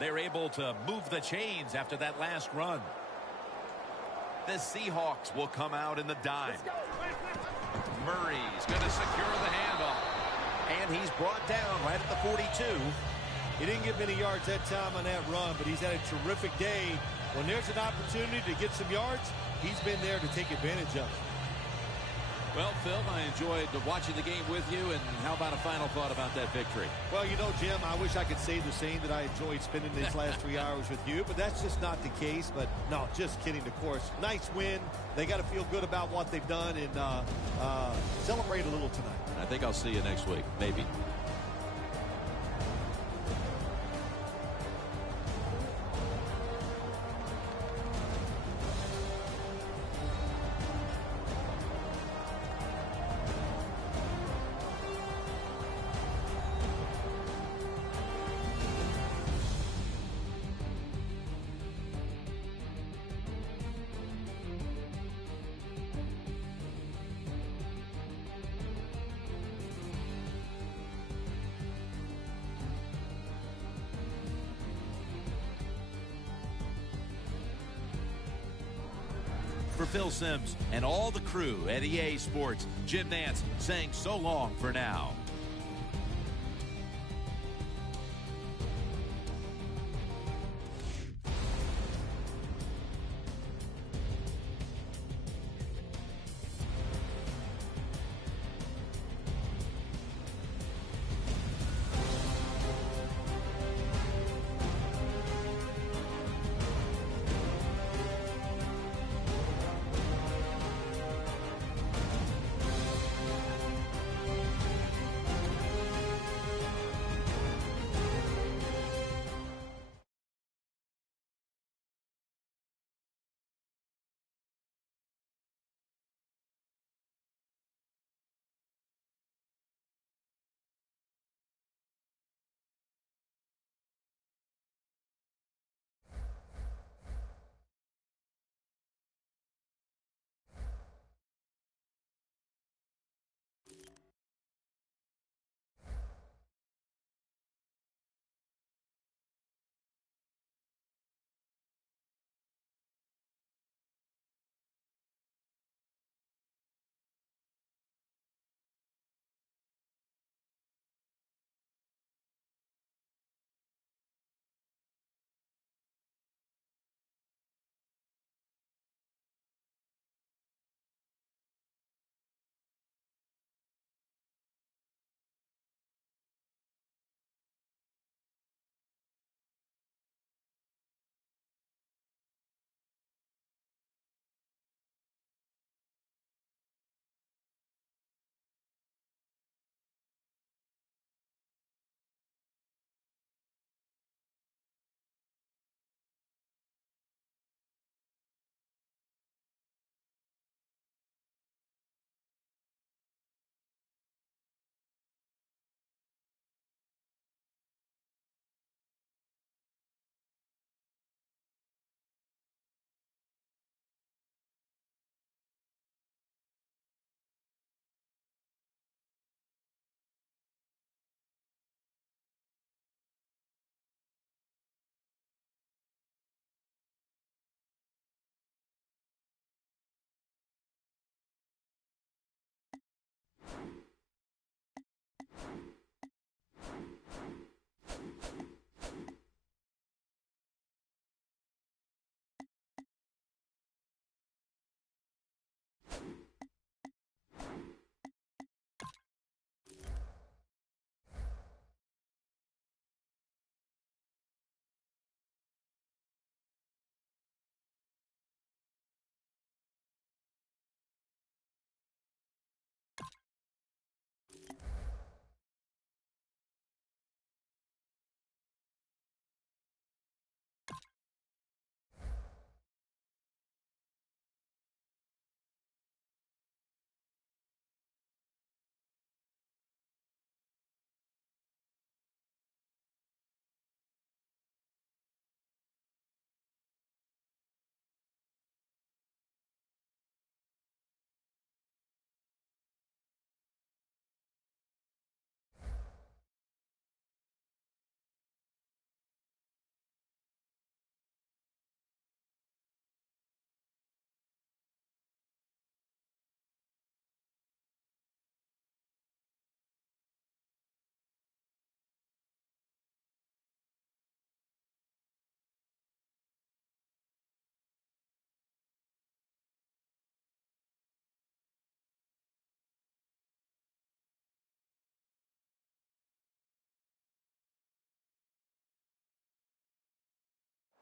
They're able to move the chains after that last run. The Seahawks will come out in the dime. Murray's going to secure the handoff. And he's brought down right at the 42. He didn't get many yards that time on that run, but he's had a terrific day. When there's an opportunity to get some yards, he's been there to take advantage of it. Well, Phil, I enjoyed watching the game with you, and how about a final thought about that victory? Well, you know, Jim, I wish I could say the same, that I enjoyed spending these last 3 hours with you, but that's just not the case. But, no, just kidding, of course. Nice win. They got to feel good about what they've done and celebrate a little tonight. I think I'll see you next week, maybe. For Phil Simms and all the crew at EA Sports, Jim Nantz saying so long for now.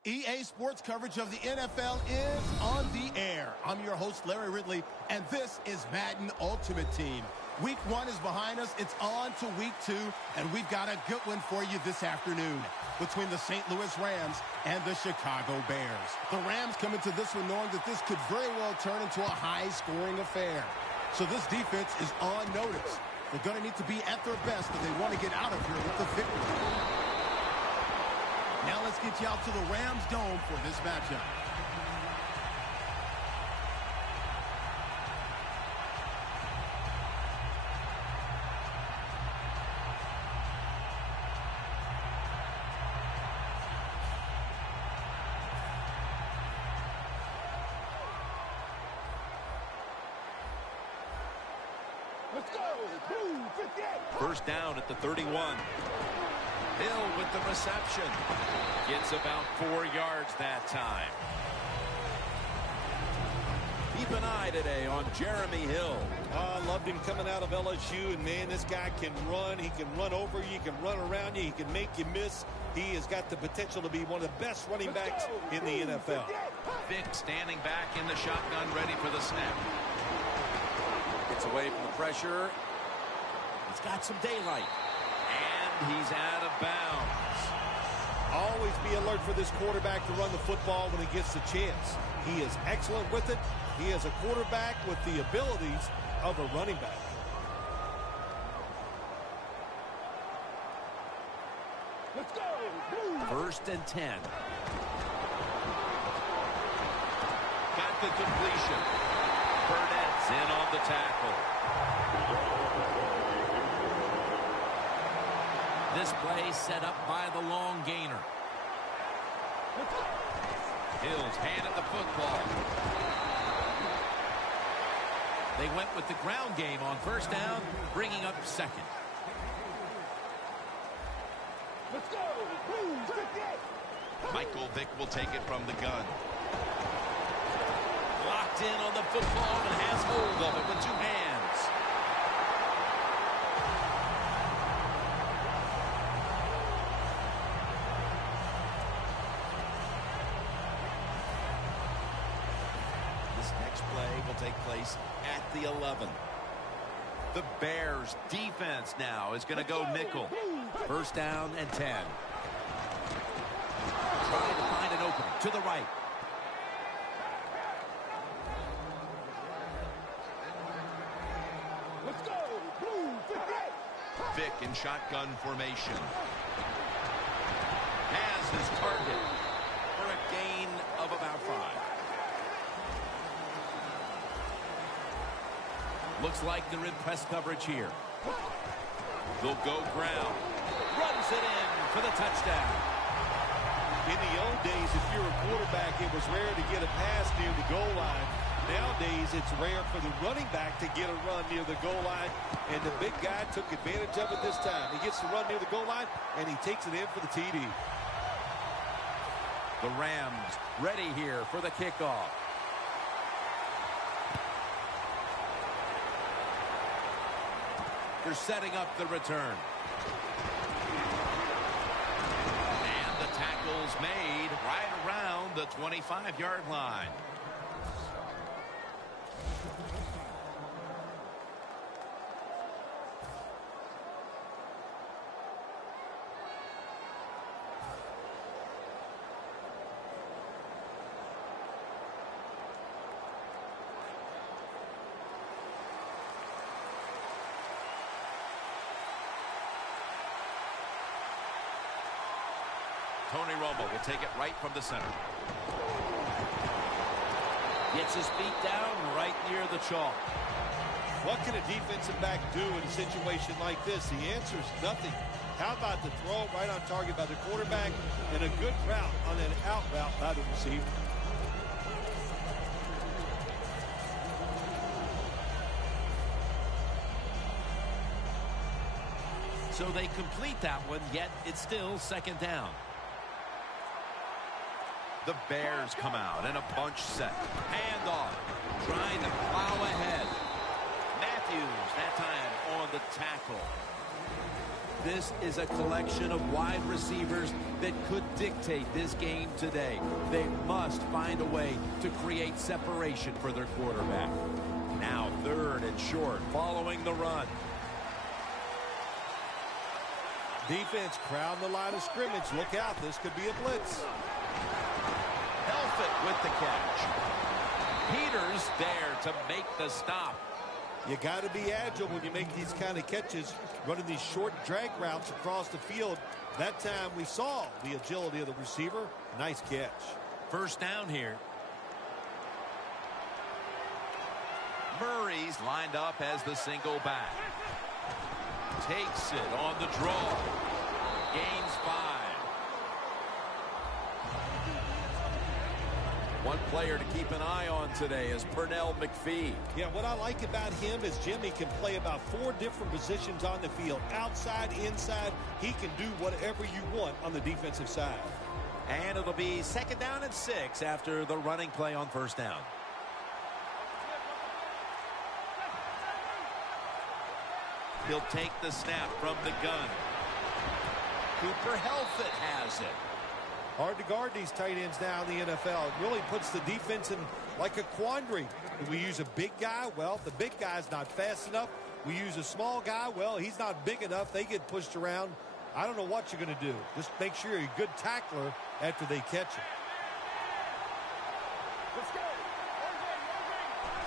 EA Sports coverage of the NFL is on the air. I'm your host, Larry Ridley, and this is Madden Ultimate Team. Week 1 is behind us. It's on to Week 2, and we've got a good one for you this afternoon between the St. Louis Rams and the Chicago Bears. The Rams come into this one knowing that this could very well turn into a high-scoring affair. So this defense is on notice. They're going to need to be at their best if they want to get out of here with the victory. Now let's get you out to the Rams Dome for this matchup. Let's go! Boom! 58! First down at the 31. Hill with the reception. Gets about 4 yards that time. Keep an eye today on Jeremy Hill. I loved him coming out of LSU, and man, this guy can run. He can run over you. He can run around you. He can make you miss. He has got the potential to be one of the best running backs in the NFL. Vick standing back in the shotgun, ready for the snap. Gets away from the pressure. He's got some daylight. And he's out of bounds. Always be alert for this quarterback to run the football when he gets the chance. He is excellent with it. He is a quarterback with the abilities of a running back. Let's go! Boom! First and 10. Got the completion. Burnett's in on the tackle. This play set up by the long gainer. Hills handed the football. They went with the ground game on first down, bringing up second. Let's go! Boom! 58! Michael Vick will take it from the gun. Locked in on the football and has hold of it with 2 hands. Take place at the 11. The Bears defense now is going to go nickel. First down and 10. Trying to find an opening to the right. Let's go! Boom! 58! Vick in shotgun formation. Has his target for a gain of about 5. Looks like they're in press coverage here. They'll go ground. Runs it in for the touchdown. In the old days, if you're a quarterback, it was rare to get a pass near the goal line. Nowadays, it's rare for the running back to get a run near the goal line, and the big guy took advantage of it this time. He gets to run near the goal line, and he takes it in for the TD. The Rams ready here for the kickoff. They're setting up the return. And the tackle's made right around the 25-yard line. Tony Romo will take it right from the center. Gets his feet down right near the chalk. What can a defensive back do in a situation like this? The answer is nothing. How about the throw right on target by the quarterback and a good route on an out route by the receiver? So they complete that one, yet it's still second down. The Bears come out in a bunch set. Handoff. Trying to plow ahead. Matthews that time on the tackle. This is a collection of wide receivers that could dictate this game today. They must find a way to create separation for their quarterback. Now 3rd and short following the run. Defense crowding the line of scrimmage. Look out, this could be a blitz. Helfet with the catch. Peters there to make the stop. You got to be agile when you make these kind of catches, running these short drag routes across the field. That time we saw the agility of the receiver. Nice catch. 1st down here. Murray's lined up as the single back. Takes it on the draw. Gains 5. One player to keep an eye on today is Pernell McPhee. Yeah, what I like about him is Jimmy can play about 4 different positions on the field. Outside, inside, he can do whatever you want on the defensive side. And it'll be 2nd down and 6 after the running play on 1st down. He'll take the snap from the gun. Cooper Helfet has it. Hard to guard these tight ends now in the NFL. It really puts the defense in like a quandary. Do we use a big guy? Well, the big guy's not fast enough. We use a small guy. Well, he's not big enough. They get pushed around. I don't know what you're going to do. Just make sure you're a good tackler after they catch it. Let's go.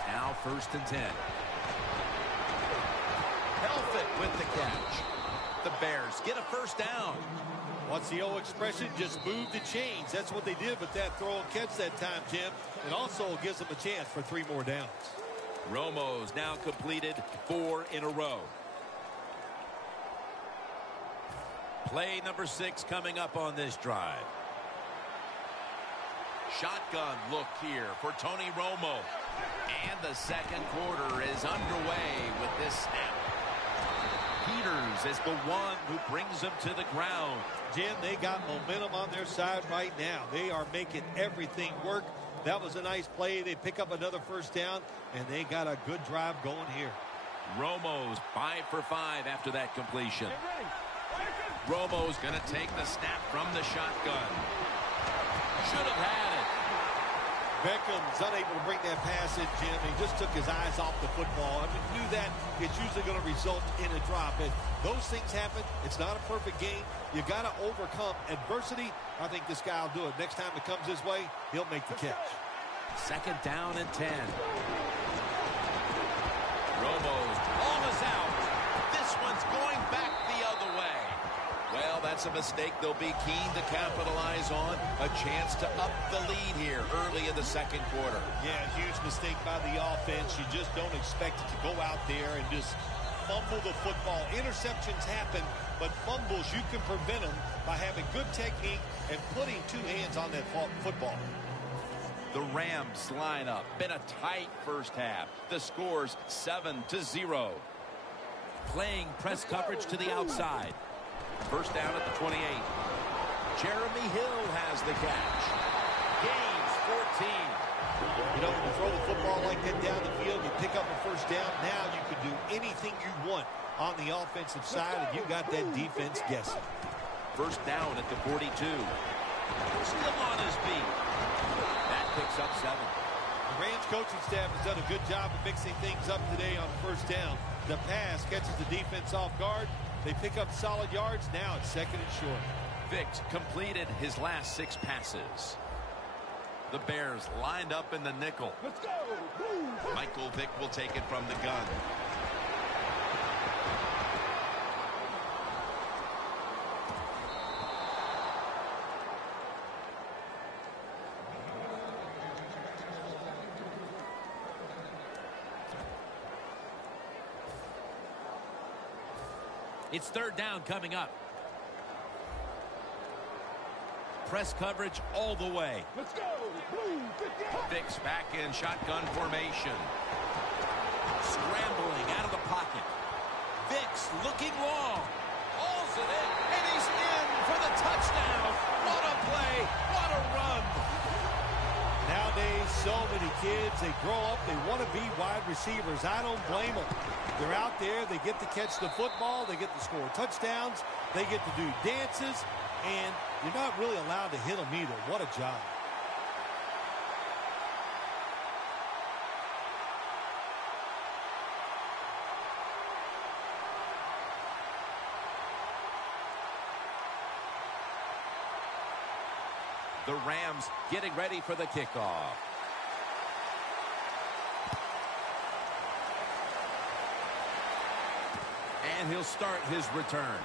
Now 1st and 10. Helfet with the catch. The Bears get a 1st down. What's the old expression? Just move the chains. That's what they did with that throw and catch that time, Jim. It also gives them a chance for 3 more downs. Romo's now completed 4 in a row. Play number 6 coming up on this drive. Shotgun look here for Tony Romo. And the 2nd quarter is underway with this snap. Peters is the one who brings him to the ground. Jim, they got momentum on their side right now. They are making everything work. That was a nice play. They pick up another 1st down, and they got a good drive going here. Romo's 5 for 5 after that completion. Romo's going to take the snap from the shotgun. Should have had it. Beckham's unable to bring that pass in, Jim. He just took his eyes off the football. I mean, do that, it's usually going to result in a drop. And those things happen. It's not a perfect game. You got to overcome adversity. I think this guy will do it. Next time it comes his way, he'll make the catch. 2nd down and 10. Romo's ball is out. This one's going back the other way. Well, that's a mistake they'll be keen to capitalize on. A chance to up the lead here early in the 2nd quarter. Yeah, huge mistake by the offense. You just don't expect it to go out there and just fumble the football. Interceptions happen, but fumbles, you can prevent them by having good technique and putting 2 hands on that football. The Rams line up. Been a tight 1st half. The score's 7-0. Playing press coverage to the outside. 1st down at the 28. Jeremy Hill has the catch. Gains 14. You know, when you throw the football like that down the field, you pick up a 1st down. Now you can do anything you want on the offensive side, and you got that defense guessing. 1st down at the 42. Still on his feet. That picks up 7. The Rams coaching staff has done a good job of mixing things up today on 1st down. The pass catches the defense off guard. They pick up solid yards. Now it's 2nd and short. Vick completed his last 6 passes. The Bears lined up in the nickel. Let's go. Blue. Michael Vick will take it from the gun. It's 3rd down coming up. Press coverage all the way. Let's go. Blue. 58. Vick's back in shotgun formation. Scrambling out of the pocket. Vick's looking long. Hauls it in, and he's in for the touchdown. What a play. What a run. Nowadays, so many kids, they grow up, they want to be wide receivers. I don't blame them. They're out there, they get to catch the football, they get to score touchdowns, they get to do dances, and you're not really allowed to hit them either. What a job. The Rams getting ready for the kickoff. And he'll start his return.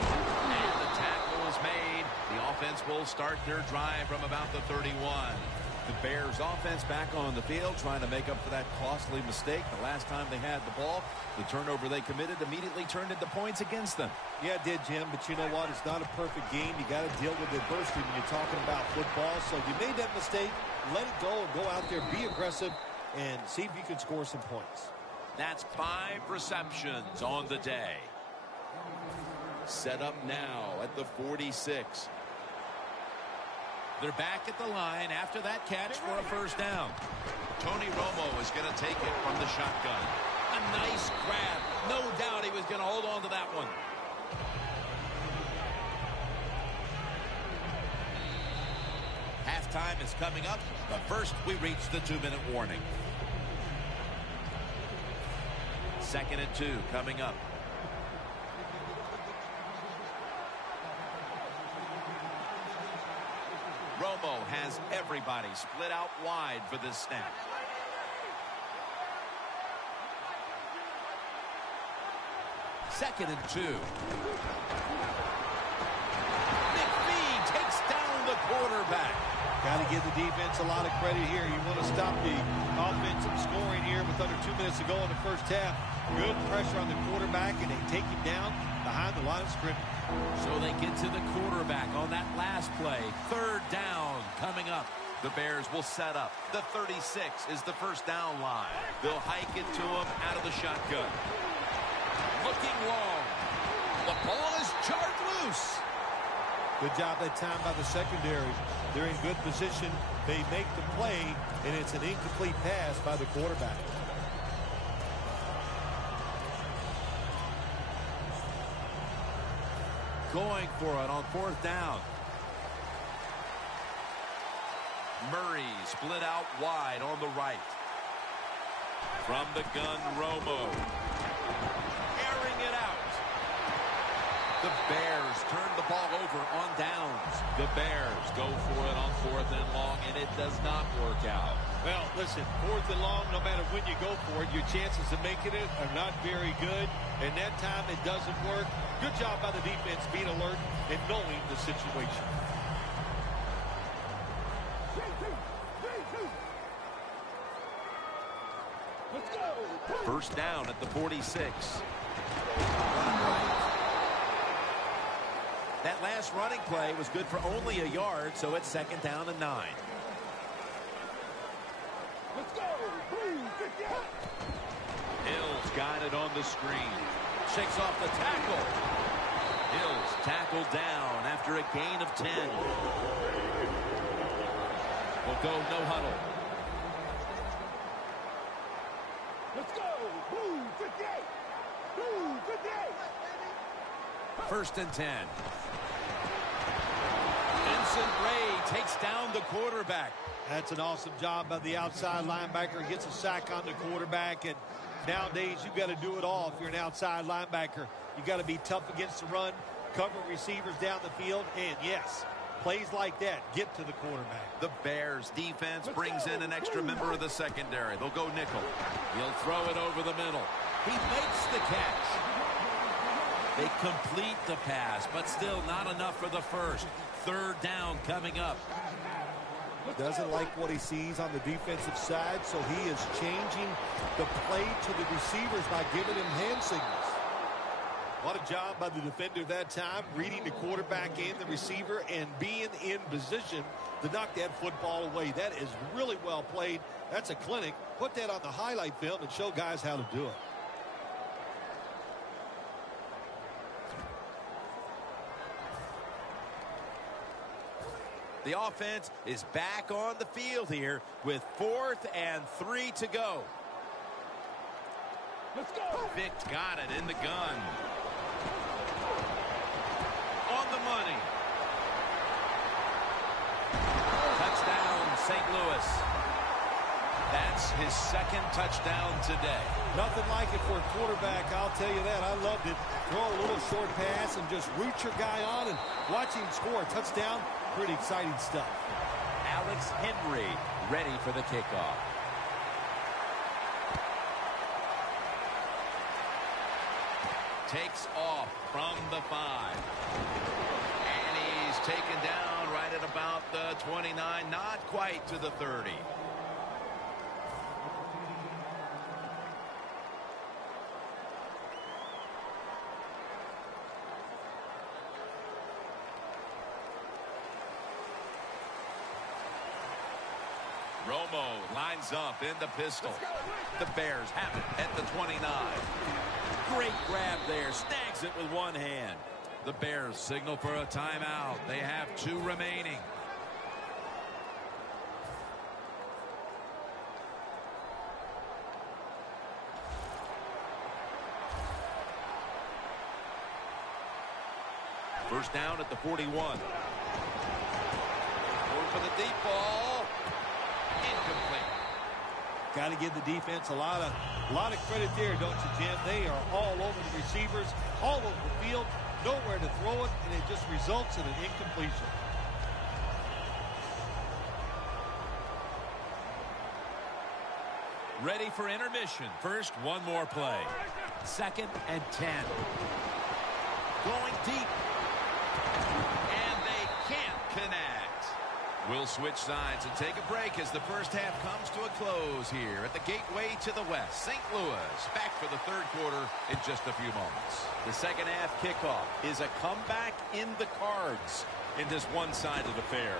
And the tackle is made. The offense will start their drive from about the 31. The Bears offense back on the field trying to make up for that costly mistake. The last time they had the ball, the turnover they committed immediately turned into points against them. Yeah, it did, Jim, but you know what? It's not a perfect game. You got to deal with adversity when you're talking about football. So you made that mistake, let it go, and go out there, be aggressive, and see if you can score some points. That's 5 receptions on the day. Set up now at the 46. They're back at the line after that catch for a first down. Tony Romo is going to take it from the shotgun. A nice grab. No doubt he was going to hold on to that one. Halftime is coming up, but first we reach the 2-minute warning. 2nd and 2 coming up. Romo has everybody split out wide for this snap. Second and 2. McPhee takes down the quarterback. Got to give the defense a lot of credit here. You want to stop the offensive scoring here with under 2 minutes to go in the first half. Good pressure on the quarterback, and they take him down behind the line of scrimmage. So they get to the quarterback on that last play. 3rd down coming up. The Bears will set up. The 36 is the first down line. They'll hike it to him out of the shotgun. Looking long. The ball is charged loose. Good job that time by the secondary. They're in good position. They make the play, and it's an incomplete pass by the quarterback. Going for it on 4th down. Murray split out wide on the right. From the gun, Romo. Airing it out. The Bears turn the ball over on downs. The Bears go for it on 4th and long, and it does not work out. Well, listen, 4th and long, no matter when you go for it, your chances of making it are not very good. And that time it doesn't work. Good job by the defense being alert and knowing the situation. Let's go. First down at the 46. That last running play was good for only a yard, so it's 2nd down and 9. Let's go. Blue, good job. Hills got it on the screen. Shakes off the tackle. Hills tackled down after a gain of 10. Will go no huddle. Let's go. Blue, 58. Blue, 58. 1st and 10. Vincent Ray takes down the quarterback. That's an awesome job by the outside linebacker. He gets a sack on the quarterback, and nowadays you've got to do it all if you're an outside linebacker. You've got to be tough against the run, cover receivers down the field, and yes, plays like that get to the quarterback. The Bears defense brings in an extra member of the secondary. They'll go nickel. He'll throw it over the middle. He makes the catch. They complete the pass, but still not enough for the first. 3rd down coming up. Doesn't like what he sees on the defensive side, so he is changing the play to the receivers by giving him hand signals. What a job by the defender that time, reading the quarterback and the receiver and being in position to knock that football away. That is really well played. That's a clinic. Put that on the highlight film and show guys how to do it. The offense is back on the field here with 4th and 3 to go. Let's go. Vick got it in the gun. On the money. Touchdown, St. Louis. That's his 2nd touchdown today. Nothing like it for a quarterback, I'll tell you that. I loved it. Throw a little short pass and just root your guy on and watch him score a touchdown. Pretty exciting stuff. Alex Henry ready for the kickoff. Takes off from the 5. And he's taken down right at about the 29, not quite to the 30. Romo lines up in the pistol. The Bears have it at the 29. Great grab there. Snags it with one hand. The Bears signal for a timeout. They have 2 remaining. First down at the 41. Going for the deep ball. Incomplete. Got to give the defense a lot of credit there, don't you, Jim? They are all over the receivers, all over the field, nowhere to throw it, and it just results in an incompletion. Ready for intermission. First, one more play. 2nd and 10. Going deep. And they can't connect. We'll switch sides and take a break as the first half comes to a close here at the gateway to the west. St. Louis back for the 3rd quarter in just a few moments. The second half kickoff is a comeback in the cards in this one-sided affair.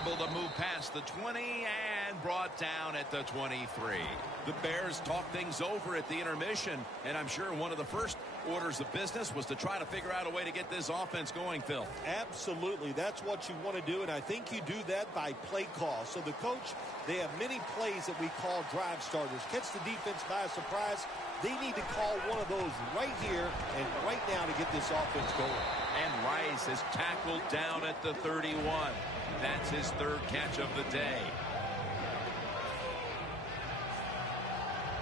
Able to move past the 20 and brought down at the 23. The Bears talk things over at the intermission, and I'm sure one of the first orders of business was to try to figure out a way to get this offense going, Phil. Absolutely. That's what you want to do, and I think you do that by play call. So the coach, they have many plays that we call drive starters. Catch the defense by surprise. They need to call one of those right here and right now to get this offense going. And Rice is tackled down at the 31. That's his 3rd catch of the day.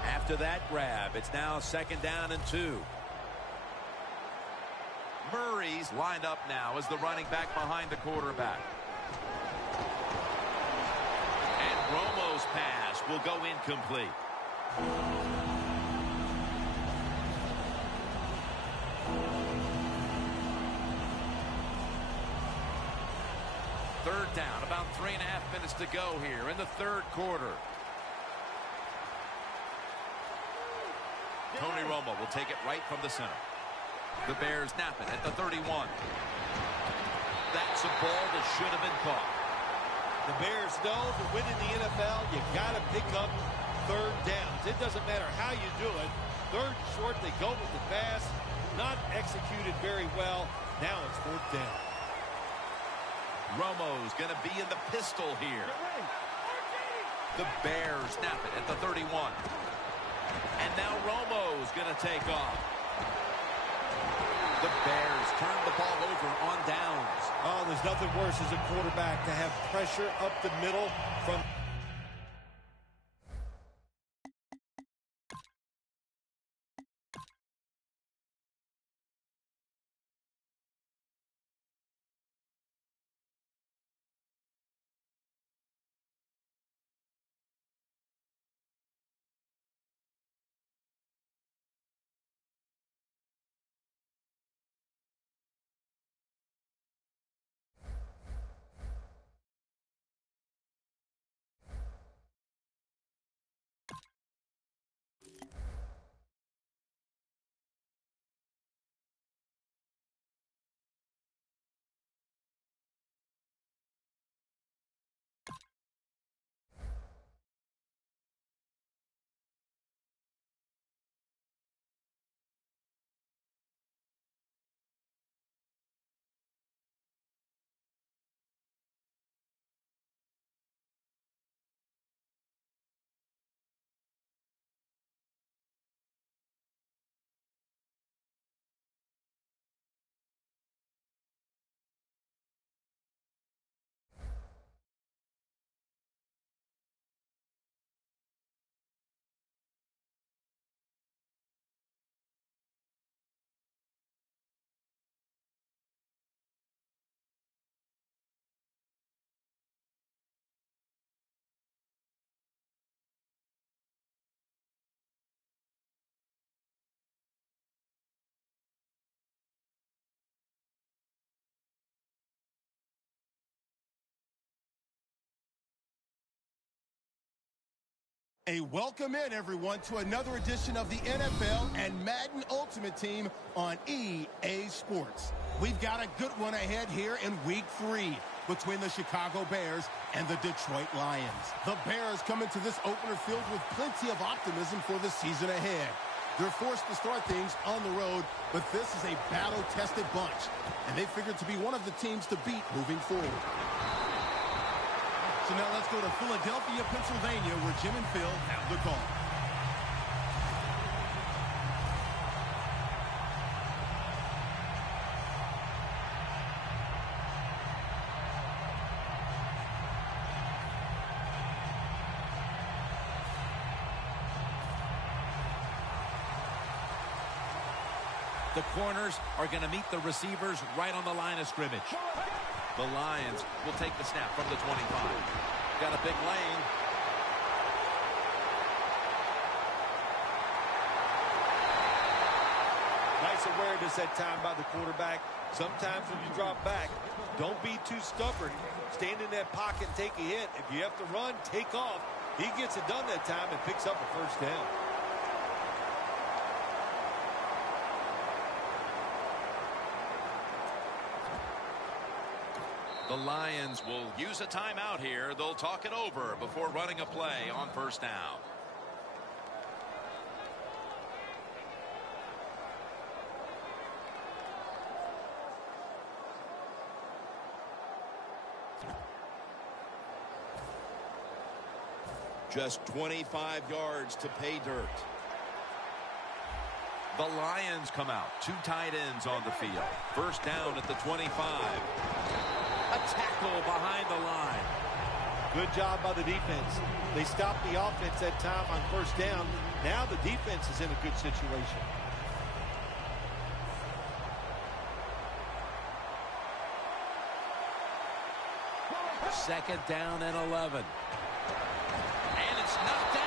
After that grab, it's now 2nd down and 2. Murray's lined up now as the running back behind the quarterback. And Romo's pass will go incomplete. Third down, about 3.5 minutes to go here in the 3rd quarter. Tony Romo will take it right from the center. The Bears snap it at the 31. That's a ball that should have been caught. The Bears know to win in the NFL, you got to pick up 3rd downs. It doesn't matter how you do it. 3rd short, they go with the pass. Not executed very well. Now it's 4th down. Romo's going to be in the pistol here. The Bears snap it at the 31. And now Romo's going to take off. The Bears turn the ball over on downs. Oh, there's nothing worse as a quarterback to have pressure up the middle from A welcome in, everyone, to another edition of the NFL and Madden Ultimate Team on EA Sports. We've got a good one ahead here in Week 3 between the Chicago Bears and the Detroit Lions. The Bears come into this opener filled with plenty of optimism for the season ahead. They're forced to start things on the road, but this is a battle-tested bunch, and they figure to be one of the teams to beat moving forward. So now let's go to Philadelphia, Pennsylvania, where Jim and Phil have the call. The corners are going to meet the receivers right on the line of scrimmage. The Lions will take the snap from the 25. Got a big lane. Nice awareness that time by the quarterback. Sometimes when you drop back, don't be too stubborn. Stand in that pocket and take a hit. If you have to run, take off. He gets it done that time and picks up a first down. The Lions will use a timeout here. They'll talk it over before running a play on first down. Just 25 yards to pay dirt. The Lions come out. 2 tight ends on the field. First down at the 25. A tackle behind the line. Good job by the defense. They stopped the offense that time on first down. Now the defense is in a good situation. Second down and 11. And it's knocked down.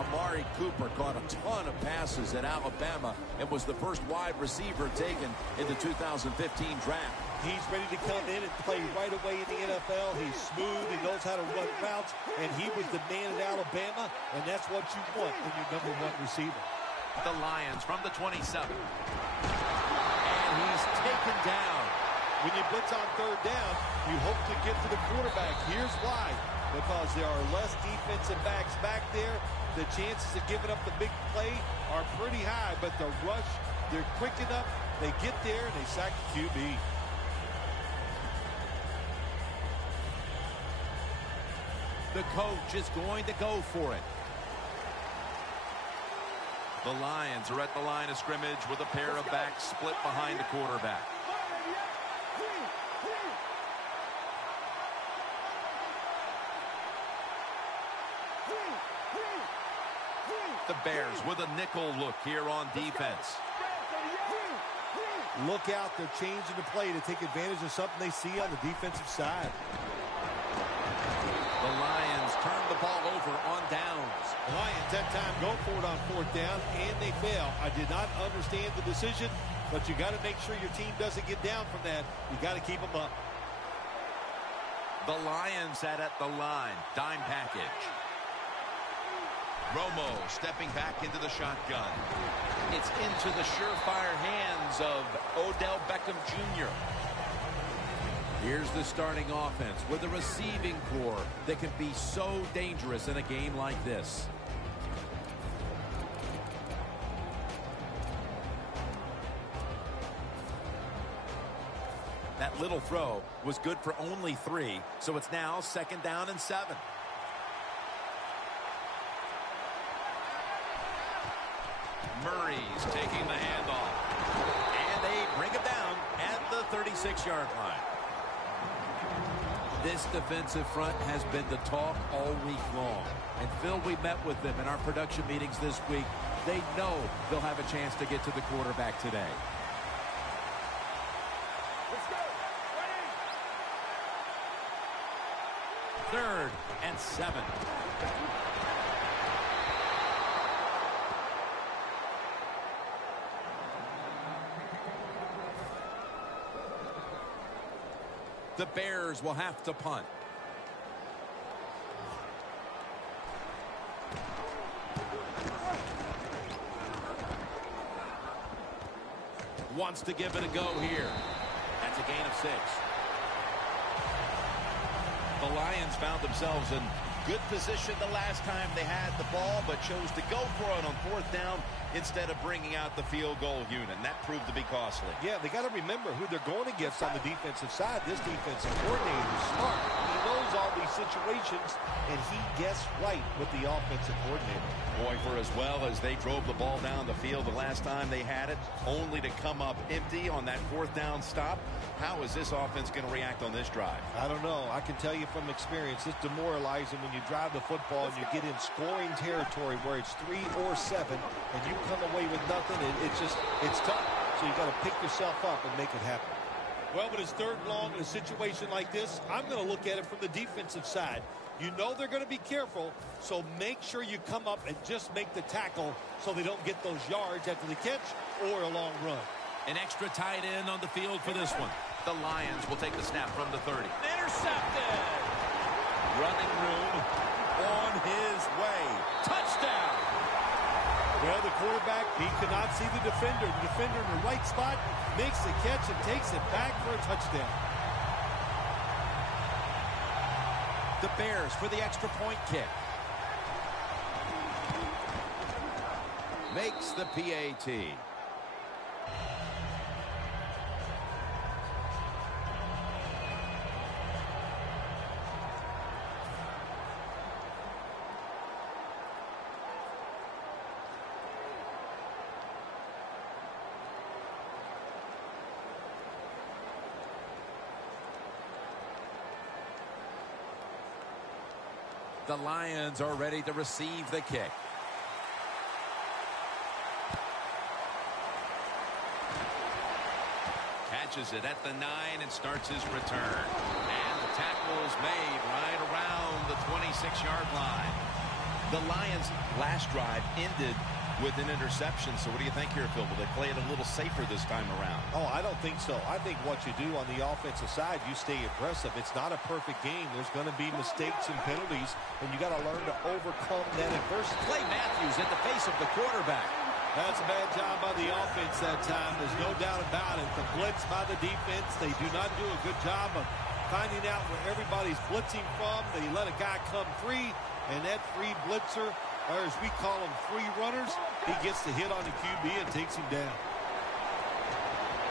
Amari Cooper caught a ton of passes at Alabama and was the first wide receiver taken in the 2015 draft. He's ready to come in and play right away in the NFL. He's smooth. He knows how to run routes. And he was the man at Alabama. And that's what you want in your #1 receiver. The Lions from the 27. And he's taken down. When you blitz on third down, you hope to get to the quarterback. Here's why. Because there are less defensive backs back there. The chances of giving up the big play are pretty high. But the rush, they're quick enough. They get there and they sack the QB. The coach is going to go for it. The Lions are at the line of scrimmage with a pair of backs split behind the quarterback. The Bears with a nickel look here on defense. Look out, they're changing the play to take advantage of something they see on the defensive side. The Lions turn the ball over on downs. The Lions that time go for it on fourth down, and they fail. I did not understand the decision, but you got to make sure your team doesn't get down from that. You got to keep them up. The Lions at the line. Dime package. Romo stepping back into the shotgun. It's into the surefire hands of Odell Beckham Jr. Here's the starting offense with a receiving core that can be so dangerous in a game like this. That little throw was good for only 3, so it's now second down and 7. Murray's taking the handoff. And they bring him down at the 36-yard line. This defensive front has been the talk all week long. And Phil, we met with them in our production meetings this week. They know they'll have a chance to get to the quarterback today. Let's go. Ready. 3rd and 7. The Bears will have to punt. wants to give it a go here. That's a gain of 6. The Lions found themselves in good position the last time they had the ball, but chose to go for it on 4th down instead of bringing out the field goal unit, and that proved to be costly. Yeah, they got to remember who they're going against on the defensive side. This defensive coordinator is smart. He knows all these situations, and he guessed right with the offensive coordinator. Boy, for as well as they drove the ball down the field the last time they had it, only to come up empty on that 4th down stop. How is this offense going to react on this drive? I don't know. I can tell you from experience, it's demoralizing when you drive the football and you get in scoring territory where it's 3 or 7, and you come away with nothing. It's tough. So you got to pick yourself up and make it happen. Well, when it's 3rd and long in a situation like this, I'm going to look at it from the defensive side. You know they're going to be careful, so make sure you come up and just make the tackle so they don't get those yards after the catch or a long run. An extra tight end on the field for this one. The Lions will take the snap from the 30. Intercepted. Running room on his way. Touchdown. Well, the quarterback, he could not see the defender. The defender in the right spot makes the catch and takes it back for a touchdown. The Bears for the extra point kick. Makes the PAT. The Lions are ready to receive the kick. Catches it at the 9 and starts his return. And the tackle is made right around the 26-yard line. The Lions' last drive ended with an interception. So what do you think here, Phil? Will they play it a little safer this time around? Oh, I don't think so. I think what you do on the offensive side, you stay aggressive. It's not a perfect game. There's going to be mistakes and penalties, and you got to learn to overcome that adversity. Clay Matthews in the face of the quarterback. That's a bad job by the offense that time. There's no doubt about it. The blitz by the defense, they do not do a good job of finding out where everybody's blitzing from. They let a guy come free, and that free blitzer, or as we call them, free runners, he gets the hit on the QB and takes him down.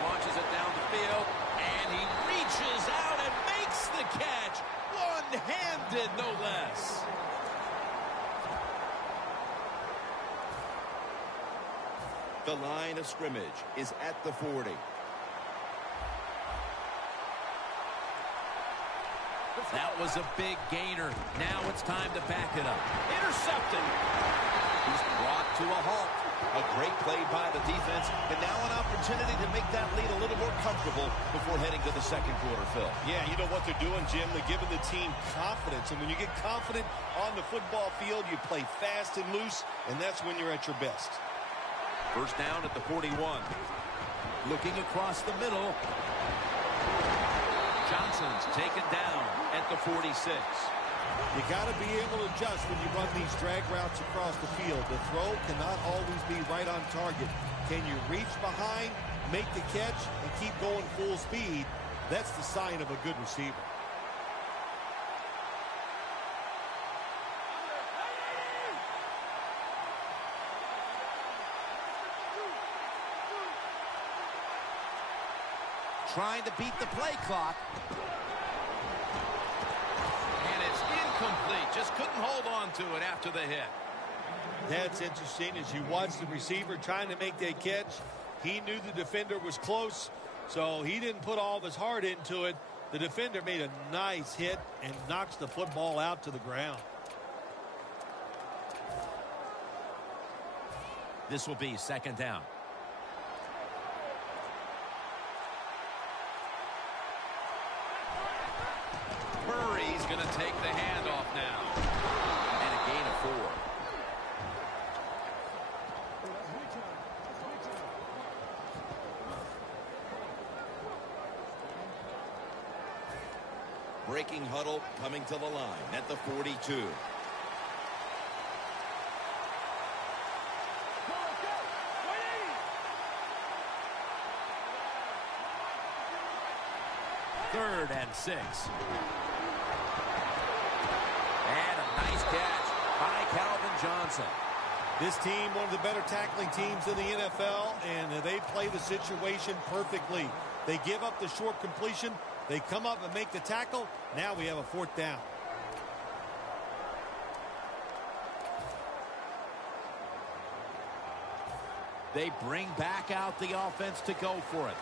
Launches it down the field, and he reaches out and makes the catch. One-handed, no less. The line of scrimmage is at the 40. That was a big gainer. Now it's time to back it up. Intercepted. He's brought to a halt. A great play by the defense, and now an opportunity to make that lead a little more comfortable before heading to the second quarter, Phil. Yeah, you know what they're doing, Jim? They're giving the team confidence, and when you get confident on the football field, you play fast and loose, and that's when you're at your best. First down at the 41. Looking across the middle. Johnson's taken down at the 46. You got to be able to adjust when you run these drag routes across the field. The throw cannot always be right on target. Can you reach behind, make the catch, and keep going full speed? That's the sign of a good receiver. Trying to beat the play clock. And it's incomplete. Just couldn't hold on to it after the hit. That's interesting. As you watch the receiver trying to make that catch, he knew the defender was close, so he didn't put all of his heart into it. The defender made a nice hit and knocks the football out to the ground. This will be second down. Murray's going to take the handoff now. And a gain of 4. Breaking huddle coming to the line at the 42. 3rd and 6. And a nice catch by Calvin Johnson. This team, one of the better tackling teams in the NFL, and they play the situation perfectly. They give up the short completion. They come up and make the tackle. Now we have a 4th down. They bring back out the offense to go for it.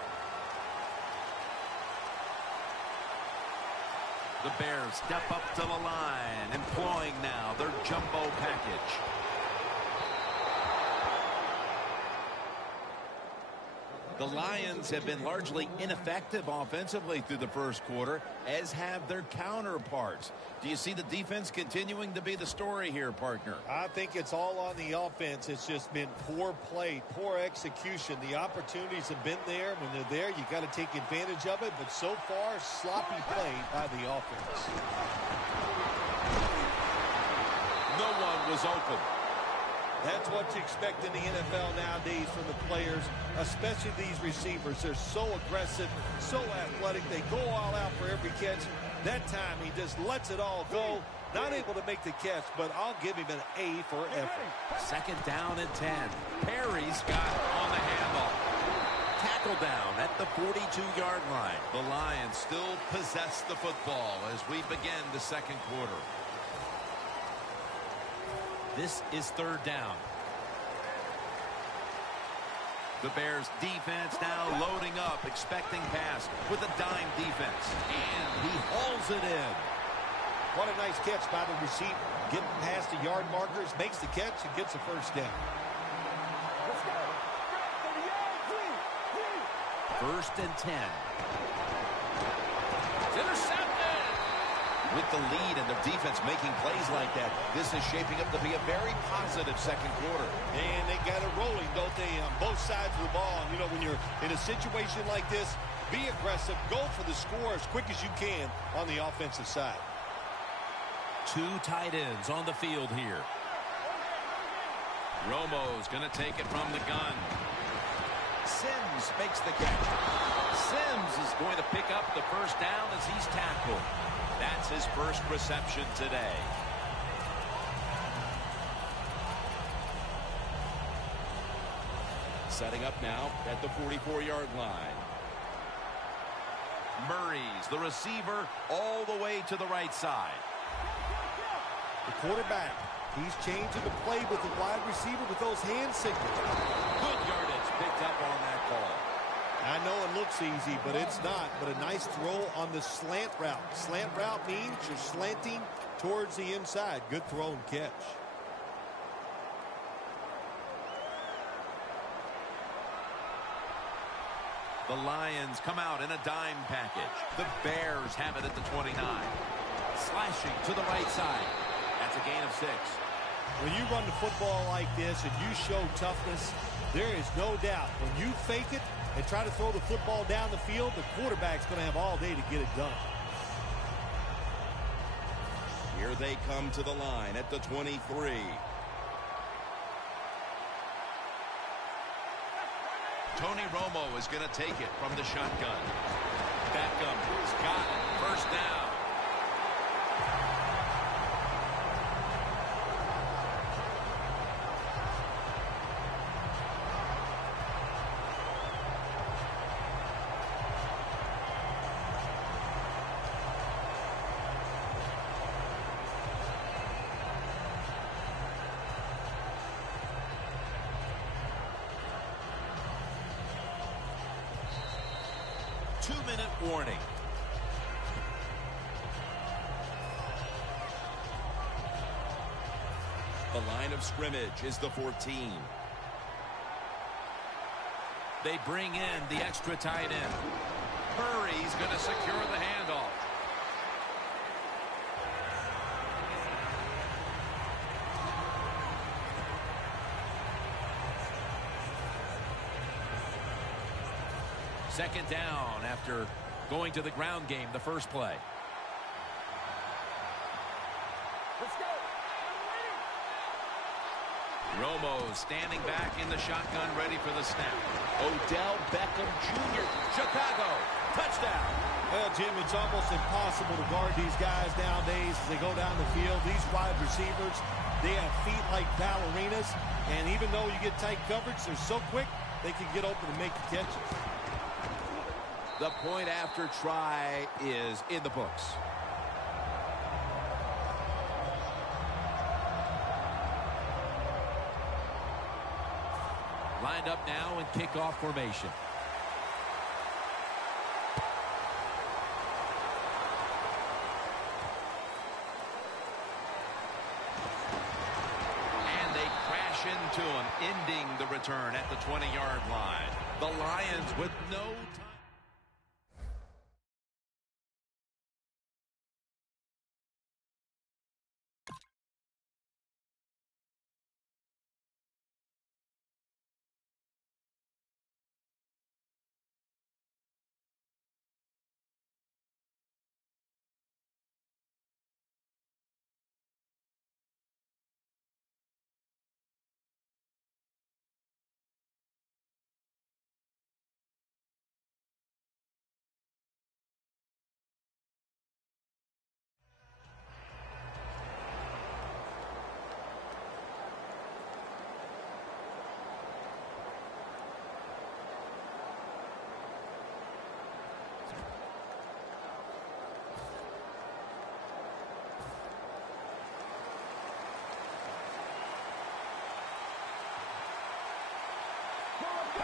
The Bears step up to the line, employing now their jumbo package. The Lions have been largely ineffective offensively through the first quarter, as have their counterparts. Do you see the defense continuing to be the story here, partner? I think it's all on the offense. It's just been poor play, poor execution. The opportunities have been there. When they're there, you got to take advantage of it. But so far, sloppy play by the offense. No one was open. That's what you expect in the NFL nowadays from the players, especially these receivers. They're so aggressive, so athletic. They go all out for every catch. That time, he just lets it all go. Not able to make the catch, but I'll give him an A for effort. 2nd down and 10. Perry's got on the handoff. Tackle down at the 42-yard line. The Lions still possess the football as we begin the second quarter. This is 3rd down. The Bears defense now loading up, expecting pass with a dime defense. And he hauls it in. What a nice catch by the receiver. Getting past the yard markers, makes the catch, and gets a 1st down. 1st and 10. It's intercepted. With the lead and their defense making plays like that, this is shaping up to be a very positive second quarter. And they got it rolling, don't they, on both sides of the ball. You know, when you're in a situation like this, be aggressive, go for the score as quick as you can on the offensive side. 2 tight ends on the field here. Romo's going to take it from the gun. Sims makes the catch. Sims is going to pick up the 1st down as he's tackled. That's his first reception today. Setting up now at the 44-yard line. Murray's the receiver all the way to the right side. The quarterback, he's changing the play with the wide receiver with those hand signals. Good yardage picked up on that call. I know it looks easy, but it's not. But a nice throw on the slant route. Slant route means you're slanting towards the inside. Good throw and catch. The Lions come out in a dime package. The Bears have it at the 29. Slashing to the right side. That's a gain of 6. When you run the football like this and you show toughness, there is no doubt when you fake it and try to throw the football down the field, the quarterback's going to have all day to get it done. Here they come to the line at the 23. Tony Romo is going to take it from the shotgun. Beckham's got it. 1st down. Two-minute warning. The line of scrimmage is the 14. They bring in the extra tight end. Murray's going to secure the handoff. Second down after going to the ground game the first play. Let's go. Romo standing back in the shotgun ready for the snap. Odell Beckham Jr. Chicago Touchdown. Well, Jim, it's almost impossible to guard these guys nowadays as they go down the field. These wide receivers, they have feet like ballerinas, and even though you get tight coverage, they're so quick, they can get open and make the catches. The point after try is in the books. Lined up now in kickoff formation. And they crash into him, ending the return at the 20-yard line. The Lions with no time.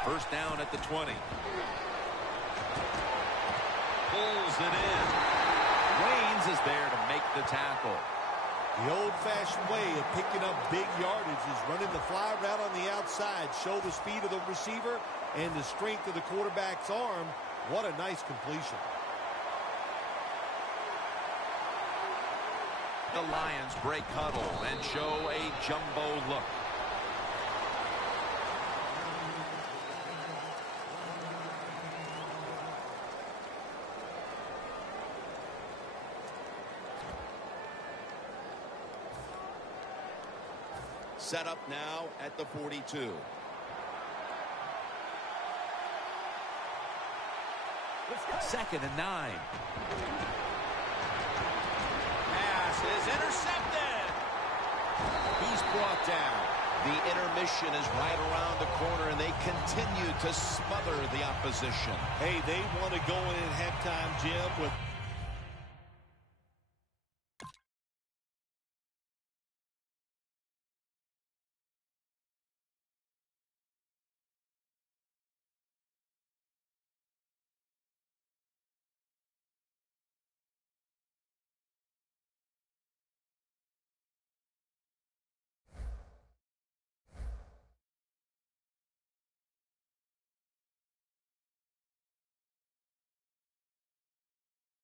First down at the 20. Pulls it in. Waynes is there to make the tackle. The old-fashioned way of picking up big yardage is running the fly route on the outside. Show the speed of the receiver and the strength of the quarterback's arm. What a nice completion. The Lions break huddle and show a jumbo look. Set up now at the 42. Second and 9. Pass is intercepted. He's brought down. The intermission is right around the corner, and they continue to smother the opposition. Hey, they want to go in at halftime, Jim, with